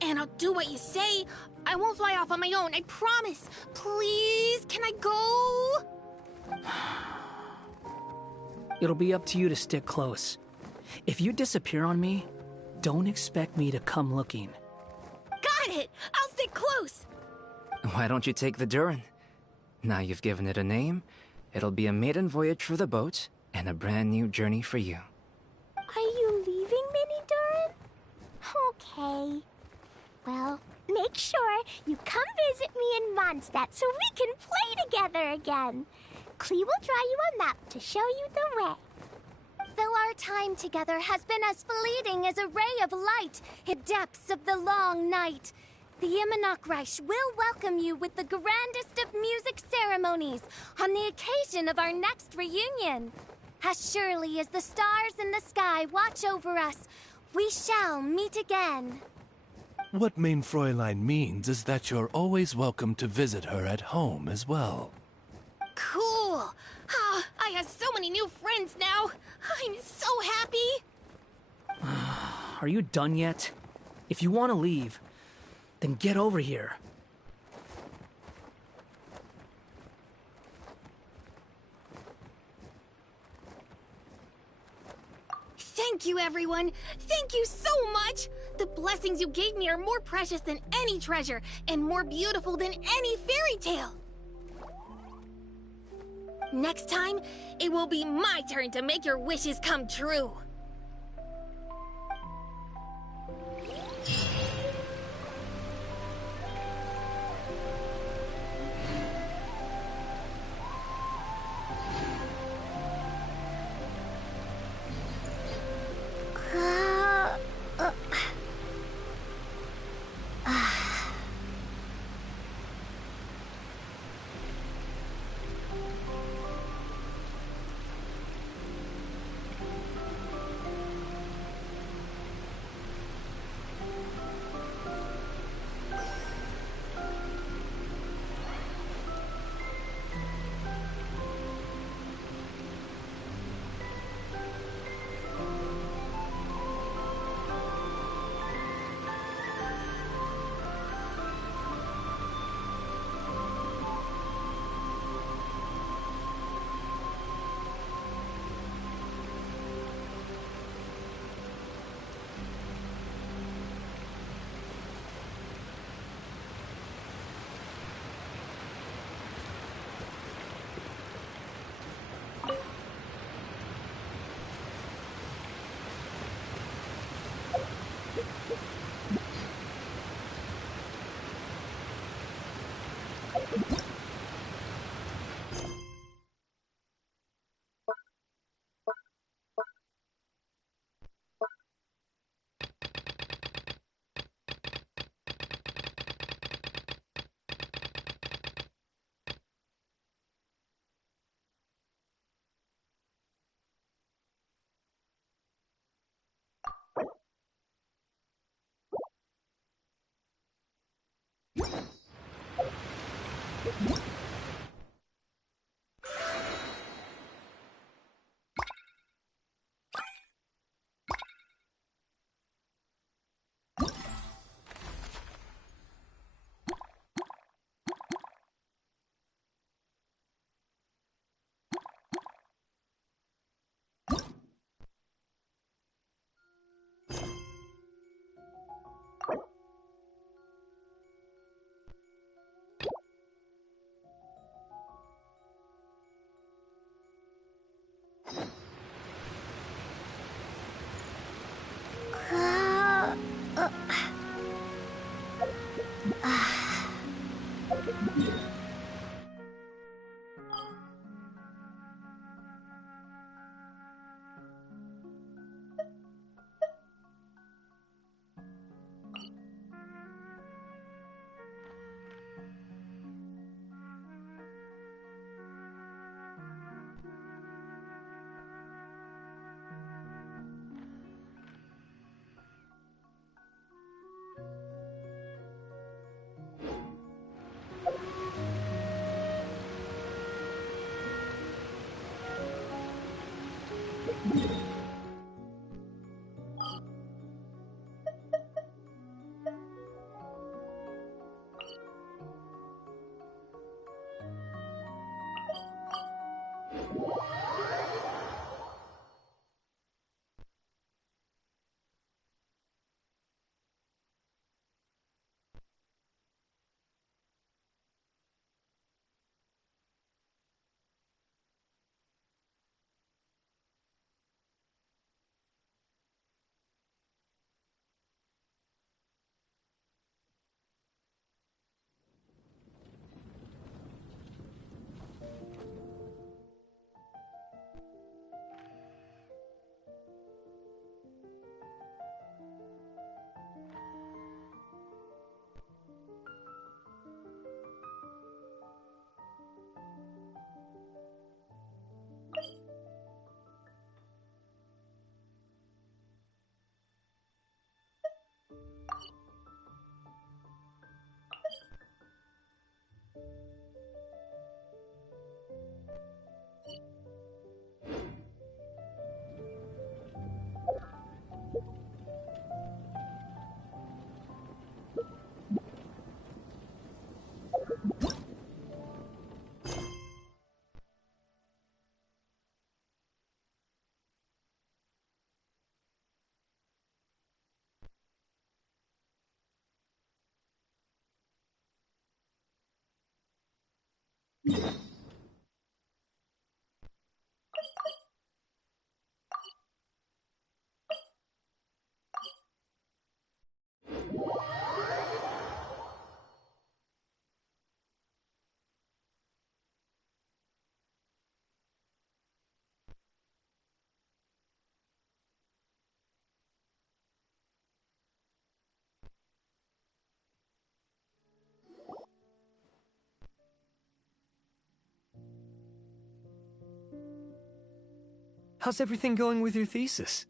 And I'll do what you say. I won't fly off on my own, I promise. Please, can I go? It'll be up to you to stick close. If you disappear on me, don't expect me to come looking. Got it! I'll stick close! Why don't you take the Durin? Now you've given it a name, it'll be a maiden voyage for the boat and a brand new journey for you. Are you leaving, Mini Durin? Okay. Well, make sure you come visit me in Mondstadt so we can play together again. Klee will draw you a map to show you the way. Though our time together has been as fleeting as a ray of light in depths of the long night, the Immonokreich will welcome you with the grandest of music ceremonies on the occasion of our next reunion. As surely as the stars in the sky watch over us, we shall meet again. What Mein Fräulein means is that you're always welcome to visit her at home as well. Cool! Ah, I have so many new friends now! I'm so happy! Are you done yet? If you want to leave, then get over here. Thank you, everyone! Thank you so much! The blessings you gave me are more precious than any treasure, and more beautiful than any fairy tale! Next time, it will be my turn to make your wishes come true! How's everything going with your thesis?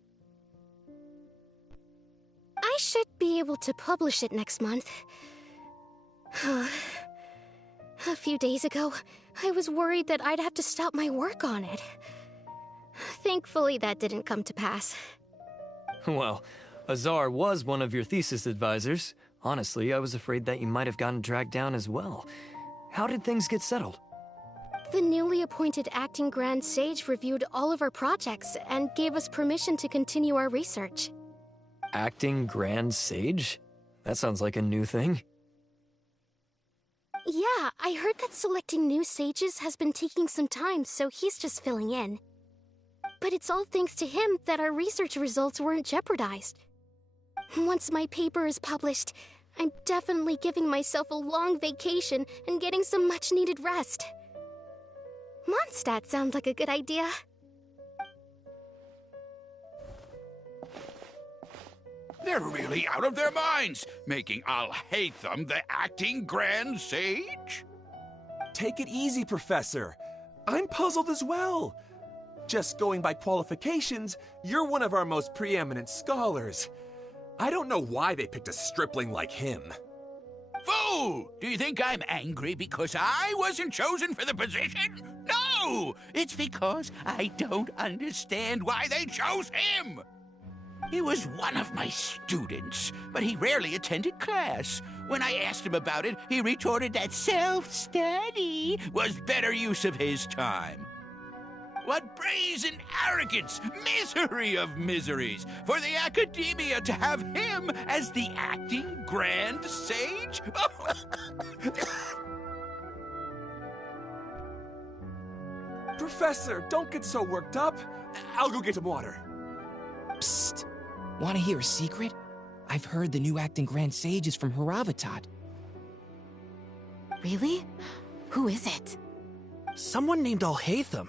I should be able to publish it next month. A few days ago, I was worried that I'd have to stop my work on it. Thankfully, that didn't come to pass. Well, Azar was one of your thesis advisors. Honestly, I was afraid that you might have gotten dragged down as well. How did things get settled? The newly appointed acting Grand Sage reviewed all of our projects and gave us permission to continue our research. Acting Grand Sage? That sounds like a new thing. Yeah, I heard that selecting new sages has been taking some time, so he's just filling in. But it's all thanks to him that our research results weren't jeopardized. Once my paper is published, I'm definitely giving myself a long vacation and getting some much-needed rest. Mondstadt sounds like a good idea. They're really out of their minds, making Al-Haytham the acting Grand Sage? Take it easy, Professor. I'm puzzled as well. Just going by qualifications, you're one of our most preeminent scholars. I don't know why they picked a stripling like him. Fool! Do you think I'm angry because I wasn't chosen for the position? No! It's because I don't understand why they chose him! He was one of my students, but he rarely attended class. When I asked him about it, he retorted that self-study was better use of his time. What brazen arrogance, misery of miseries, for the academia to have him as the acting Grand Sage? Professor, don't get so worked up. I'll go get some water. Psst. Want to hear a secret? I've heard the new acting Grand Sage is from Haravatat. Really? Who is it? Someone named Al-Haytham.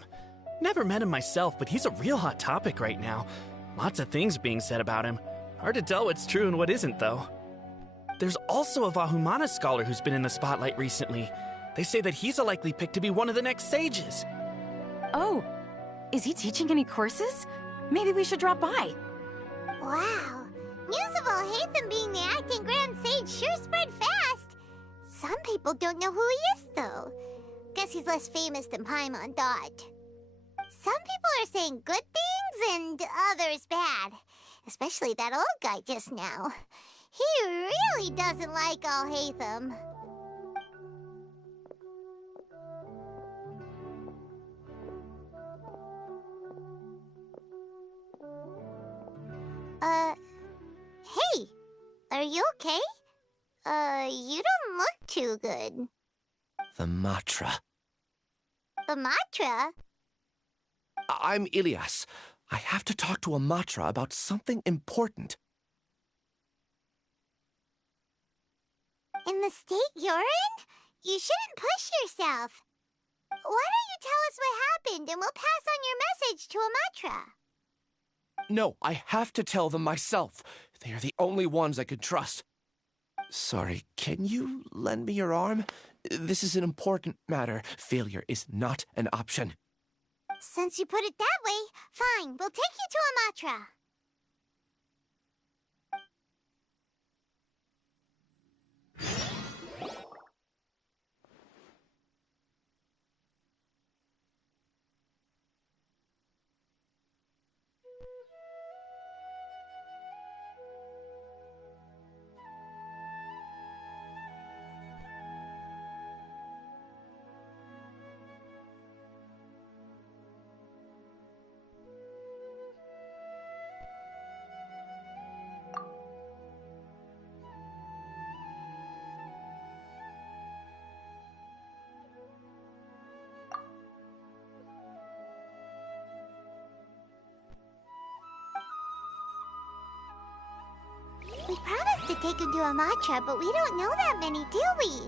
Never met him myself, but he's a real hot topic right now. Lots of things being said about him. Hard to tell what's true and what isn't, though. There's also a Vahumana scholar who's been in the spotlight recently. They say that he's a likely pick to be one of the next sages. Oh, is he teaching any courses? Maybe we should drop by. Wow. News of Al-Haytham being the acting Grand Sage sure spread fast. Some people don't know who he is, though. Guess he's less famous than Paimon thought. Some people are saying good things and others bad. Especially that old guy just now. He really doesn't like Al-Haytham. Hey, are you okay? You don't look too good. The Matra. The Matra? I'm Ilias. I have to talk to a Matra about something important. In the state you're in? You shouldn't push yourself. Why don't you tell us what happened and we'll pass on your message to a Matra? No, I have to tell them myself. They are the only ones I could trust. Sorry, can you lend me your arm? This is an important matter. Failure is not an option. Since you put it that way, fine, we'll take you to a Matra. We promised to take him to Amatra, but we don't know that many, do we?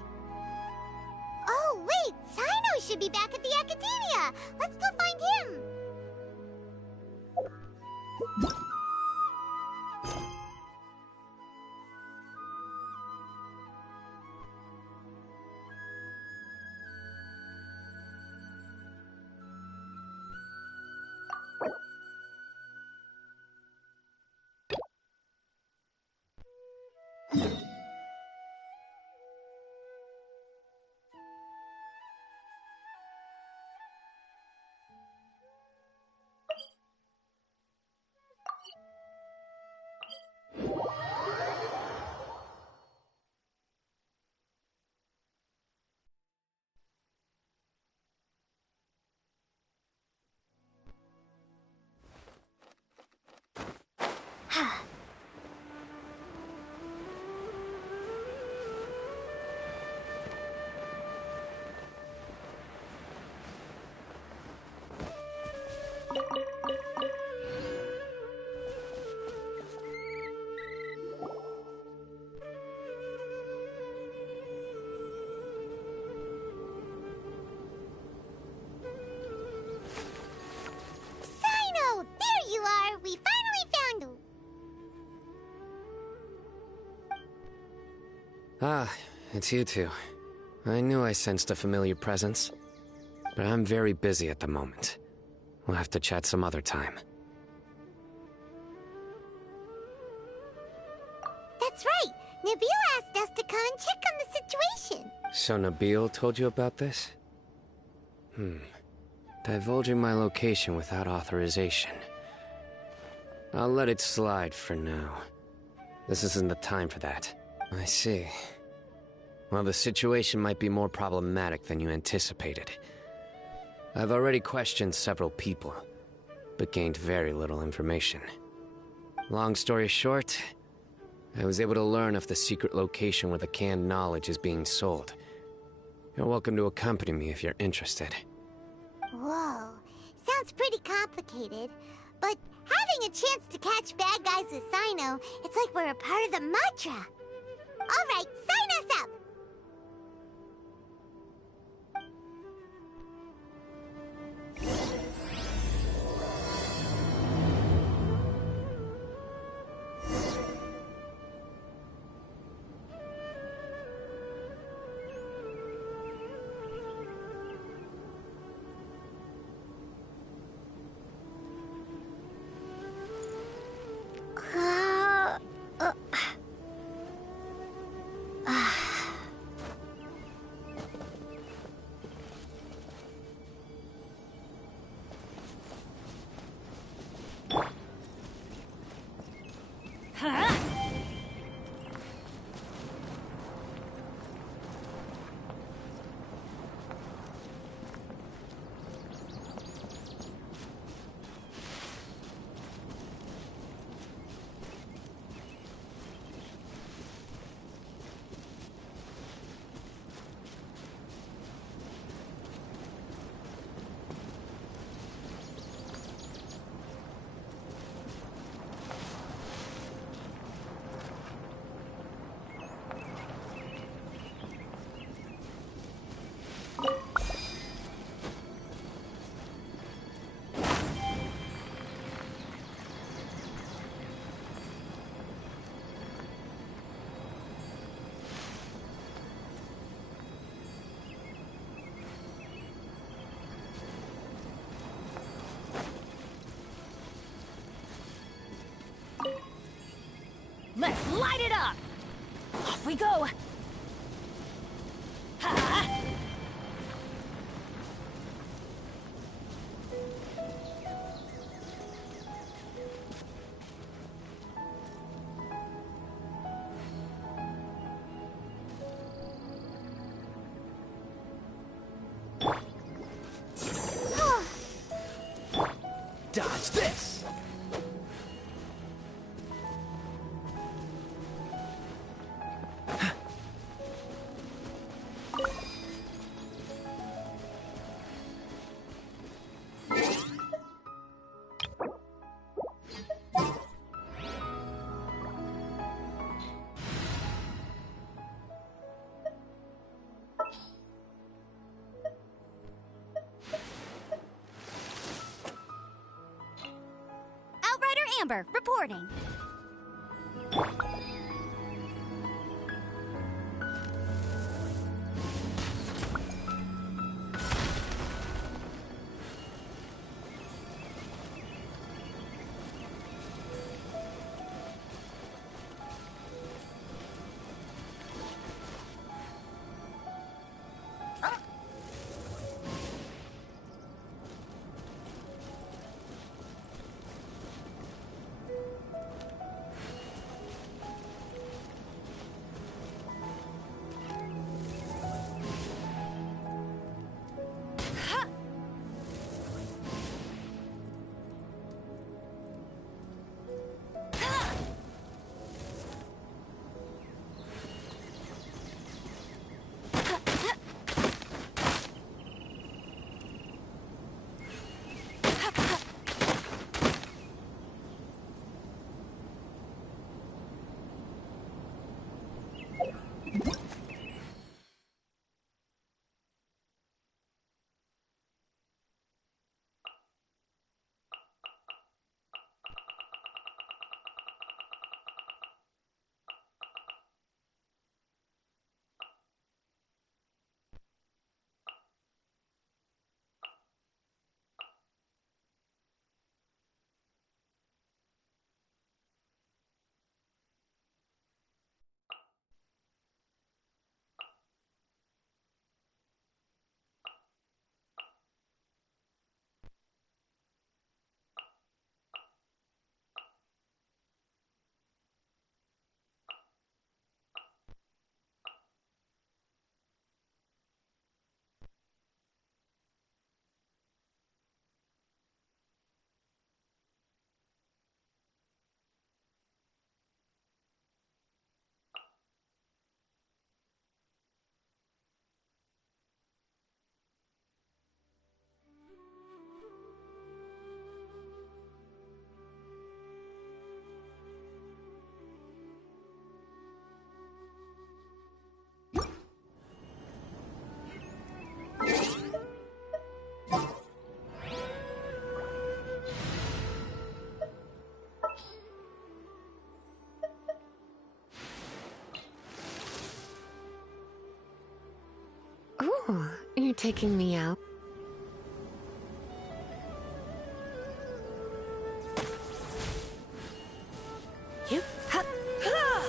Oh, wait! Sino should be back at the Academia! Let's go find him! Ah, it's you two. I knew I sensed a familiar presence. But I'm very busy at the moment. We'll have to chat some other time. That's right! Nabil asked us to come and check on the situation. So Nabil told you about this? Divulging my location without authorization. I'll let it slide for now. This isn't the time for that. I see. Well, the situation might be more problematic than you anticipated. I've already questioned several people, but gained very little information. Long story short, I was able to learn of the secret location where the canned knowledge is being sold. You're welcome to accompany me if you're interested. Whoa, sounds pretty complicated. But having a chance to catch bad guys with Sino, it's like we're a part of the Matra. Alright, sign us up! Let's light it up! Off we go! Ha! Dodge this! Amber, reporting. Ooh, you're taking me out. You? Ha! Ha!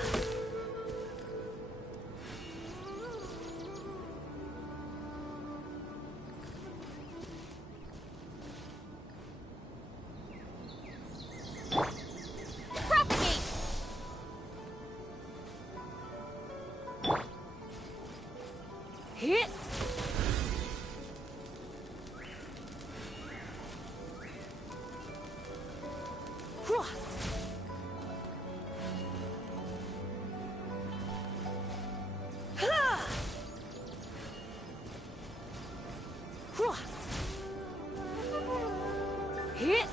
Propagate! Hit! Hit!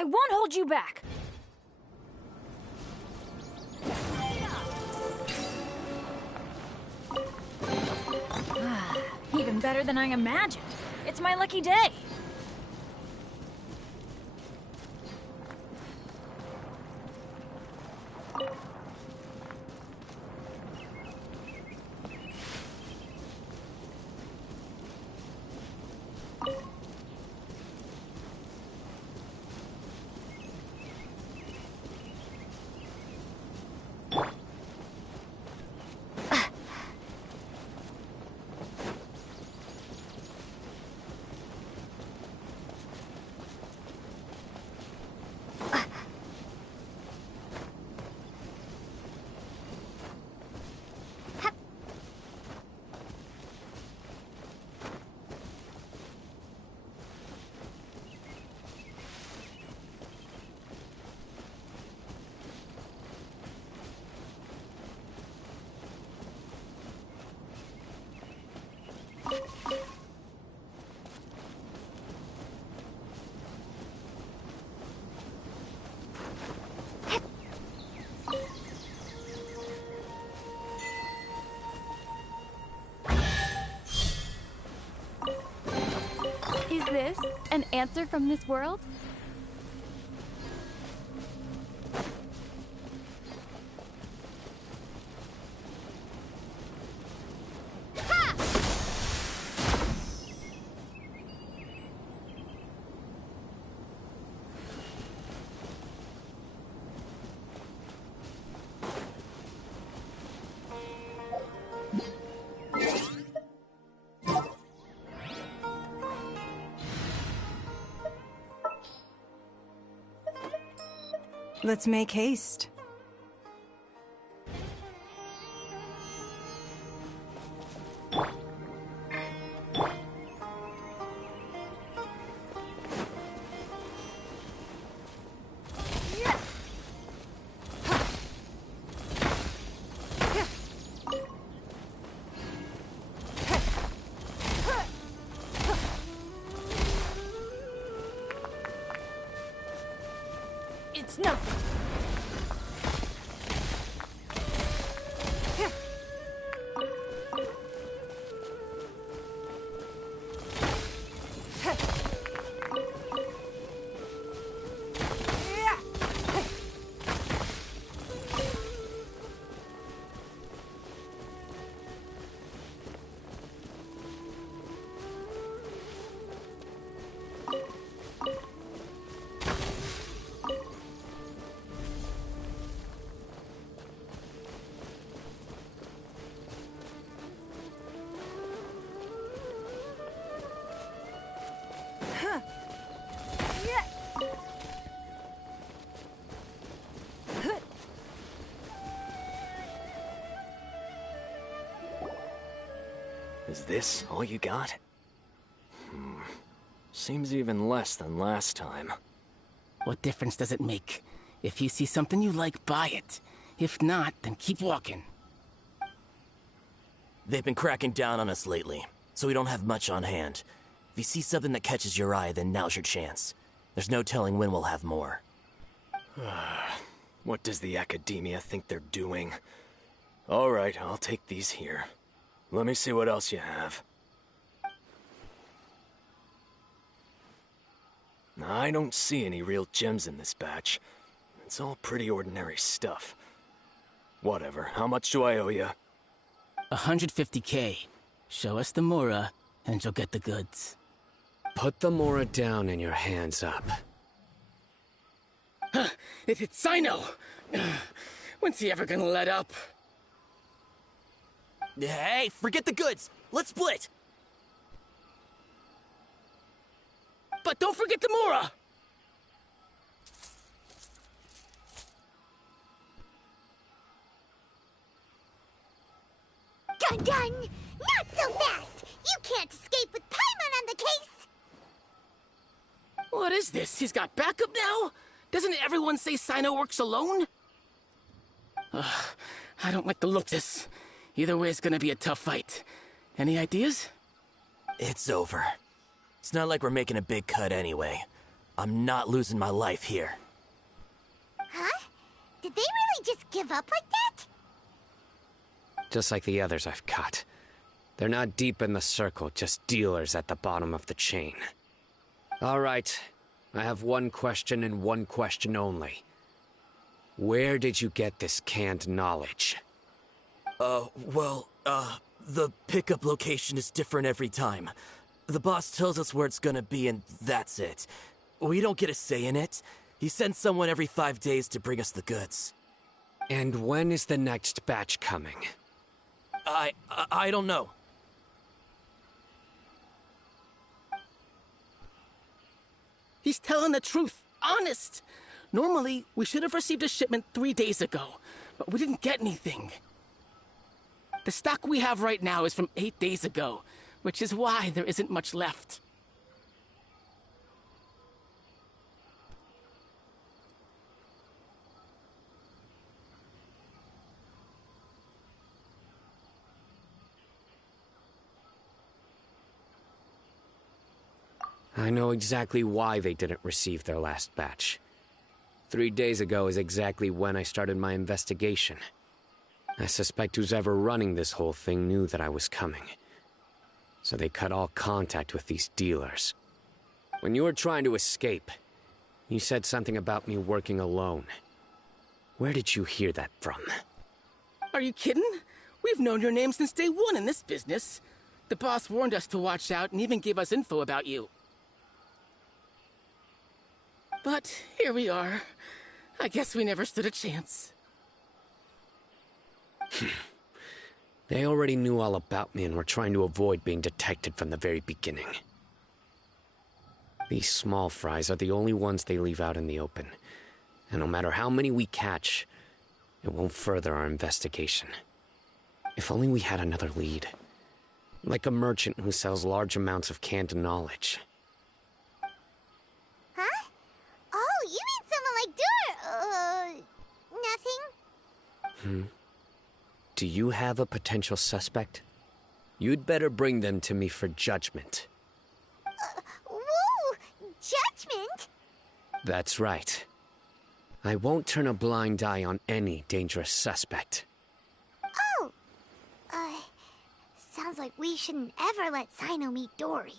I won't hold you back. Even better than I imagined. It's my lucky day. this an answer from this world? Let's make haste. It's nothing. Is this all you got? Seems even less than last time. What difference does it make? If you see something you like, buy it. If not, then keep walking. They've been cracking down on us lately, so we don't have much on hand. If you see something that catches your eye, then now's your chance. There's no telling when we'll have more. What does the Academia think they're doing? All right, I'll take these here. Let me see what else you have. I don't see any real gems in this batch. It's all pretty ordinary stuff. Whatever, how much do I owe you? 150K. Show us the Mora, and you'll get the goods. Put the Mora down and your hands up. It's Sino! When's he ever gonna let up? Hey, forget the goods! Let's split! But don't forget the Mora! Dun dun! Not so fast! You can't escape with Paimon on the case! What is this? He's got backup now? Doesn't everyone say Sino works alone? I don't like the look of this. Either way, it's gonna be a tough fight. Any ideas? It's over. It's not like we're making a big cut anyway. I'm not losing my life here. Huh? Did they really just give up like that? Just like the others I've cut. They're not deep in the circle, just dealers at the bottom of the chain. All right, I have one question and one question only. Where did you get this canned knowledge? The pickup location is different every time. The boss tells us where it's gonna be and that's it. We don't get a say in it. He sends someone every 5 days to bring us the goods. And when is the next batch coming? I don't know. He's telling the truth. Honest. Normally, we should have received a shipment 3 days ago, but we didn't get anything. The stock we have right now is from 8 days ago, which is why there isn't much left. I know exactly why they didn't receive their last batch. 3 days ago is exactly when I started my investigation. I suspect who's ever running this whole thing knew that I was coming. So they cut all contact with these dealers. When you were trying to escape, you said something about me working alone. Where did you hear that from? Are you kidding? We've known your name since day one in this business. The boss warned us to watch out and even gave us info about you. But here we are. I guess we never stood a chance. They already knew all about me and were trying to avoid being detected from the very beginning. These small fries are the only ones they leave out in the open. And no matter how many we catch, it won't further our investigation. If only we had another lead. Like a merchant who sells large amounts of canned knowledge. Huh? Oh, you mean someone like nothing? Do you have a potential suspect? You'd better bring them to me for judgment. Whoa! Judgment? That's right. I won't turn a blind eye on any dangerous suspect. Oh! Sounds like we shouldn't ever let Sino meet Dory.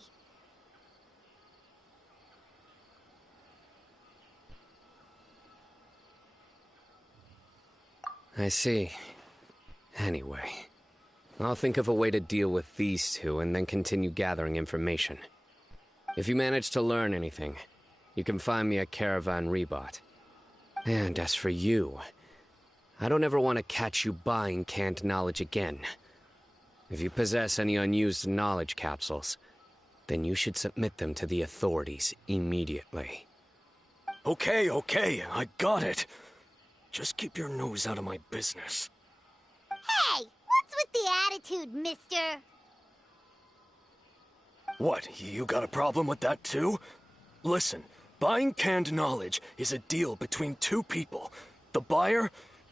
I see. Anyway, I'll think of a way to deal with these two and then continue gathering information. If you manage to learn anything, you can find me at Caravan Rebot. And as for you, I don't ever want to catch you buying canned knowledge again. If you possess any unused knowledge capsules, then you should submit them to the authorities immediately. Okay, I got it. Just keep your nose out of my business. Hey! What's with the attitude, mister? What, you got a problem with that too? Listen, buying canned knowledge is a deal between two people, the buyer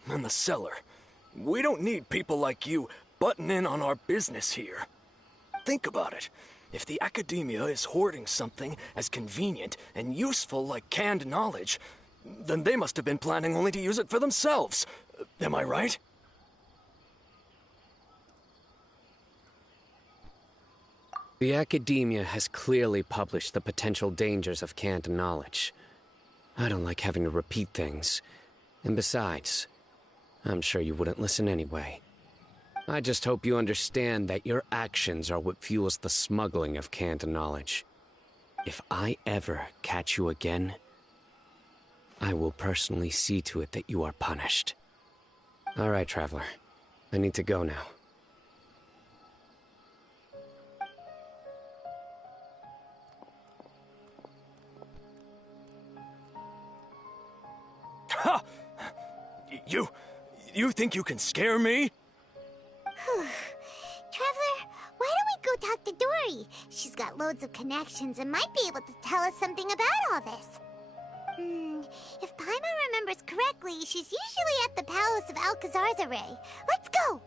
and the seller. We don't need people like you butting in on our business here. Think about it. If the academia is hoarding something as convenient and useful like canned knowledge, then they must have been planning only to use it for themselves. Am I right? The academia has clearly published the potential dangers of canned knowledge. I don't like having to repeat things. And besides, I'm sure you wouldn't listen anyway. I just hope you understand that your actions are what fuels the smuggling of canned knowledge. If I ever catch you again, I will personally see to it that you are punished. All right, Traveler. I need to go now. Ha! You think you can scare me? Traveler, why don't we go talk to Dory? She's got loads of connections and might be able to tell us something about all this. If Paimon remembers correctly, she's usually at the Palace of Alcazar's Array. Let's go!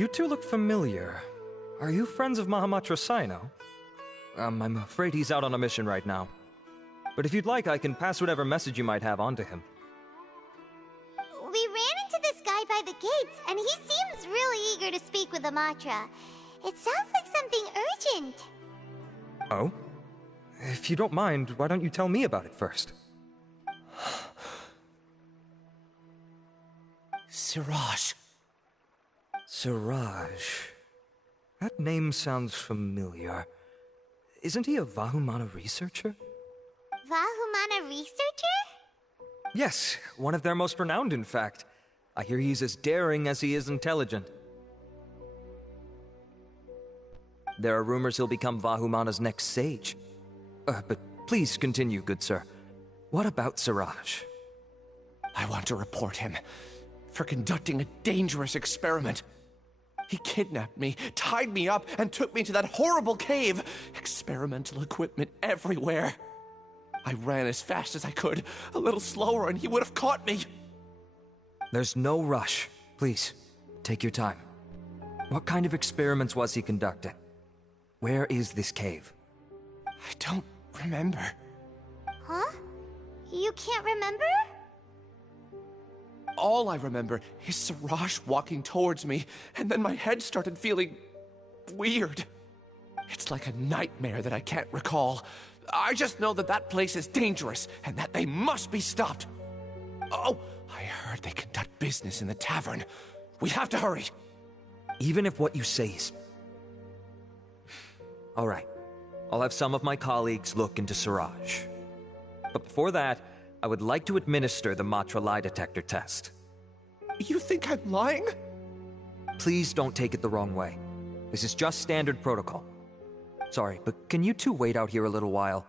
You two look familiar. Are you friends of Mahamatra Sino? I'm afraid he's out on a mission right now. But if you'd like, I can pass whatever message you might have on to him. We ran into this guy by the gates, and he seems really eager to speak with Amatra. It sounds like something urgent. Oh? If you don't mind, why don't you tell me about it first? Siraj. Siraj. That name sounds familiar. Isn't he a Vahumana researcher? Vahumana researcher? Yes, one of their most renowned, in fact. I hear he's as daring as he is intelligent. There are rumors he'll become Vahumana's next sage. But please continue, good sir. What about Siraj? I want to report him for conducting a dangerous experiment. He kidnapped me, tied me up, and took me to that horrible cave. Experimental equipment everywhere. I ran as fast as I could, a little slower, and he would have caught me. There's no rush. Please, take your time. What kind of experiments was he conducting? Where is this cave? I don't remember. Huh? You can't remember? All I remember is Siraj walking towards me, and then my head started feeling weird. It's like a nightmare that I can't recall. I just know that that place is dangerous, and that they must be stopped. Oh, I heard they conduct business in the tavern. We have to hurry. Even if what you say is... All right. I'll have some of my colleagues look into Siraj. But before that, I would like to administer the Matra lie detector test. You think I'm lying? Please don't take it the wrong way. This is just standard protocol. Sorry, but can you two wait out here a little while?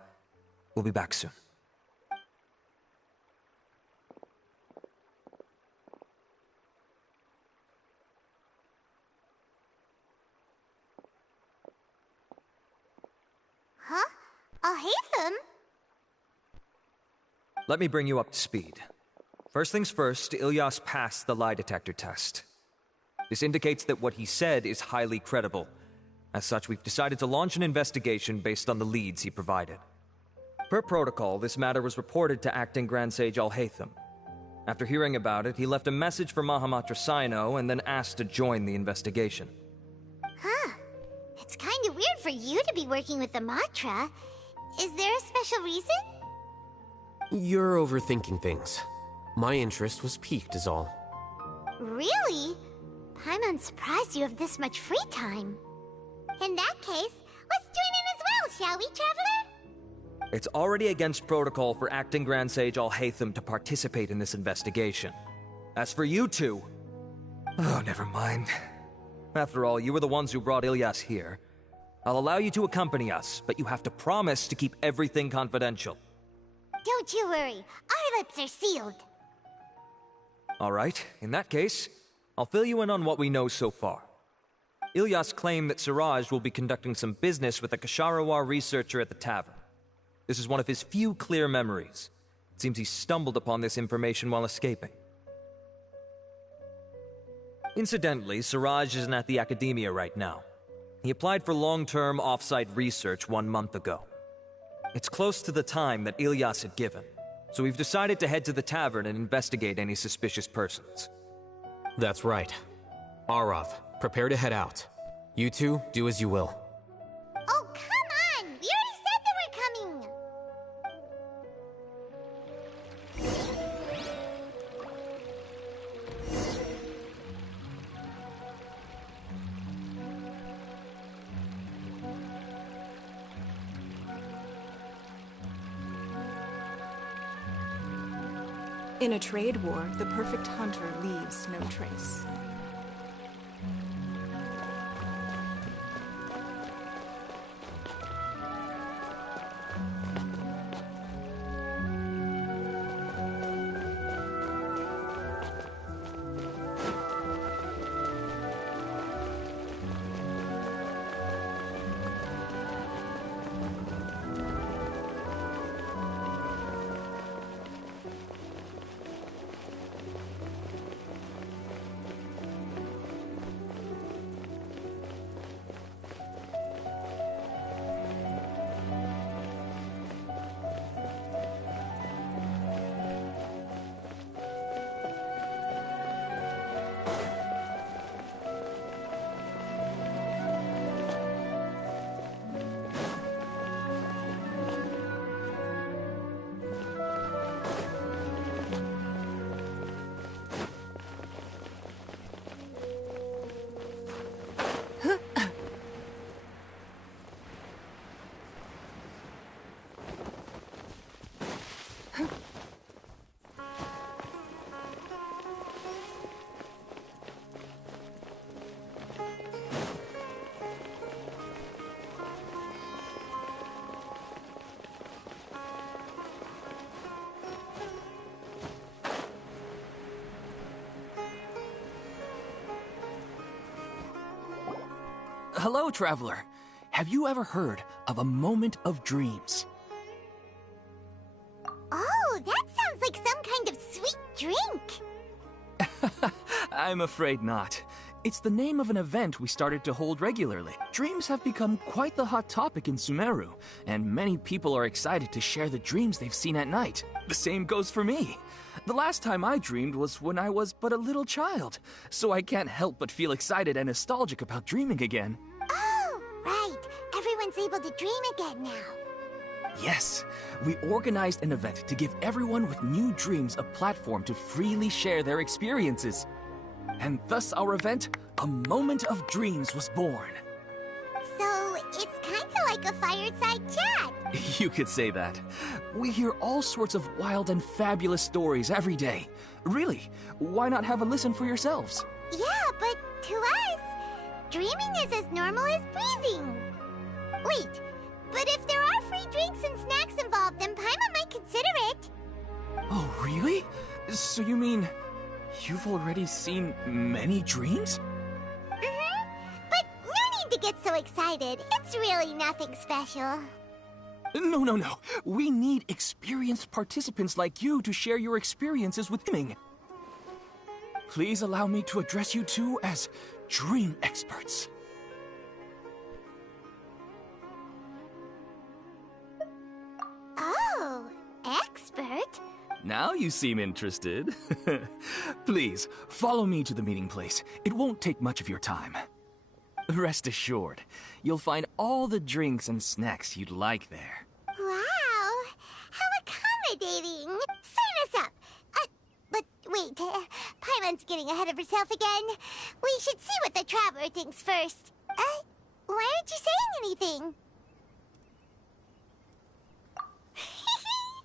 We'll be back soon. Huh? I'll hate them. Let me bring you up to speed. First things first, Ilyas passed the lie detector test. This indicates that what he said is highly credible. As such, we've decided to launch an investigation based on the leads he provided. Per protocol, this matter was reported to Acting Grand Sage Al-Haytham. After hearing about it, he left a message for Mahamatra Sino and then asked to join the investigation. Huh. It's kind of weird for you to be working with the Matra. Is there a special reason? You're overthinking things. My interest was piqued is all. Really? I'm unsurprised you have this much free time. In that case, let's join in as well, shall we, Traveler? It's already against protocol for Acting Grand Sage Al-Haytham to participate in this investigation. As for you two... Oh, never mind. After all, you were the ones who brought Ilyas here. I'll allow you to accompany us, but you have to promise to keep everything confidential. Don't you worry, our lips are sealed. All right, in that case, I'll fill you in on what we know so far. Ilyas claimed that Siraj will be conducting some business with a Kasharawar researcher at the tavern. This is one of his few clear memories. It seems he stumbled upon this information while escaping. Incidentally, Siraj isn't at the academia right now. He applied for long-term off-site research 1 month ago. It's close to the time that Ilyas had given, so we've decided to head to the tavern and investigate any suspicious persons. That's right. Arav, prepare to head out. You two, do as you will. Oh, come on! We already said that we're coming! In a trade war, the perfect hunter leaves no trace. Hello, traveler. Have you ever heard of a moment of dreams? Oh, that sounds like some kind of sweet drink. I'm afraid not. It's the name of an event we started to hold regularly. Dreams have become quite the hot topic in Sumeru, and many people are excited to share the dreams they've seen at night. The same goes for me. The last time I dreamed was when I was but a little child, so I can't help but feel excited and nostalgic about dreaming again. Oh, right. Everyone's able to dream again now. Yes, we organized an event to give everyone with new dreams a platform to freely share their experiences. And thus our event, A Moment of Dreams, was born. So, it's kinda like a fireside chat. You could say that. We hear all sorts of wild and fabulous stories every day. Really, why not have a listen for yourselves? Yeah, but to us, dreaming is as normal as breathing. Wait, but if there are free drinks and snacks involved, then Paimon might consider it. Oh, really? So you mean you've already seen many dreams? But no need to get so excited. It's really nothing special. No. We need experienced participants like you to share your experiences with dreaming. Please allow me to address you two as dream experts. Oh, expert? Now you seem interested. Please, follow me to the meeting place. It won't take much of your time. Rest assured, you'll find all the drinks and snacks you'd like there. Wow, how accommodating. Sign us up. But wait, Paimon's getting ahead of herself again. We should see what the traveler thinks first. Why aren't you saying anything?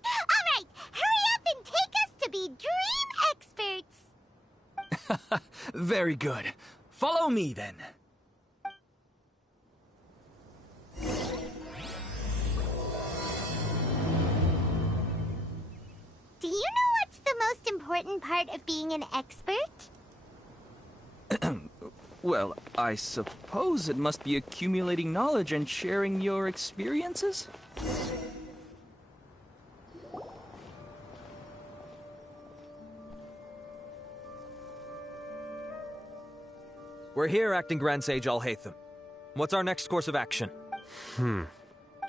All right, hurry up and take us to be dream experts. Very good. Follow me then. Do you know what's the most important part of being an expert? Well, I suppose it must be accumulating knowledge and sharing your experiences? We're here, Acting Grand Sage Alhaitham. What's our next course of action?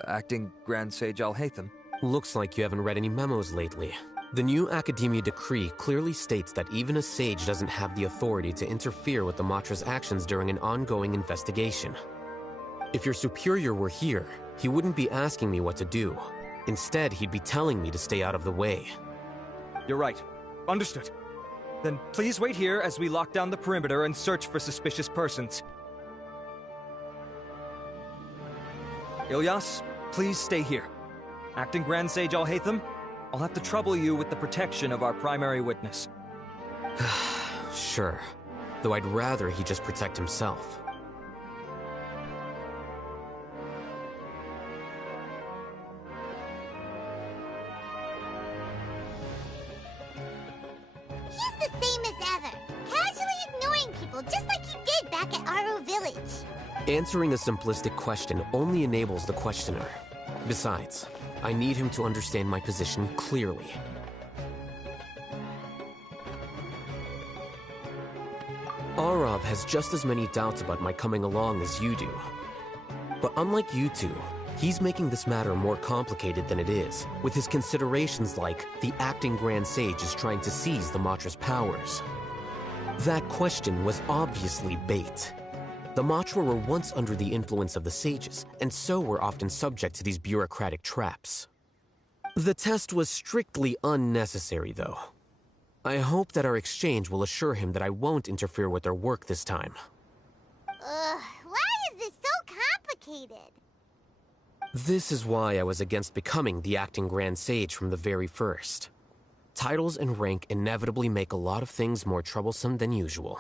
Acting Grand Sage Alhaitham? Looks like you haven't read any memos lately. The new Academia decree clearly states that even a sage doesn't have the authority to interfere with the Matra's actions during an ongoing investigation. If your superior were here, he wouldn't be asking me what to do. Instead, he'd be telling me to stay out of the way. You're right. Understood. Then please wait here as we lock down the perimeter and search for suspicious persons. Ilyas, please stay here. Acting Grand Sage Alhaitham, I'll have to trouble you with the protection of our primary witness. Sure. Though I'd rather he just protect himself. He's the same as ever, casually ignoring people just like he did back at Aro Village. Answering a simplistic question only enables the questioner. Besides, I need him to understand my position clearly. Arav has just as many doubts about my coming along as you do. But unlike you two, he's making this matter more complicated than it is, with his considerations like the acting Grand Sage is trying to seize the Matra's powers. That question was obviously bait. The Matra were once under the influence of the sages, and so were often subject to these bureaucratic traps. The test was strictly unnecessary, though. I hope that our exchange will assure him that I won't interfere with their work this time. Why is this so complicated? This is why I was against becoming the acting Grand Sage from the very first. Titles and rank inevitably make a lot of things more troublesome than usual.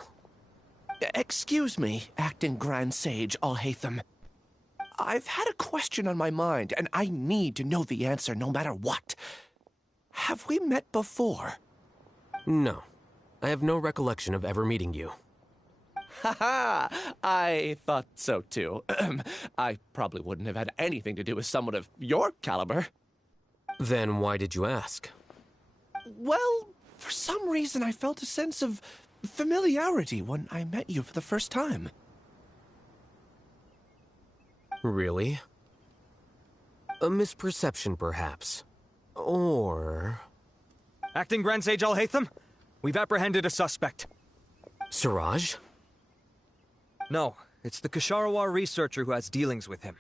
Excuse me, Acting Grand Sage Alhaitham. I've had a question on my mind, and I need to know the answer no matter what. Have we met before? No. I have no recollection of ever meeting you. Haha! I thought so too. I probably wouldn't have had anything to do with someone of your caliber. Then why did you ask? Well, for some reason I felt a sense of familiarity when I met you for the first time. Really? A misperception, perhaps. Or... Acting Grand Sage Alhaitham, we've apprehended a suspect. Siraj? No, it's the Ksharawar researcher who has dealings with him.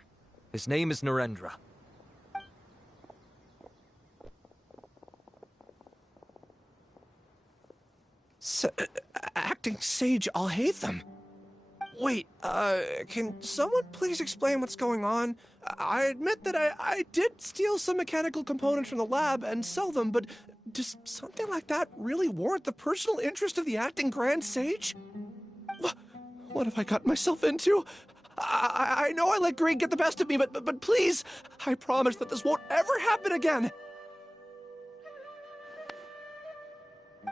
His name is Narendra. Acting Sage Alhaitham? Wait, can someone please explain what's going on? I admit that I did steal some mechanical components from the lab and sell them, but does something like that really warrant the personal interest of the acting Grand Sage? What have I gotten myself into? I know I let greed get the best of me, but please, I promise that this won't ever happen again.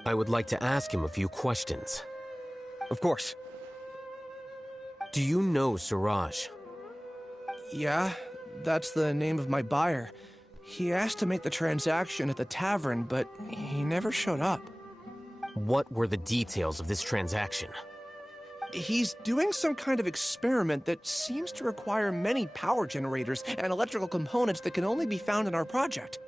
I would like to ask him a few questions. Of course. Do you know Siraj? Yeah, that's the name of my buyer. He asked to make the transaction at the tavern, but he never showed up. What were the details of this transaction? He's doing some kind of experiment that seems to require many power generators and electrical components that can only be found in our project.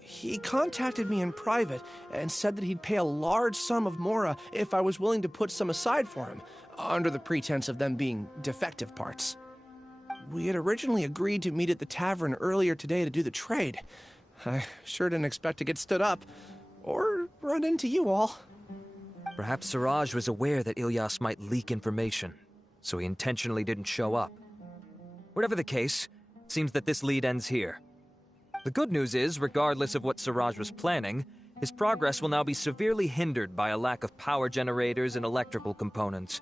He contacted me in private and said that he'd pay a large sum of Mora if I was willing to put some aside for him, under the pretense of them being defective parts. We had originally agreed to meet at the tavern earlier today to do the trade. I sure didn't expect to get stood up, or run into you all. Perhaps Siraj was aware that Ilyas might leak information, so he intentionally didn't show up. Whatever the case, it seems that this lead ends here. The good news is, regardless of what Siraj was planning, his progress will now be severely hindered by a lack of power generators and electrical components.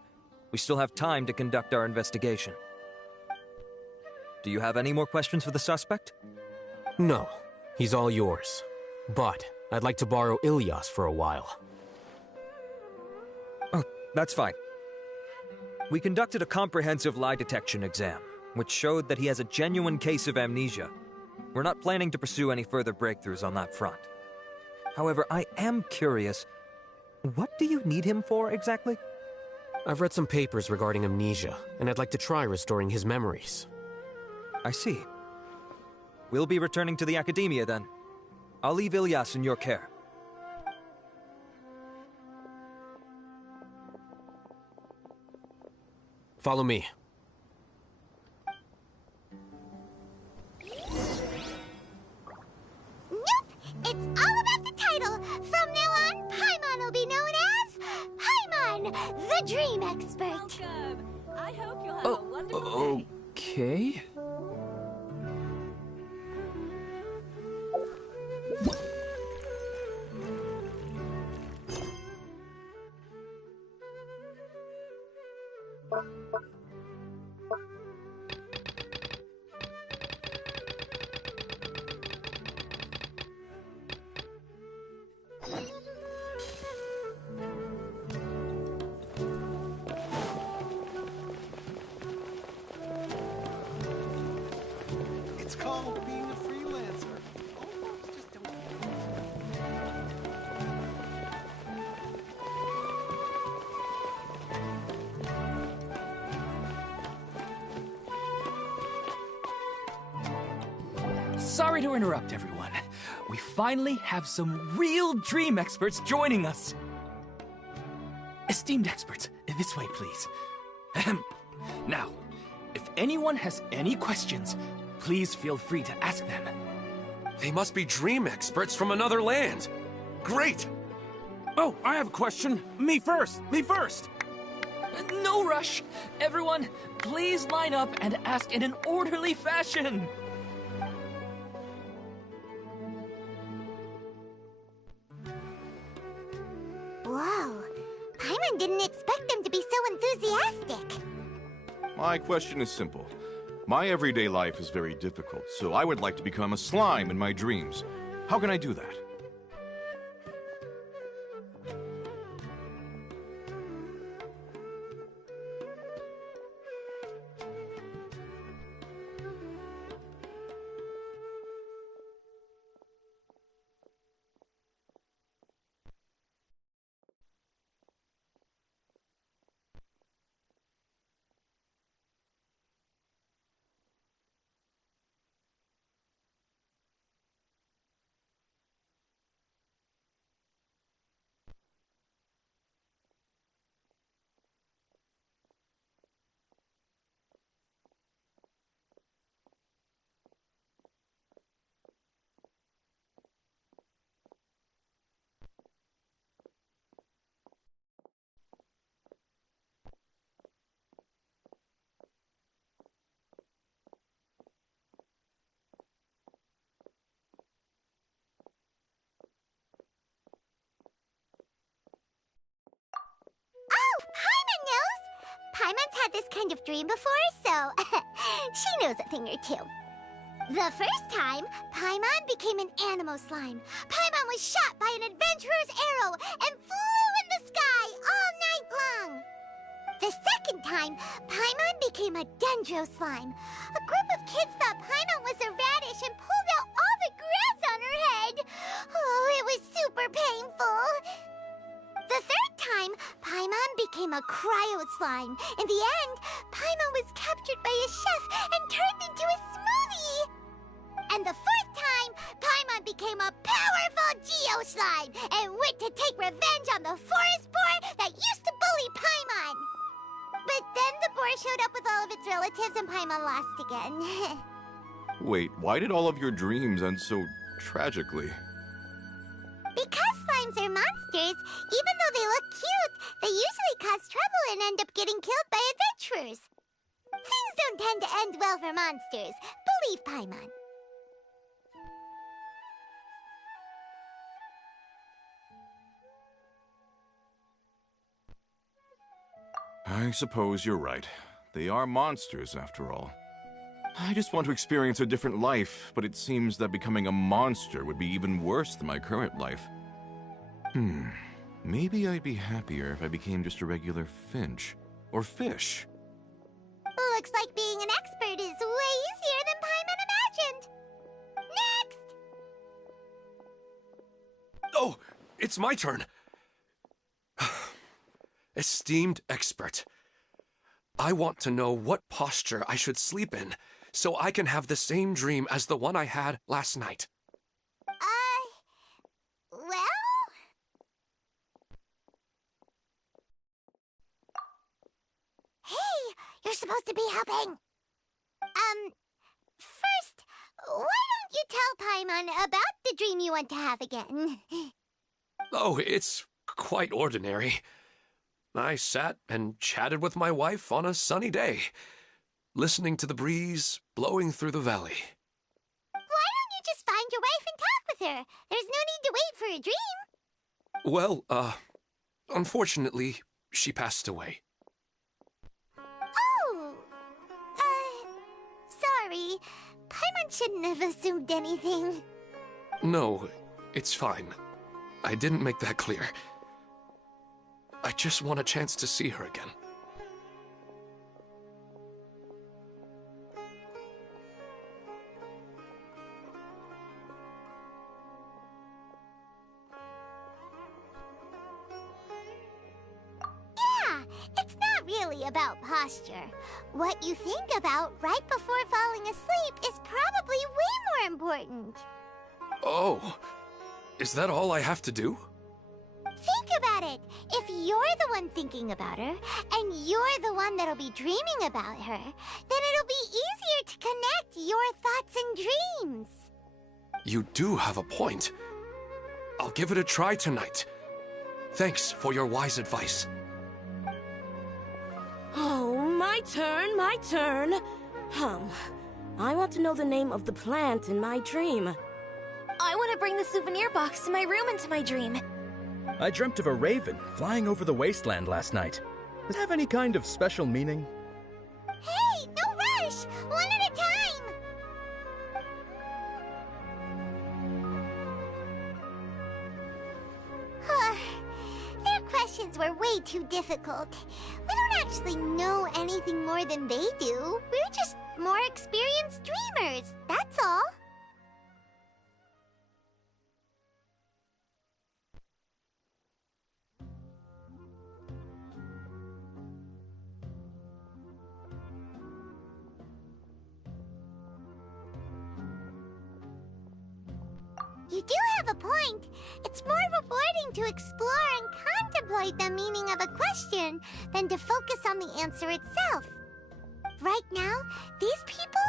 We still have time to conduct our investigation. Do you have any more questions for the suspect? No, he's all yours. But I'd like to borrow Ilyas for a while. Oh, that's fine. We conducted a comprehensive lie detection exam, which showed that he has a genuine case of amnesia. We're not planning to pursue any further breakthroughs on that front. However, I am curious, what do you need him for exactly? I've read some papers regarding amnesia, and I'd like to try restoring his memories. I see. We'll be returning to the academia then. I'll leave Ilyas in your care. Follow me. It's all about the title. From now on, Paimon will be known as Paimon, the Dream Expert. Welcome. I hope you'll have a wonderful day. Okay. It's called being a freelancer. All folks just don't. Sorry to interrupt, everyone. We finally have some real dream experts joining us. Esteemed experts, this way, please. Now, if anyone has any questions, please feel free to ask them. They must be dream experts from another land. Great! Oh, I have a question. Me first! Me first! No rush! Everyone, please line up and ask in an orderly fashion! Whoa. Paimon didn't expect them to be so enthusiastic. My question is simple. My everyday life is very difficult, so I would like to become a slime in my dreams. How can I do that? Paimon's had this kind of dream before, so she knows a thing or two. The first time, Paimon became an animal slime. Paimon was shot by an adventurer's arrow and flew in the sky all night long. The second time, Paimon became a dendro slime. A group of kids thought Paimon was a radish and pulled out all the grass on her head. Oh, it was super painful. The third time, Paimon became a cryo slime. In the end, Paimon was captured by a chef and turned into a smoothie. And the fourth time, Paimon became a powerful geo slime and went to take revenge on the forest boar that used to bully Paimon. But then the boar showed up with all of its relatives and Paimon lost again. Wait, why did all of your dreams end so tragically? Because slimes are monsters, even though they look cute, they usually cause trouble and end up getting killed by adventurers. Things don't tend to end well for monsters. Believe Paimon. I suppose you're right. They are monsters, after all. I just want to experience a different life, but it seems that becoming a monster would be even worse than my current life. Maybe I'd be happier if I became just a regular finch. Or fish. Looks like being an expert is way easier than Paimon imagined. Next! Oh, it's my turn. Esteemed expert, I want to know what posture I should sleep in so I can have the same dream as the one I had last night. Well... Hey, you're supposed to be helping. First, why don't you tell Paimon about the dream you want to have again? Oh, it's quite ordinary. I sat and chatted with my wife on a sunny day, listening to the breeze blowing through the valley. Why don't you just find your wife and talk with her? There's no need to wait for a dream. Well, unfortunately, she passed away. Oh, sorry. Paimon shouldn't have assumed anything. No, it's fine. I didn't make that clear. I just want a chance to see her again. Yeah, it's not really about posture. What you think about right before falling asleep is probably way more important. Oh, is that all I have to do? Think about it. If you're the one thinking about her, and you're the one that'll be dreaming about her, then it'll be easier to connect your thoughts and dreams. You do have a point. I'll give it a try tonight. Thanks for your wise advice. Oh, my turn, my turn. I want to know the name of the plant in my dream. I want to bring the souvenir box to my room into my dream. I dreamt of a raven flying over the wasteland last night. Does it have any kind of special meaning? Hey, no rush! One at a time! Their questions were way too difficult. We don't actually know anything more than they do. We're just more experienced dreamers, that's all. You do have a point. It's more rewarding to explore and contemplate the meaning of a question than to focus on the answer itself. Right now, these people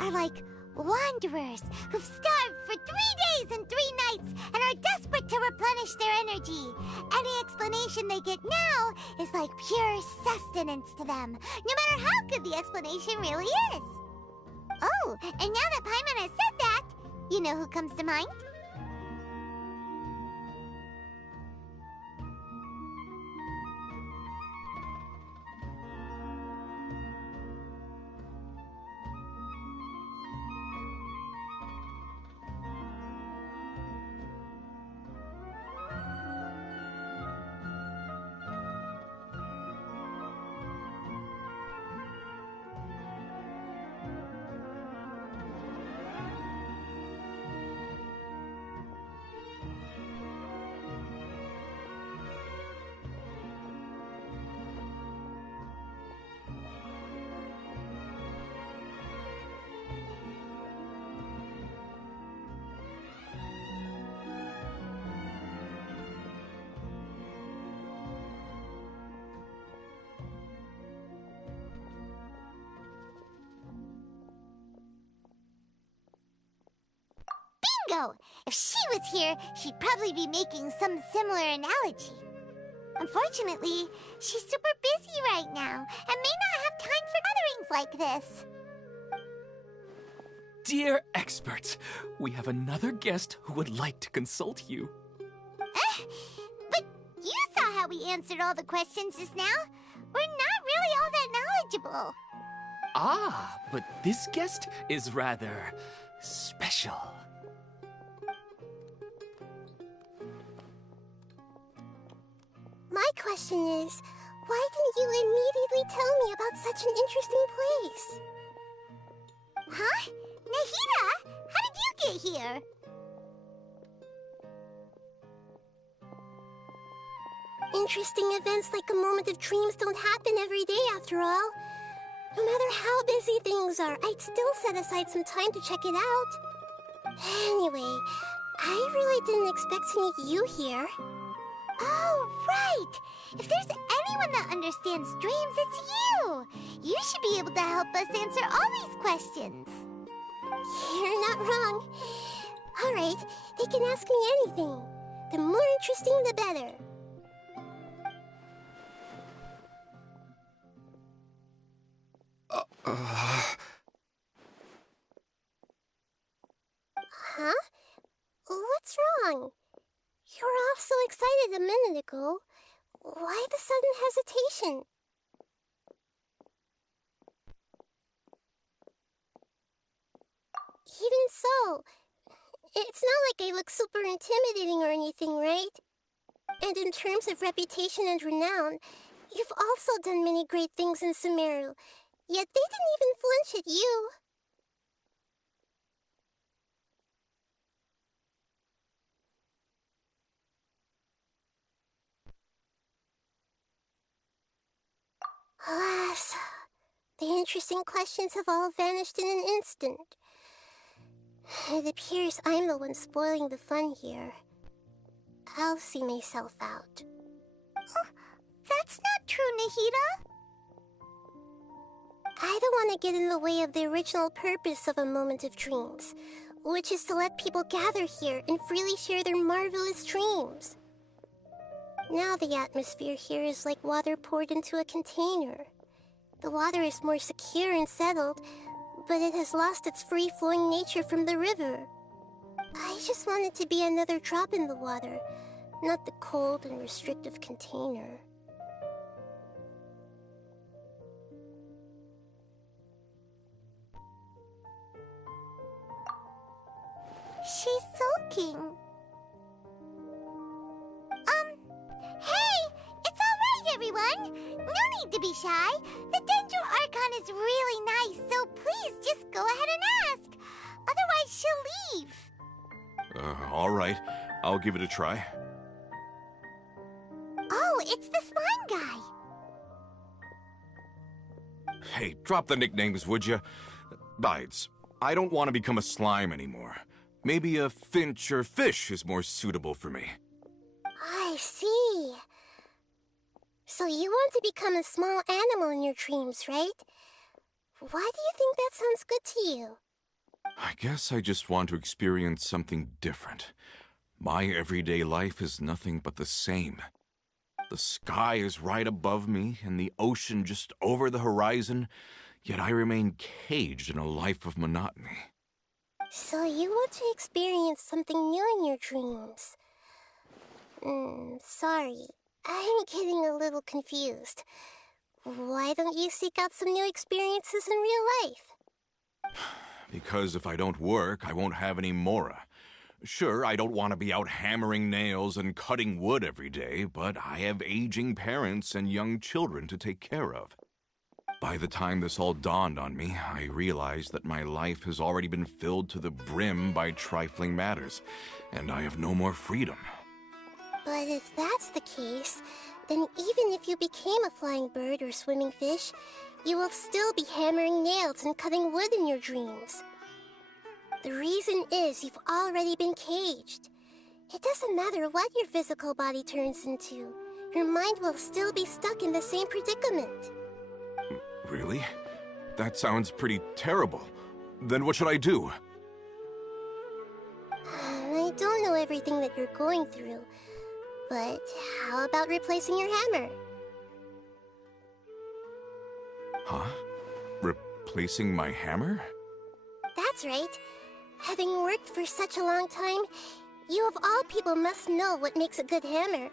are like wanderers who've starved for 3 days and 3 nights and are desperate to replenish their energy. Any explanation they get now is like pure sustenance to them, no matter how good the explanation really is. Oh, and now that Paimon has said that, you know who comes to mind? go. If she was here, she'd probably be making some similar analogy. Unfortunately, she's super busy right now and may not have time for gatherings like this. Dear expert, we have another guest who would like to consult you. But you saw how we answered all the questions just now. We're not really all that knowledgeable. Ah, but this guest is rather special. My question is, why didn't you immediately tell me about such an interesting place? Huh? Nahida, how did you get here? Interesting events like a moment of dreams don't happen every day after all. No matter how busy things are, I'd still set aside some time to check it out. Anyway, I really didn't expect to meet you here. Oh, right! If there's anyone that understands dreams, it's you! You should be able to help us answer all these questions. You're not wrong. All right, they can ask me anything. The more interesting, the better. Huh? What's wrong? You were all so excited a minute ago. Why the sudden hesitation? Even so, it's not like I look super intimidating or anything, right? And in terms of reputation and renown, you've also done many great things in Sumeru, yet they didn't even flinch at you. Alas, the interesting questions have all vanished in an instant. It appears I'm the one spoiling the fun here. I'll see myself out. That's not true, Nahida. I don't want to get in the way of the original purpose of a moment of dreams, which is to let people gather here and freely share their marvelous dreams. Now the atmosphere here is like water poured into a container. The water is more secure and settled, but it has lost its free-flowing nature from the river. I just want it to be another drop in the water, not the cold and restrictive container. She's sulking. Hey! It's alright, everyone! No need to be shy. The Dendro Archon is really nice, so please just go ahead and ask. Otherwise, she'll leave. All right. I'll give it a try. Oh, it's the slime guy. Hey, drop the nicknames, would you? Bides, I don't want to become a slime anymore. Maybe a finch or fish is more suitable for me. I see. So you want to become a small animal in your dreams, right? Why do you think that sounds good to you? I guess I just want to experience something different. My everyday life is nothing but the same. The sky is right above me and the ocean just over the horizon, yet I remain caged in a life of monotony. So you want to experience something new in your dreams? Sorry, I'm getting a little confused. Why don't you seek out some new experiences in real life? Because if I don't work, I won't have any Mora. Sure, I don't want to be out hammering nails and cutting wood every day, but I have aging parents and young children to take care of. By the time this all dawned on me, I realized that my life has already been filled to the brim by trifling matters, and I have no more freedom. But if that's the case, then even if you became a flying bird or swimming fish, you will still be hammering nails and cutting wood in your dreams. The reason is you've already been caged. It doesn't matter what your physical body turns into. Your mind will still be stuck in the same predicament. Really? That sounds pretty terrible. Then what should I do? I don't know everything that you're going through, but how about replacing your hammer? Huh? Replacing my hammer? That's right. Having worked for such a long time, you of all people must know what makes a good hammer.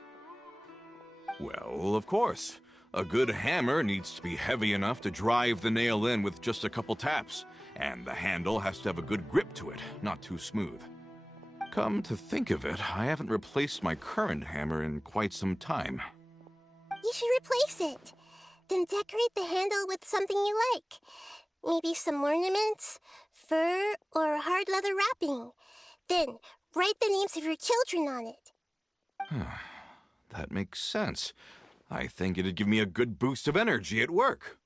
Well, of course. A good hammer needs to be heavy enough to drive the nail in with just a couple taps, and the handle has to have a good grip to it, not too smooth. Come to think of it, I haven't replaced my current hammer in quite some time. You should replace it. Then decorate the handle with something you like. Maybe some ornaments, fur, or hard leather wrapping. Then write the names of your children on it. That makes sense. I think it'd give me a good boost of energy at work.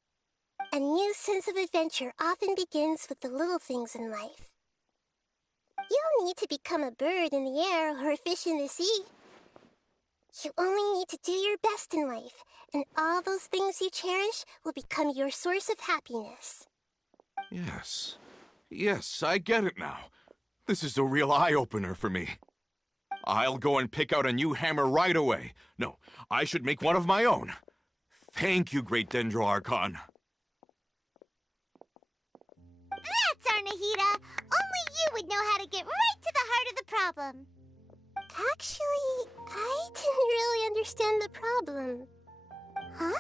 A new sense of adventure often begins with the little things in life. You don't need to become a bird in the air or a fish in the sea. You only need to do your best in life, and all those things you cherish will become your source of happiness. Yes. Yes, I get it now. This is a real eye-opener for me. I'll go and pick out a new hammer right away. No, I should make one of my own. Thank you, Great Dendro Archon. That's our Nahida. Only you would know how to get right to the heart of the problem. Actually, I didn't really understand the problem. Huh?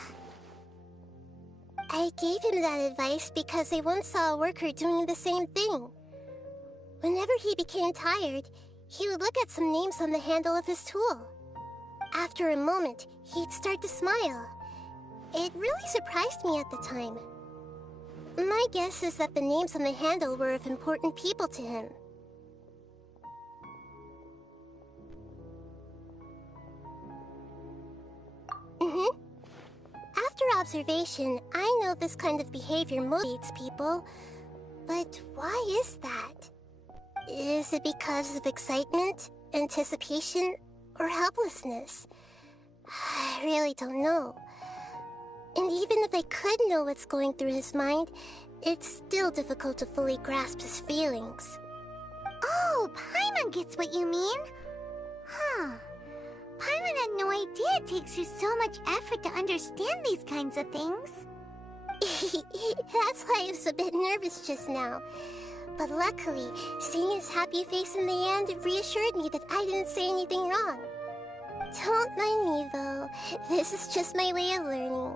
I gave him that advice because I once saw a worker doing the same thing. Whenever he became tired, he would look at some names on the handle of his tool. After a moment, he'd start to smile. It really surprised me at the time. My guess is that the names on the handle were of important people to him. After observation, I know this kind of behavior motivates people, but why is that? Is it because of excitement, anticipation, or helplessness? I really don't know. And even if I could know what's going through his mind, it's still difficult to fully grasp his feelings. Oh, Paimon gets what you mean. Huh. Paimon had no idea it takes you so much effort to understand these kinds of things. That's why I was a bit nervous just now. But luckily, seeing his happy face in the end reassured me that I didn't say anything wrong. Don't mind me, though. This is just my way of learning.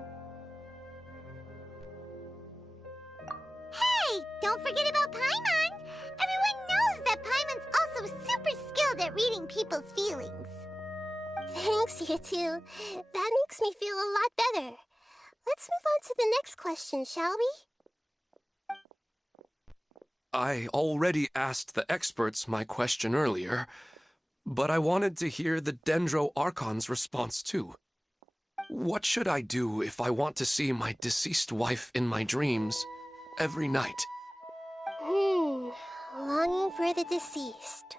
Hey, don't forget about Paimon! Everyone knows that Paimon's also super skilled at reading people's feelings. Thanks, you two. That makes me feel a lot better. Let's move on to the next question, shall we? I already asked the experts my question earlier, but I wanted to hear the Dendro Archon's response too. What should I do if I want to see my deceased wife in my dreams every night? Longing for the deceased.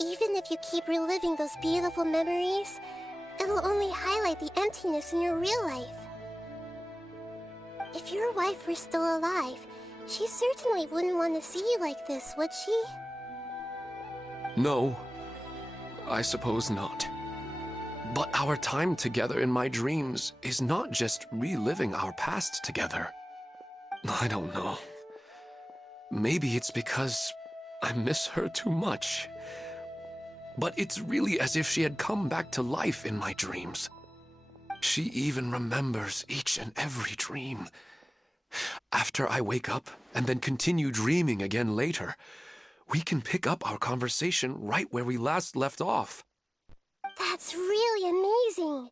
Even if you keep reliving those beautiful memories, it'll only highlight the emptiness in your real life. If your wife were still alive, she certainly wouldn't want to see you like this, would she? No, I suppose not. But our time together in my dreams is not just reliving our past together. I don't know. Maybe it's because I miss her too much. But it's really as if she had come back to life in my dreams. She even remembers each and every dream. After I wake up and then continue dreaming again later, we can pick up our conversation right where we last left off. That's really amazing.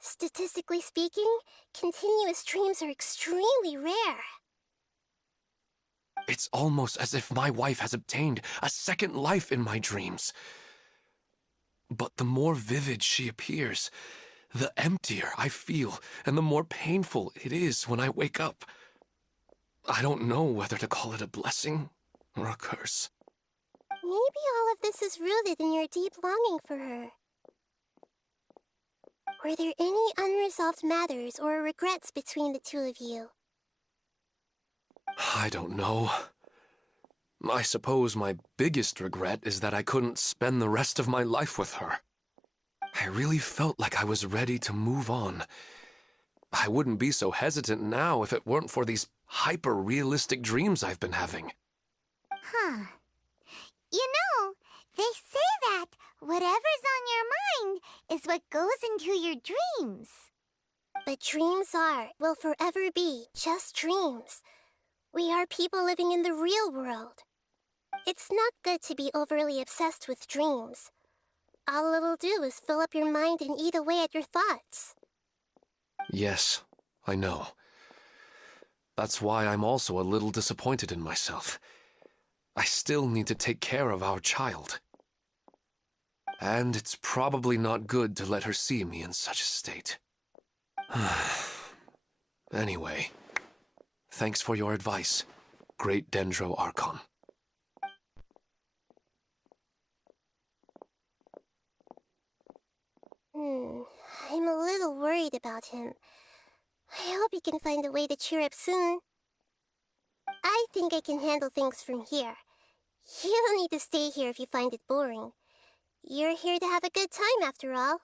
Statistically speaking, continuous dreams are extremely rare. It's almost as if my wife has obtained a second life in my dreams. But the more vivid she appears, the emptier I feel, and the more painful it is when I wake up. I don't know whether to call it a blessing or a curse. Maybe all of this is rooted in your deep longing for her. Were there any unresolved matters or regrets between the two of you? I don't know. I suppose my biggest regret is that I couldn't spend the rest of my life with her. I really felt like I was ready to move on. I wouldn't be so hesitant now if it weren't for these hyper-realistic dreams I've been having. Huh. You know, they say that whatever's on your mind is what goes into your dreams. But dreams will forever be just dreams. We are people living in the real world. It's not good to be overly obsessed with dreams. All it'll do is fill up your mind and eat away at your thoughts. Yes, I know. That's why I'm also a little disappointed in myself. I still need to take care of our child. And it's probably not good to let her see me in such a state. Anyway, thanks for your advice, Great Dendro Archon. I'm a little worried about him. I hope he can find a way to cheer up soon. I think I can handle things from here. You don't need to stay here if you find it boring. You're here to have a good time, after all.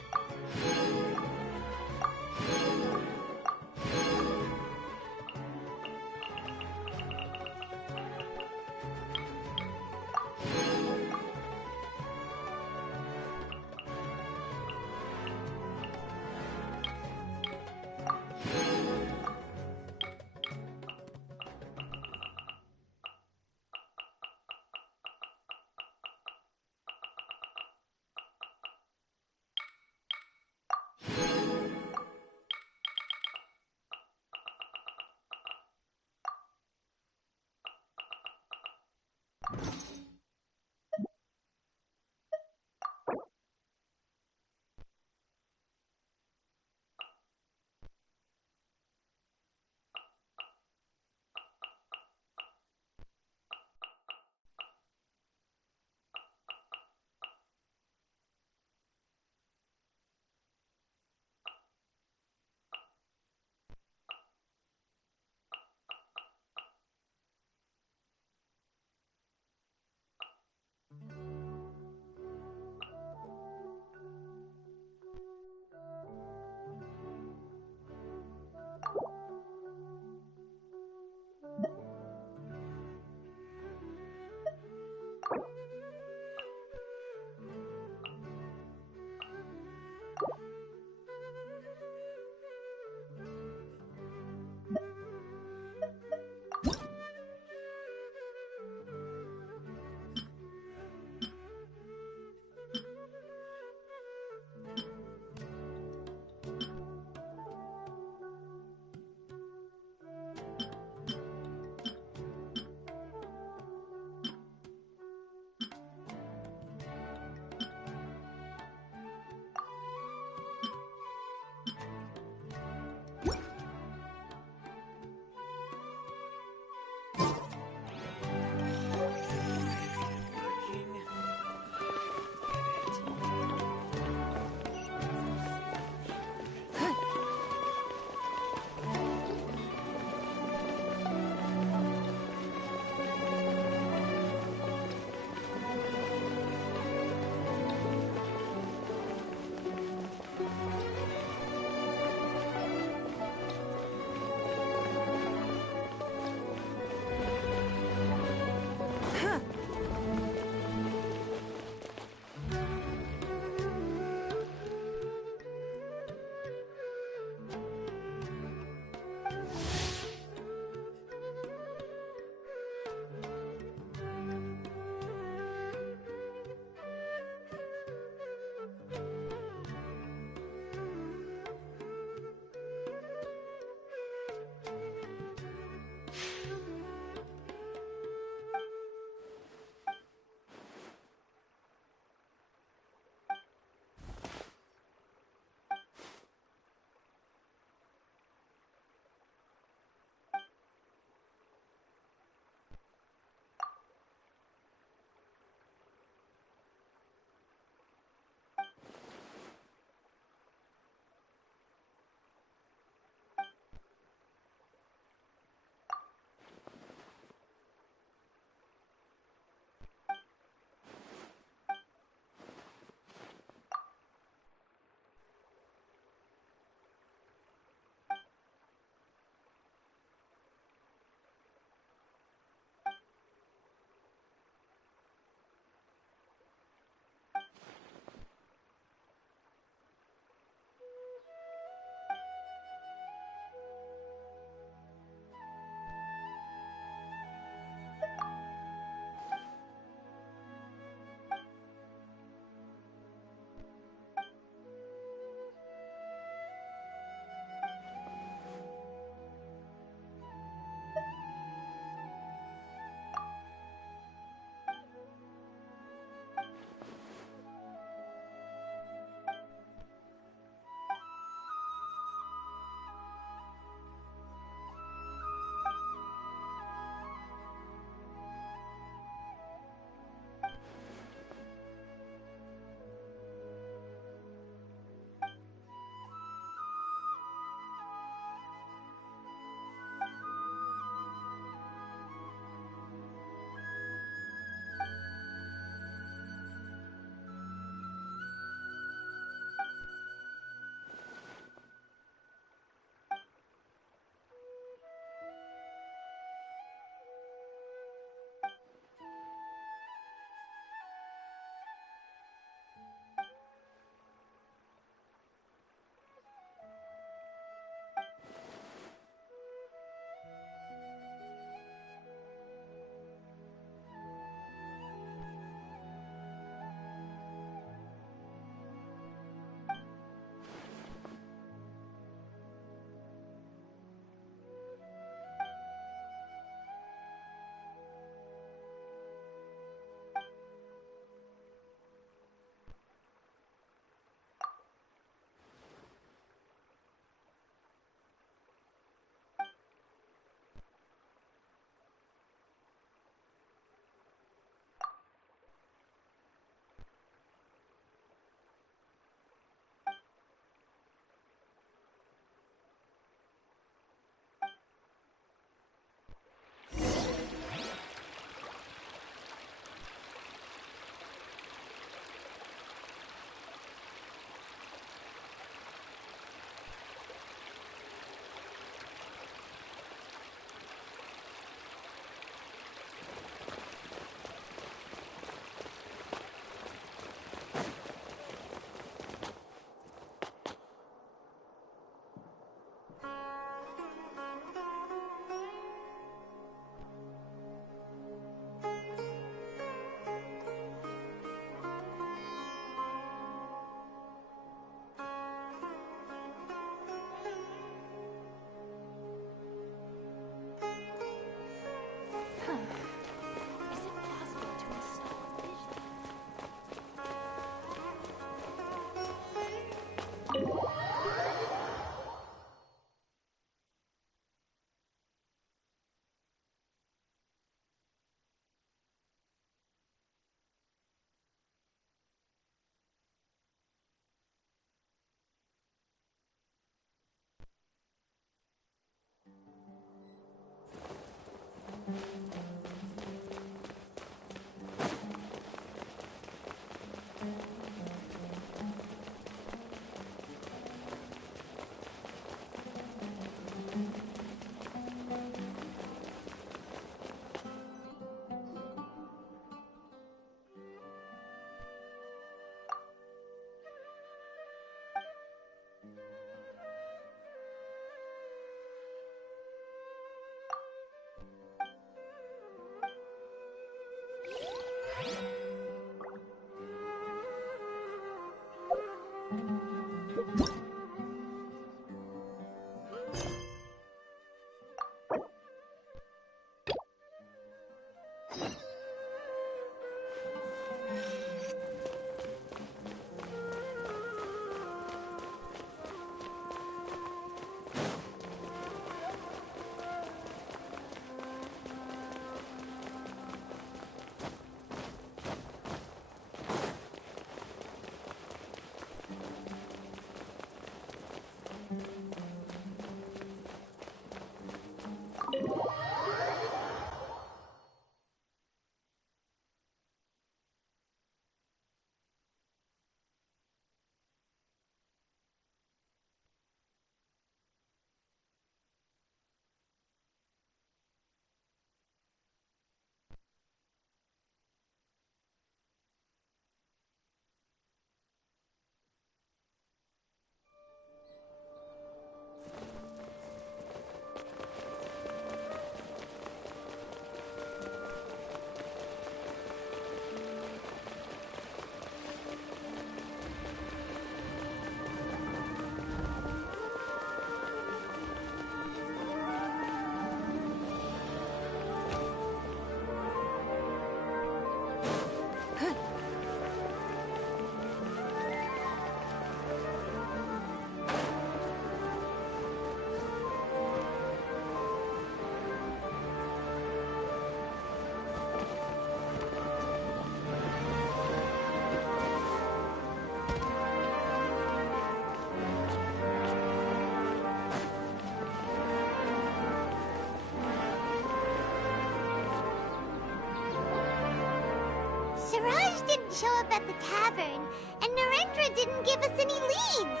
Siraj didn't show up at the tavern, and Narendra didn't give us any leads.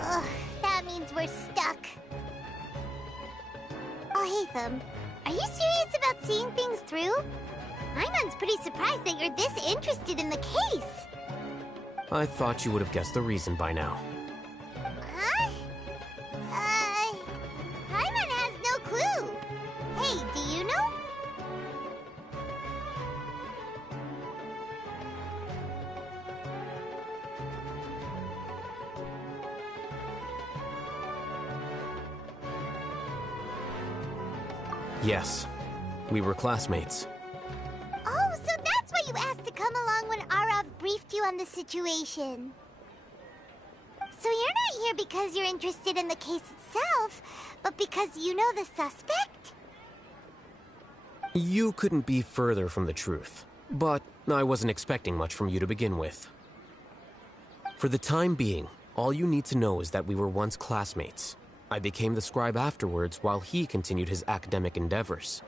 Ugh, that means we're stuck. Oh, Hatham, are you serious about seeing things through? Ayman's pretty surprised that you're this interested in the case. I thought you would have guessed the reason by now. Huh? Ayman has no clue. Hey, do you know? Yes, we were classmates. Oh, so that's why you asked to come along when Arav briefed you on the situation. So you're not here because you're interested in the case itself, but because you know the suspect? You couldn't be further from the truth, but I wasn't expecting much from you to begin with. For the time being, all you need to know is that we were once classmates. I became the scribe afterwards while he continued his academic endeavors.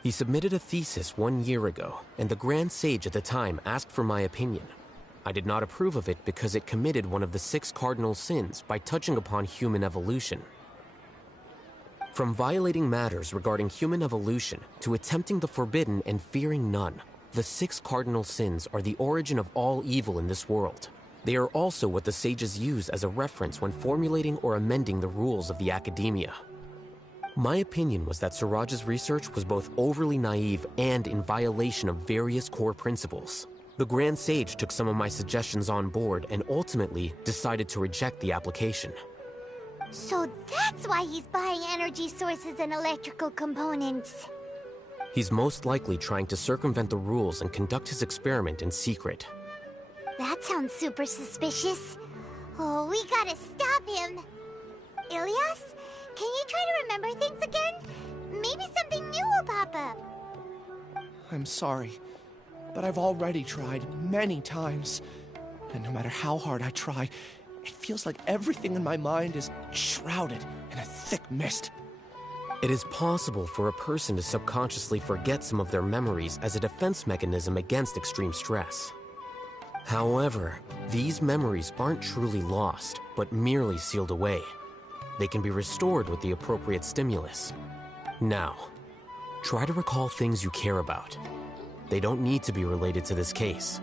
He submitted a thesis 1 year ago, and the Grand Sage at the time asked for my opinion. I did not approve of it because it committed one of the 6 cardinal sins by touching upon human evolution. From violating matters regarding human evolution to attempting the forbidden and fearing none, the 6 cardinal sins are the origin of all evil in this world. They are also what the sages use as a reference when formulating or amending the rules of the academia. My opinion was that Siraj's research was both overly naive and in violation of various core principles. The Grand Sage took some of my suggestions on board and ultimately decided to reject the application. So that's why he's buying energy sources and electrical components. He's most likely trying to circumvent the rules and conduct his experiment in secret. That sounds super suspicious. Oh, we gotta stop him. Ilyas, can you try to remember things again? Maybe something new will pop up. I'm sorry, but I've already tried many times. And no matter how hard I try, it feels like everything in my mind is shrouded in a thick mist. It is possible for a person to subconsciously forget some of their memories as a defense mechanism against extreme stress. However, these memories aren't truly lost, but merely sealed away. They can be restored with the appropriate stimulus. Now, try to recall things you care about. They don't need to be related to this case.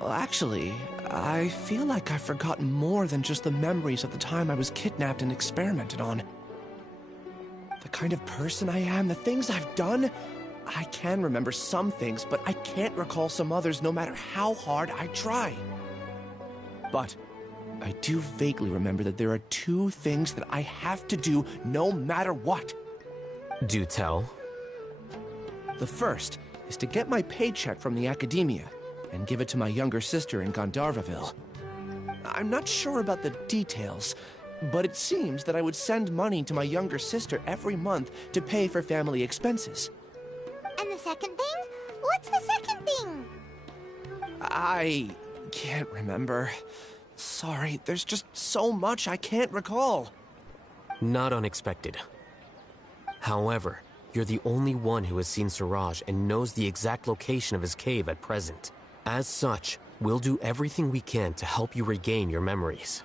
Well, actually, I feel like I've forgotten more than just the memories of the time I was kidnapped and experimented on. The kind of person I am, the things I've done, I can remember some things, but I can't recall some others no matter how hard I try. But I do vaguely remember that there are 2 things that I have to do no matter what. Do tell. The first is to get my paycheck from the academia and give it to my younger sister in Gandharvaville. I'm not sure about the details, but it seems that I would send money to my younger sister every month to pay for family expenses. And the second thing? What's the second thing? I can't remember. Sorry, there's just so much I can't recall. Not unexpected. However, you're the only one who has seen Siraj and knows the exact location of his cave at present. As such, we'll do everything we can to help you regain your memories.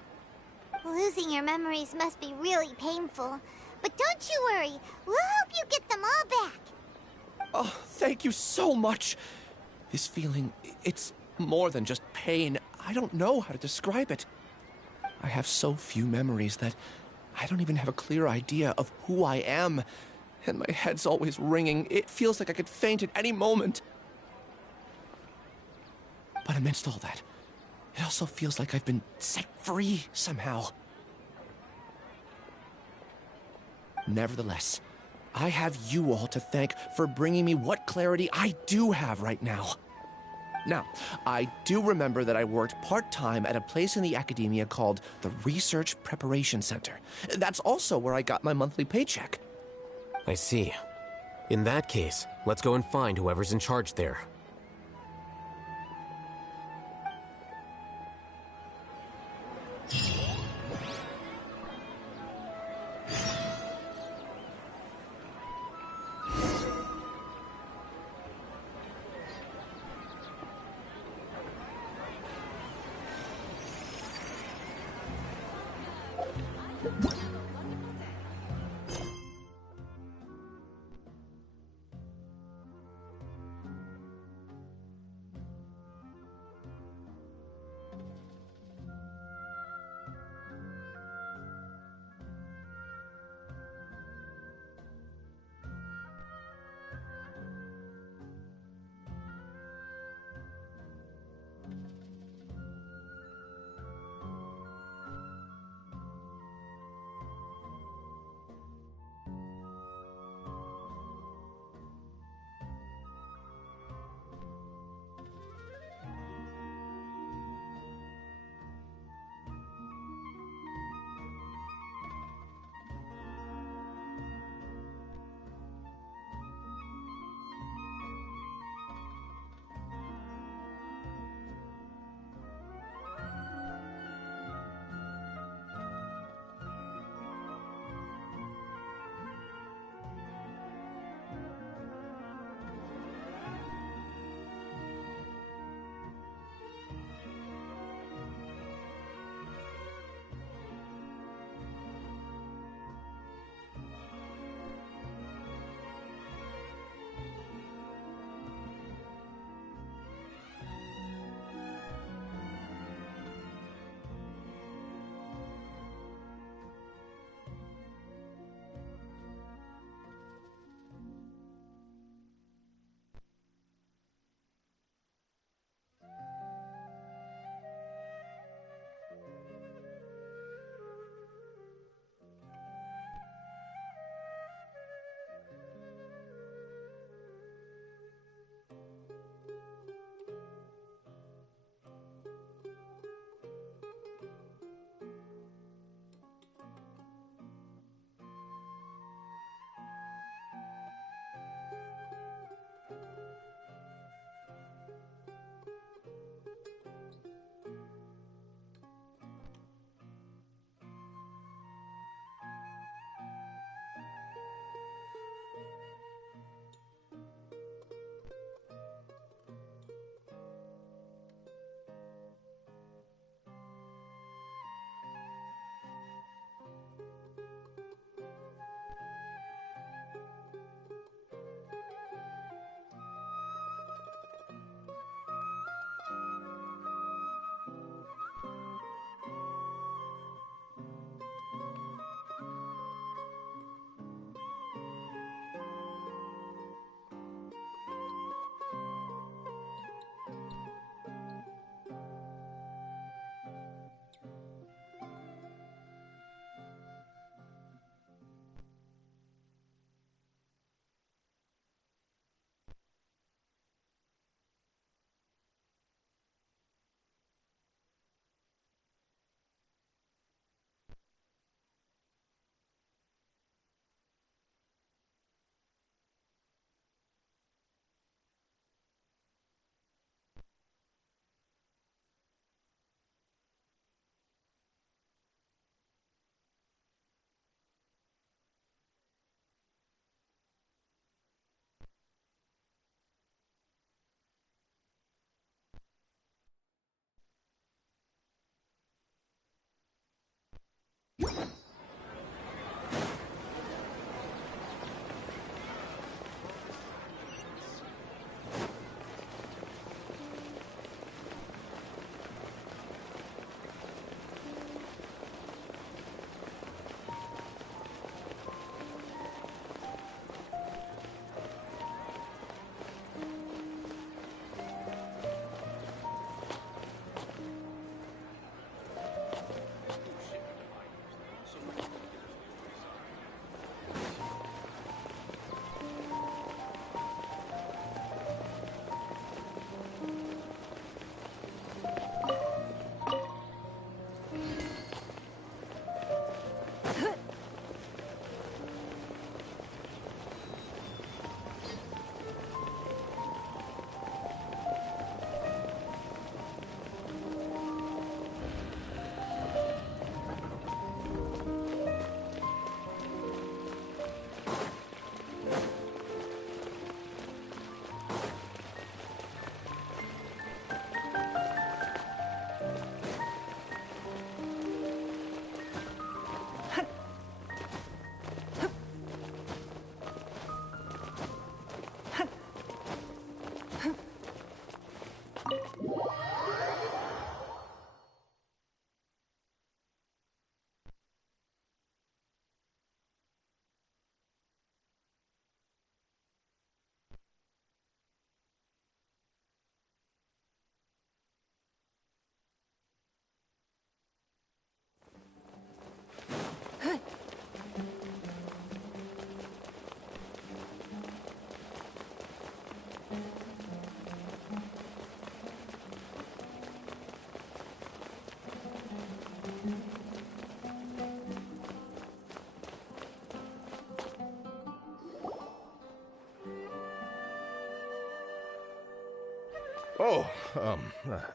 Losing your memories must be really painful. But don't you worry, we'll help you get them all back. Oh, thank you so much. This feeling, it's more than just pain. I don't know how to describe it. I have so few memories that I don't even have a clear idea of who I am. And my head's always ringing. It feels like I could faint at any moment. But amidst all that, it also feels like I've been set free somehow. Nevertheless, I have you all to thank for bringing me what clarity I do have right now. Now, I do remember that I worked part-time at a place in the academia called the Research Preparation Center. That's also where I got my monthly paycheck. I see. In that case, let's go and find whoever's in charge there.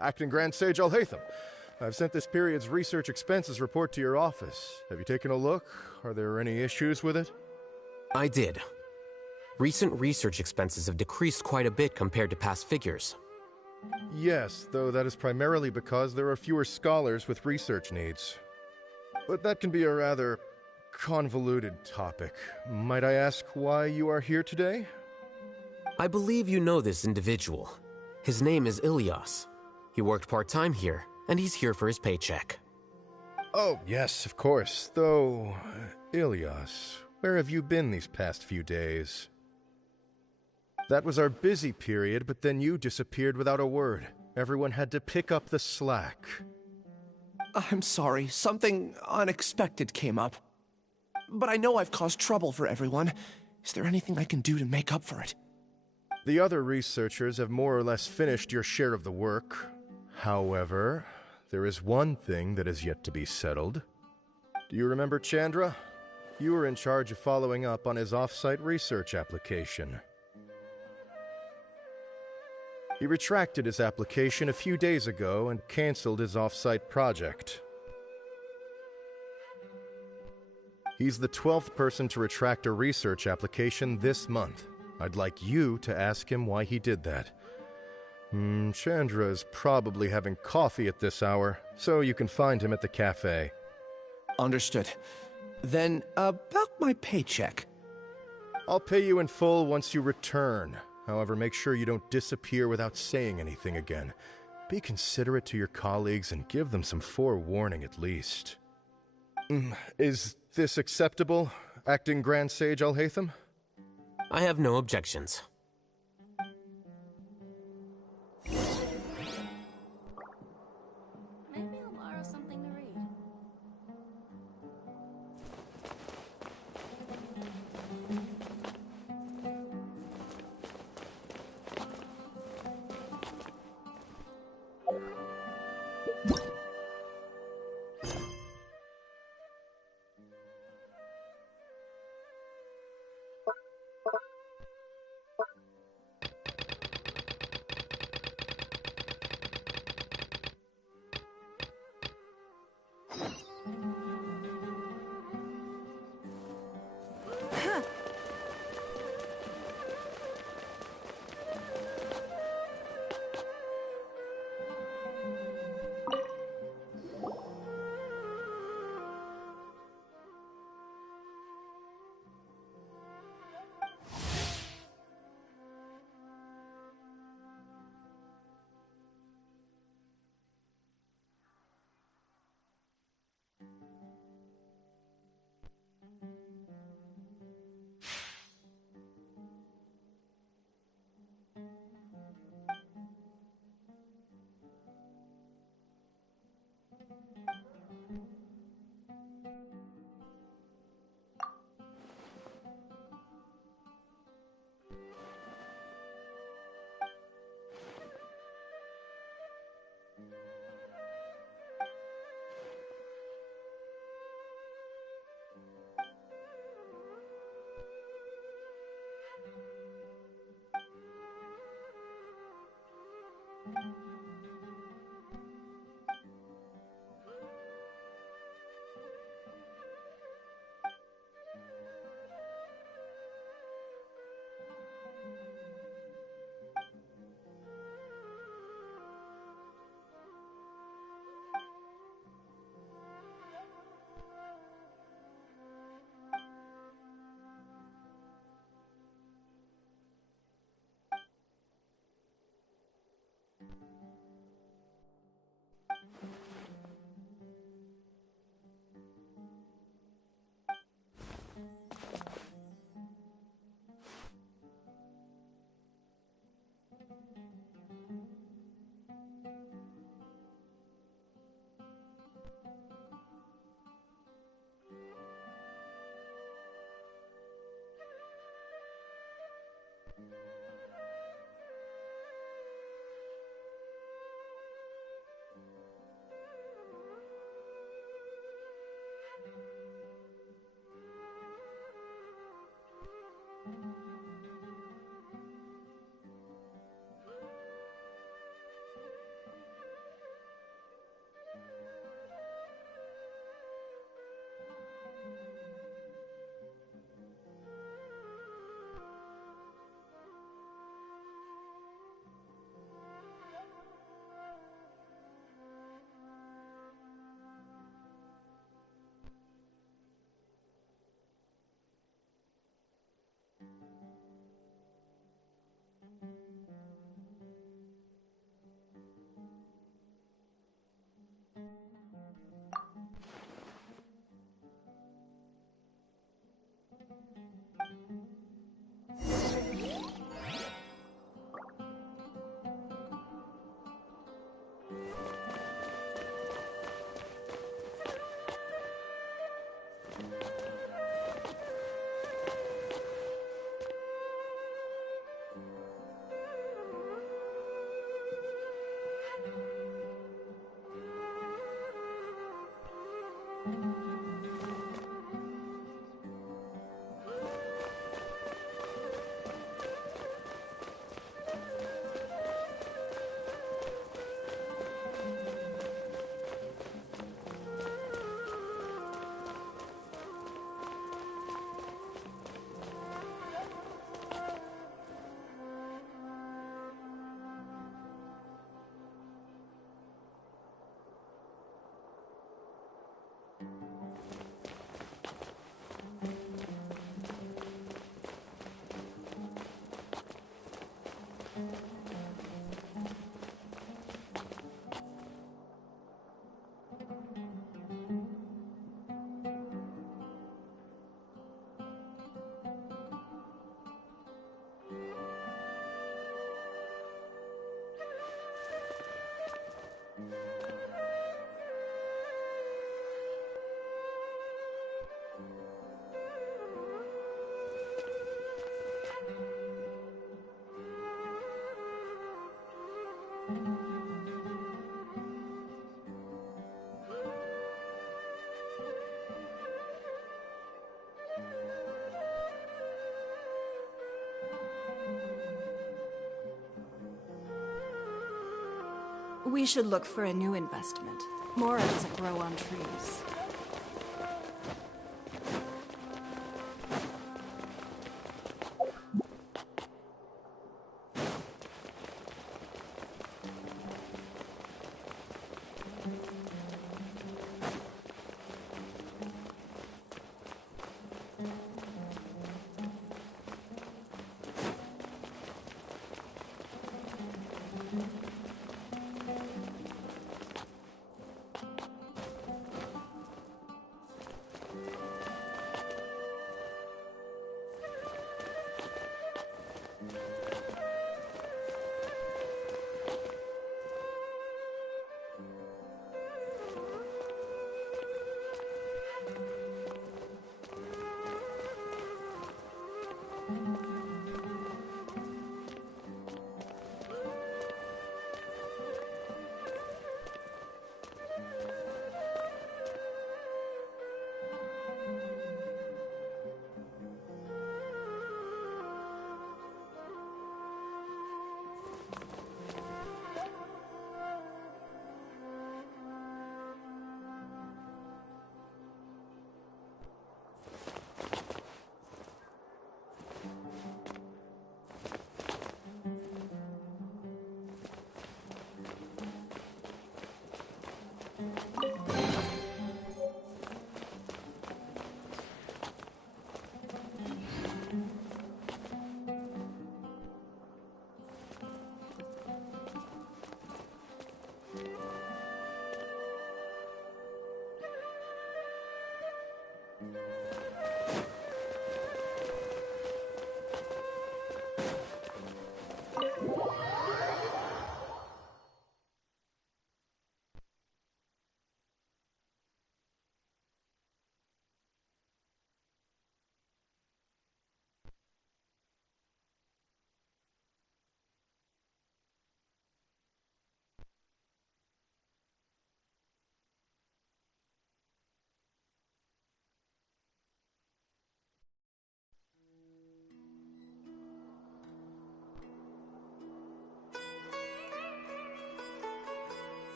Acting Grand Sage Alhaitham. I've sent this period's research expenses report to your office. Have you taken a look? Are there any issues with it? I did. Recent research expenses have decreased quite a bit compared to past figures. Yes, though that is primarily because there are fewer scholars with research needs. But that can be a rather convoluted topic. Might I ask why you are here today? I believe you know this individual. His name is Ilias. He worked part-time here, and he's here for his paycheck. Oh, yes, of course. Though, Ilias, where have you been these past few days? That was our busy period, but then you disappeared without a word. Everyone had to pick up the slack. I'm sorry, something unexpected came up. But I know I've caused trouble for everyone. Is there anything I can do to make up for it? The other researchers have more or less finished your share of the work. However, there is one thing that is yet to be settled. Do you remember Chandra? You were in charge of following up on his off-site research application. He retracted his application a few days ago and canceled his off-site project. He's the 12th person to retract a research application this month. I'd like you to ask him why he did that. Chandra is probably having coffee at this hour, so you can find him at the cafe. Understood. Then, about my paycheck. I'll pay you in full once you return. However, make sure you don't disappear without saying anything again. Be considerate to your colleagues and give them some forewarning at least. Is this acceptable, Acting Grand Sage Alhaitham? I have no objections. Maybe I'll borrow something to read. We should look for a new investment. Mora doesn't grow on trees.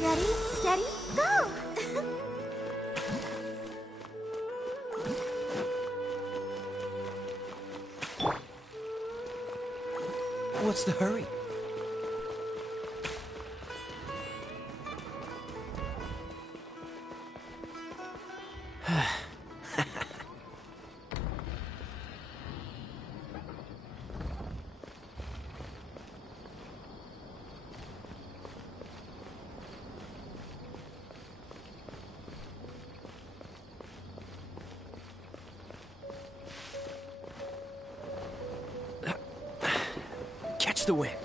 Ready, steady, go! What's the hurry? catch the wind.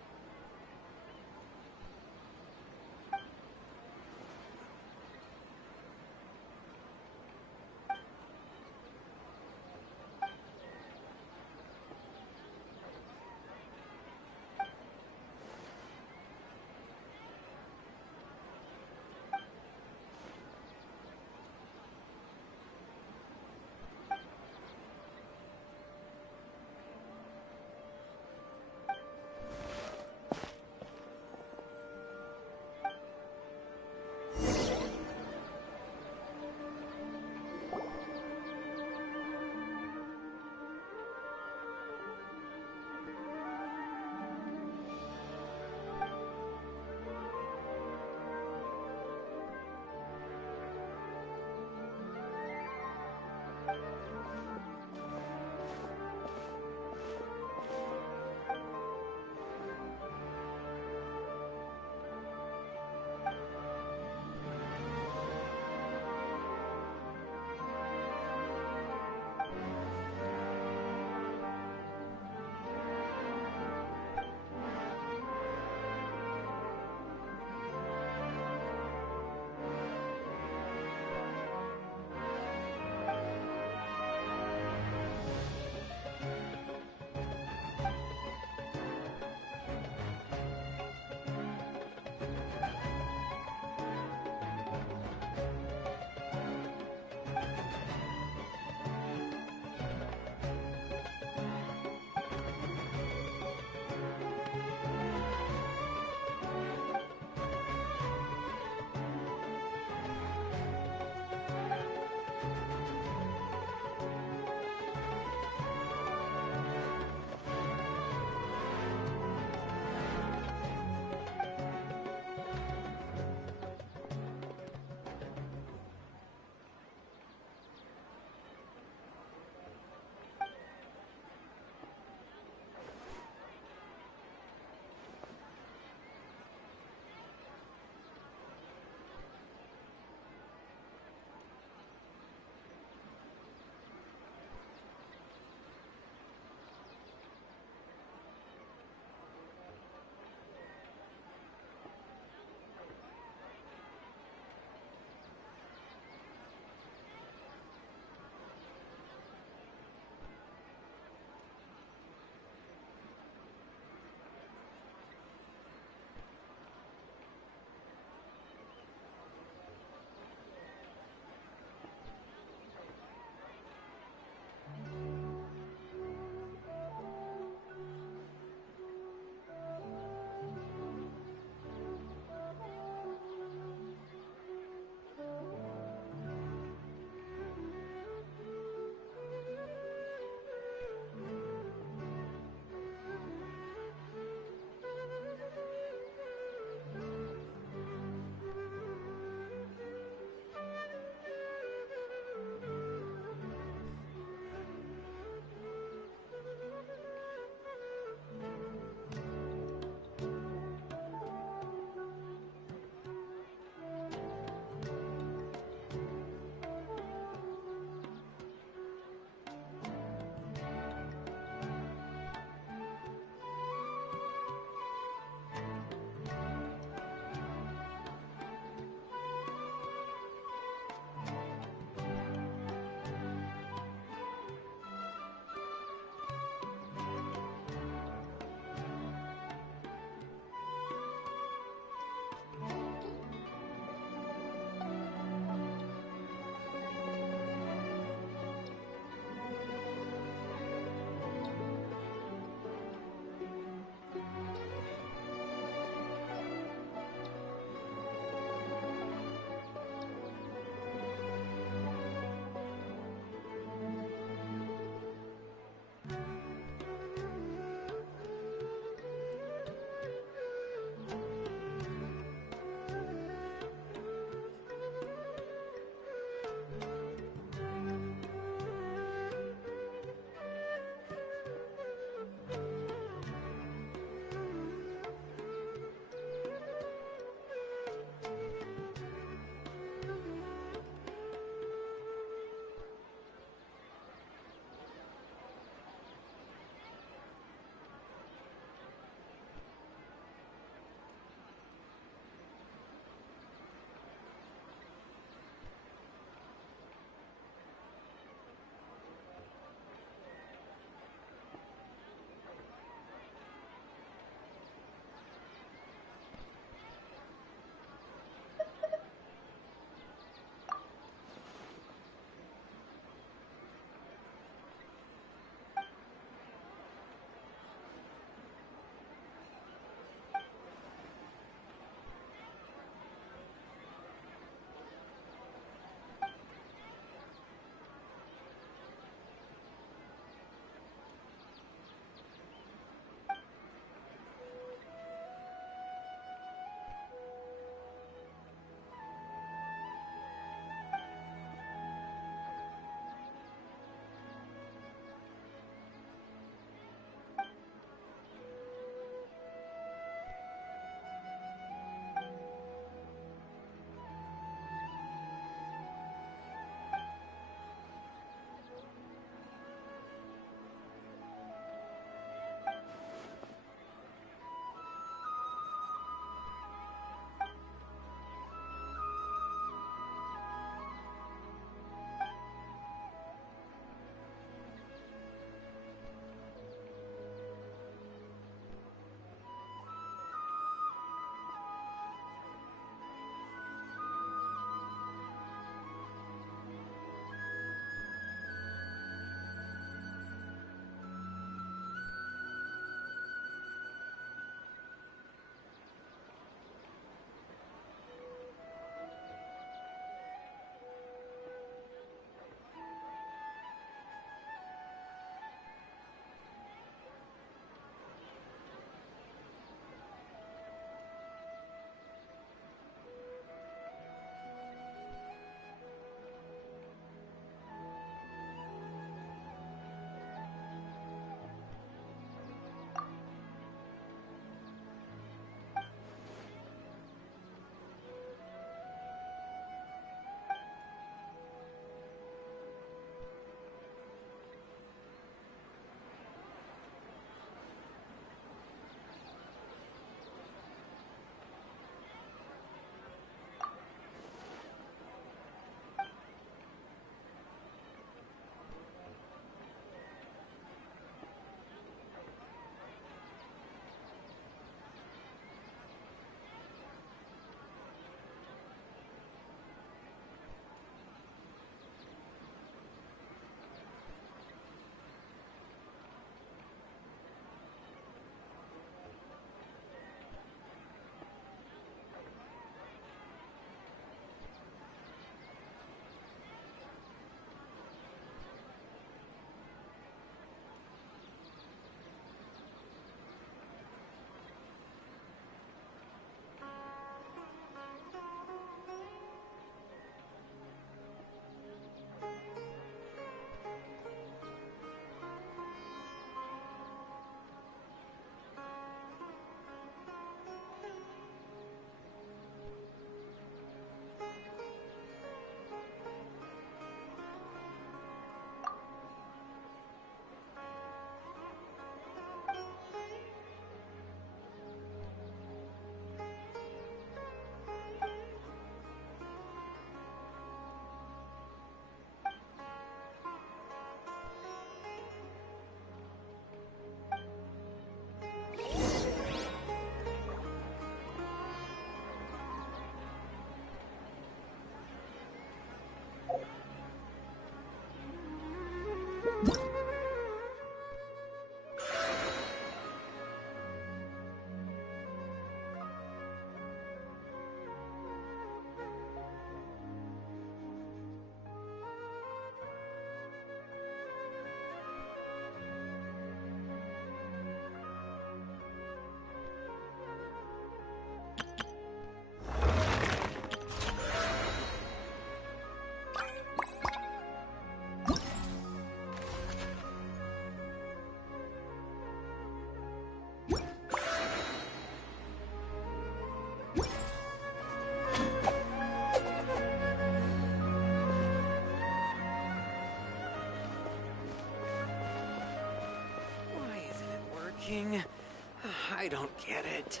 I don't get it.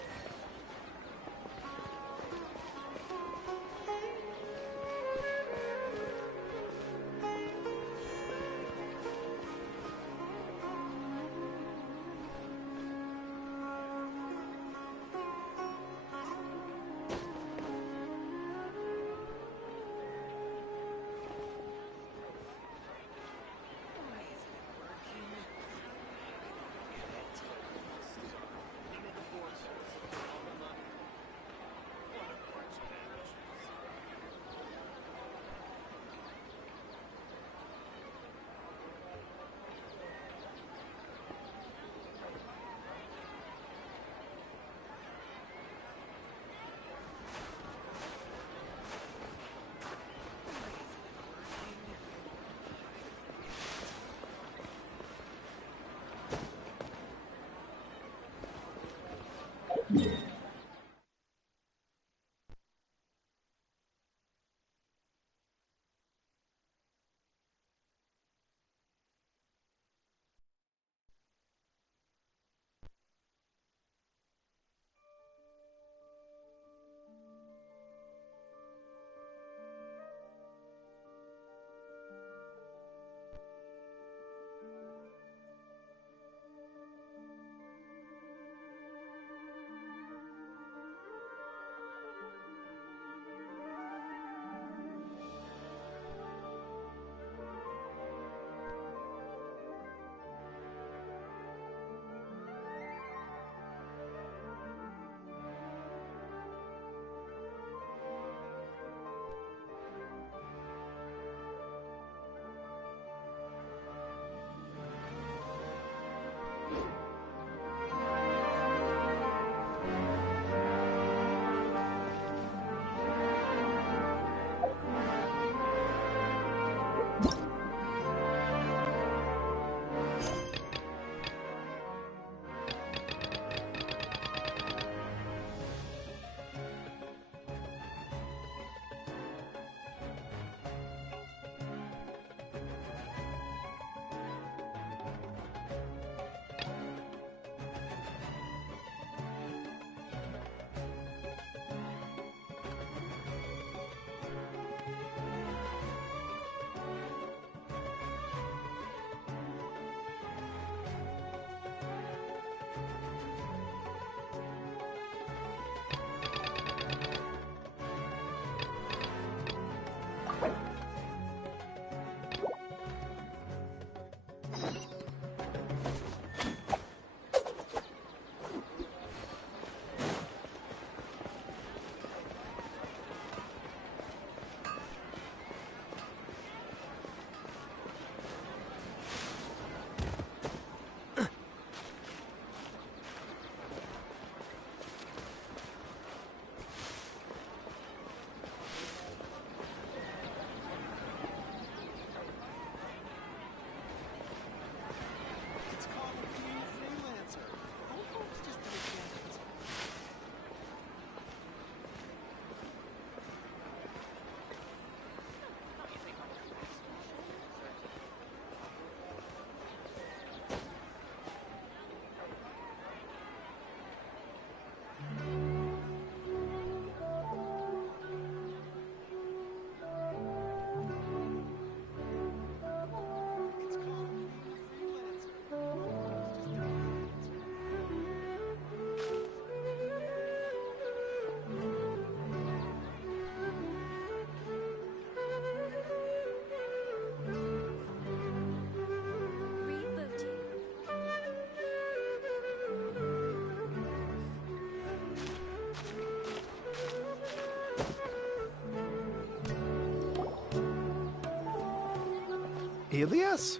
Elias?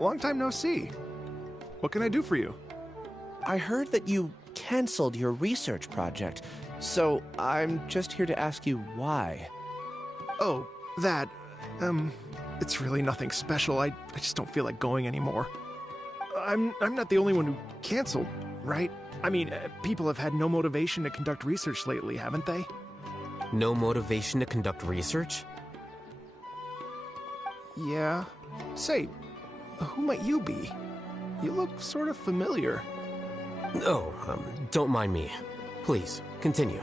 Long time no see. What can I do for you? I heard that you canceled your research project, so I'm just here to ask you why. Oh, that... it's really nothing special. I just don't feel like going anymore. I'm not the only one who canceled, right? I mean, people have had no motivation to conduct research lately, haven't they? No motivation to conduct research? Yeah. Say, who might you be? You look sort of familiar. Oh, don't mind me. Please, continue.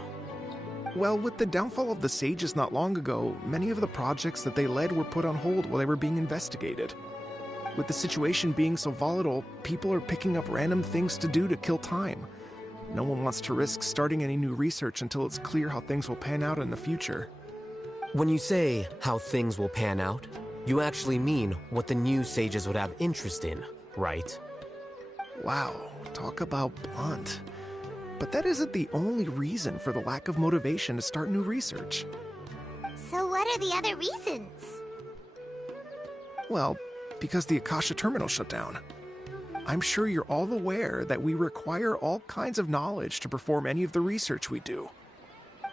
Well, with the downfall of the Sages not long ago, many of the projects that they led were put on hold while they were being investigated. With the situation being so volatile, people are picking up random things to do to kill time. No one wants to risk starting any new research until it's clear how things will pan out in the future. When you say how things will pan out, you actually mean what the new Sages would have interest in, right? Wow, talk about blunt. But that isn't the only reason for the lack of motivation to start new research. So what are the other reasons? Well, because the Akasha terminal shut down. I'm sure you're all aware that we require all kinds of knowledge to perform any of the research we do.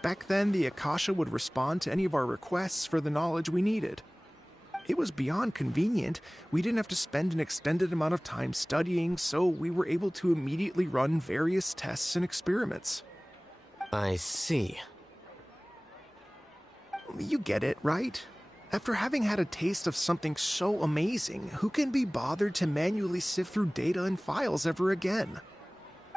Back then, the Akasha would respond to any of our requests for the knowledge we needed. It was beyond convenient. We didn't have to spend an extended amount of time studying, so we were able to immediately run various tests and experiments. I see. You get it, right? After having had a taste of something so amazing, who can be bothered to manually sift through data and files ever again?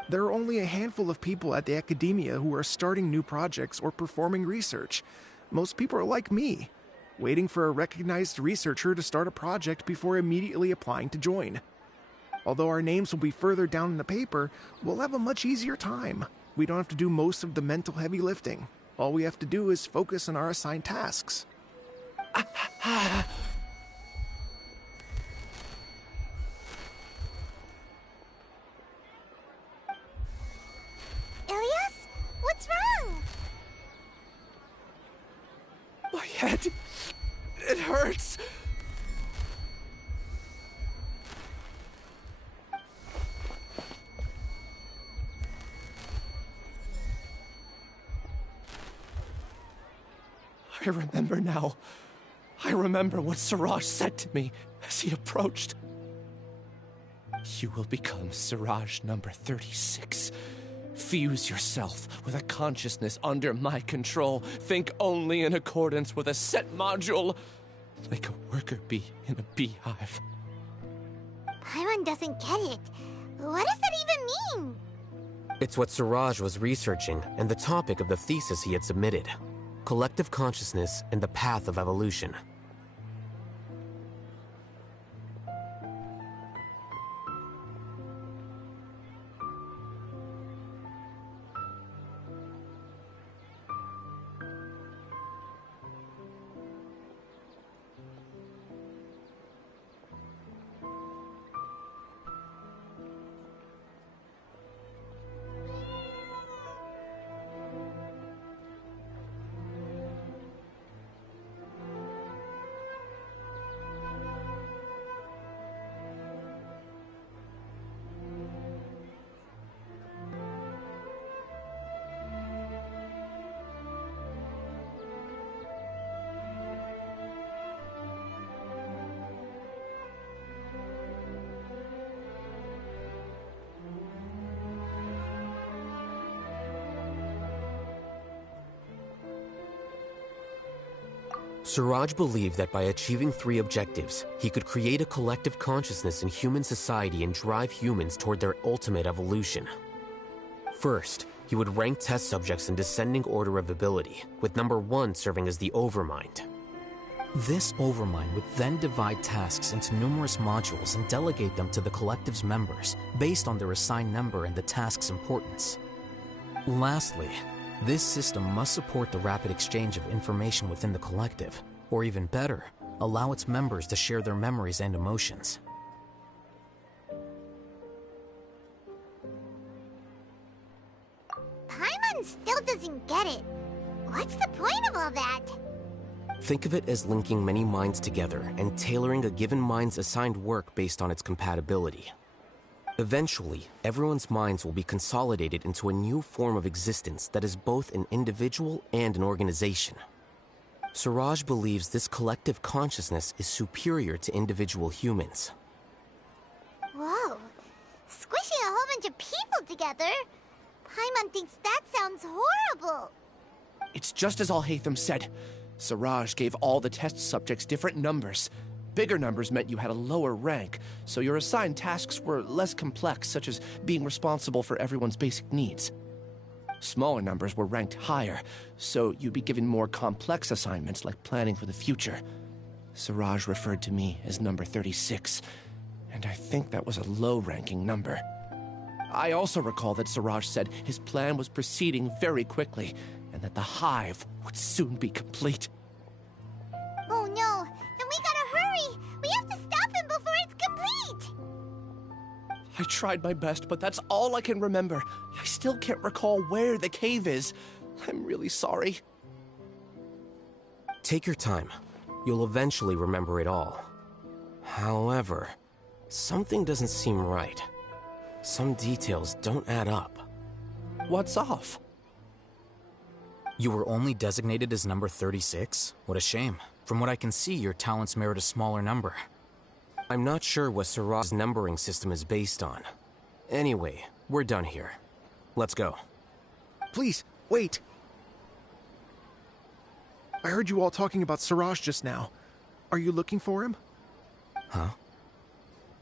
There are only a handful of people at the academia who are starting new projects or performing research. Most people are like me, waiting for a recognized researcher to start a project before immediately applying to join. Although our names will be further down in the paper, we'll have a much easier time. We don't have to do most of the mental heavy lifting. All we have to do is focus on our assigned tasks. Ilias? What's wrong? My head... it hurts! I remember now. I remember what Siraj said to me as he approached. You will become Siraj number 36. Fuse yourself with a consciousness under my control. Think only in accordance with a set module, like a worker bee in a beehive. Paimon doesn't get it. What does that even mean? It's what Siraj was researching and the topic of the thesis he had submitted. Collective consciousness and the path of evolution. Siraj believed that by achieving 3 objectives, he could create a collective consciousness in human society and drive humans toward their ultimate evolution. First, he would rank test subjects in descending order of ability, with number 1 serving as the Overmind. This Overmind would then divide tasks into numerous modules and delegate them to the collective's members, based on their assigned number and the task's importance. Lastly, this system must support the rapid exchange of information within the collective, or even better, allow its members to share their memories and emotions. Paimon still doesn't get it. What's the point of all that? Think of it as linking many minds together and tailoring a given mind's assigned work based on its compatibility. Eventually, everyone's minds will be consolidated into a new form of existence that is both an individual and an organization. Siraj believes this collective consciousness is superior to individual humans. Whoa. Squishing a whole bunch of people together? Paimon thinks that sounds horrible. It's just as Al-Haytham said. Siraj gave all the test subjects different numbers. Bigger numbers meant you had a lower rank, so your assigned tasks were less complex, such as being responsible for everyone's basic needs. Smaller numbers were ranked higher, so you'd be given more complex assignments like planning for the future. Siraj referred to me as number 36, and I think that was a low-ranking number. I also recall that Siraj said his plan was proceeding very quickly, and that the hive would soon be complete. Oh no, then we gotta hurry! We have to stop him before it's complete! I tried my best, but that's all I can remember. I still can't recall where the cave is. I'm really sorry. Take your time. You'll eventually remember it all. However, something doesn't seem right. Some details don't add up. What's off? You were only designated as number 36? What a shame. From what I can see, your talents merit a smaller number. I'm not sure what Siraj's numbering system is based on. Anyway, we're done here. Let's go. Please, wait. I heard you all talking about Siraj just now. Are you looking for him? Huh?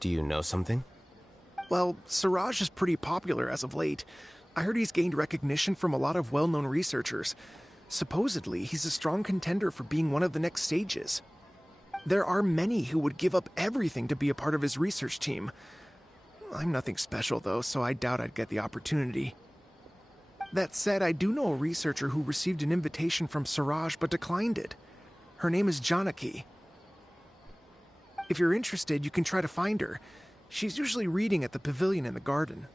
Do you know something? Well, Siraj is pretty popular as of late. I heard he's gained recognition from a lot of well-known researchers. Supposedly, he's a strong contender for being one of the next sages. There are many who would give up everything to be a part of his research team. I'm nothing special, though, so I doubt I'd get the opportunity. That said, I do know a researcher who received an invitation from Siraj but declined it. Her name is Janaki. If you're interested, you can try to find her. She's usually reading at the pavilion in the garden.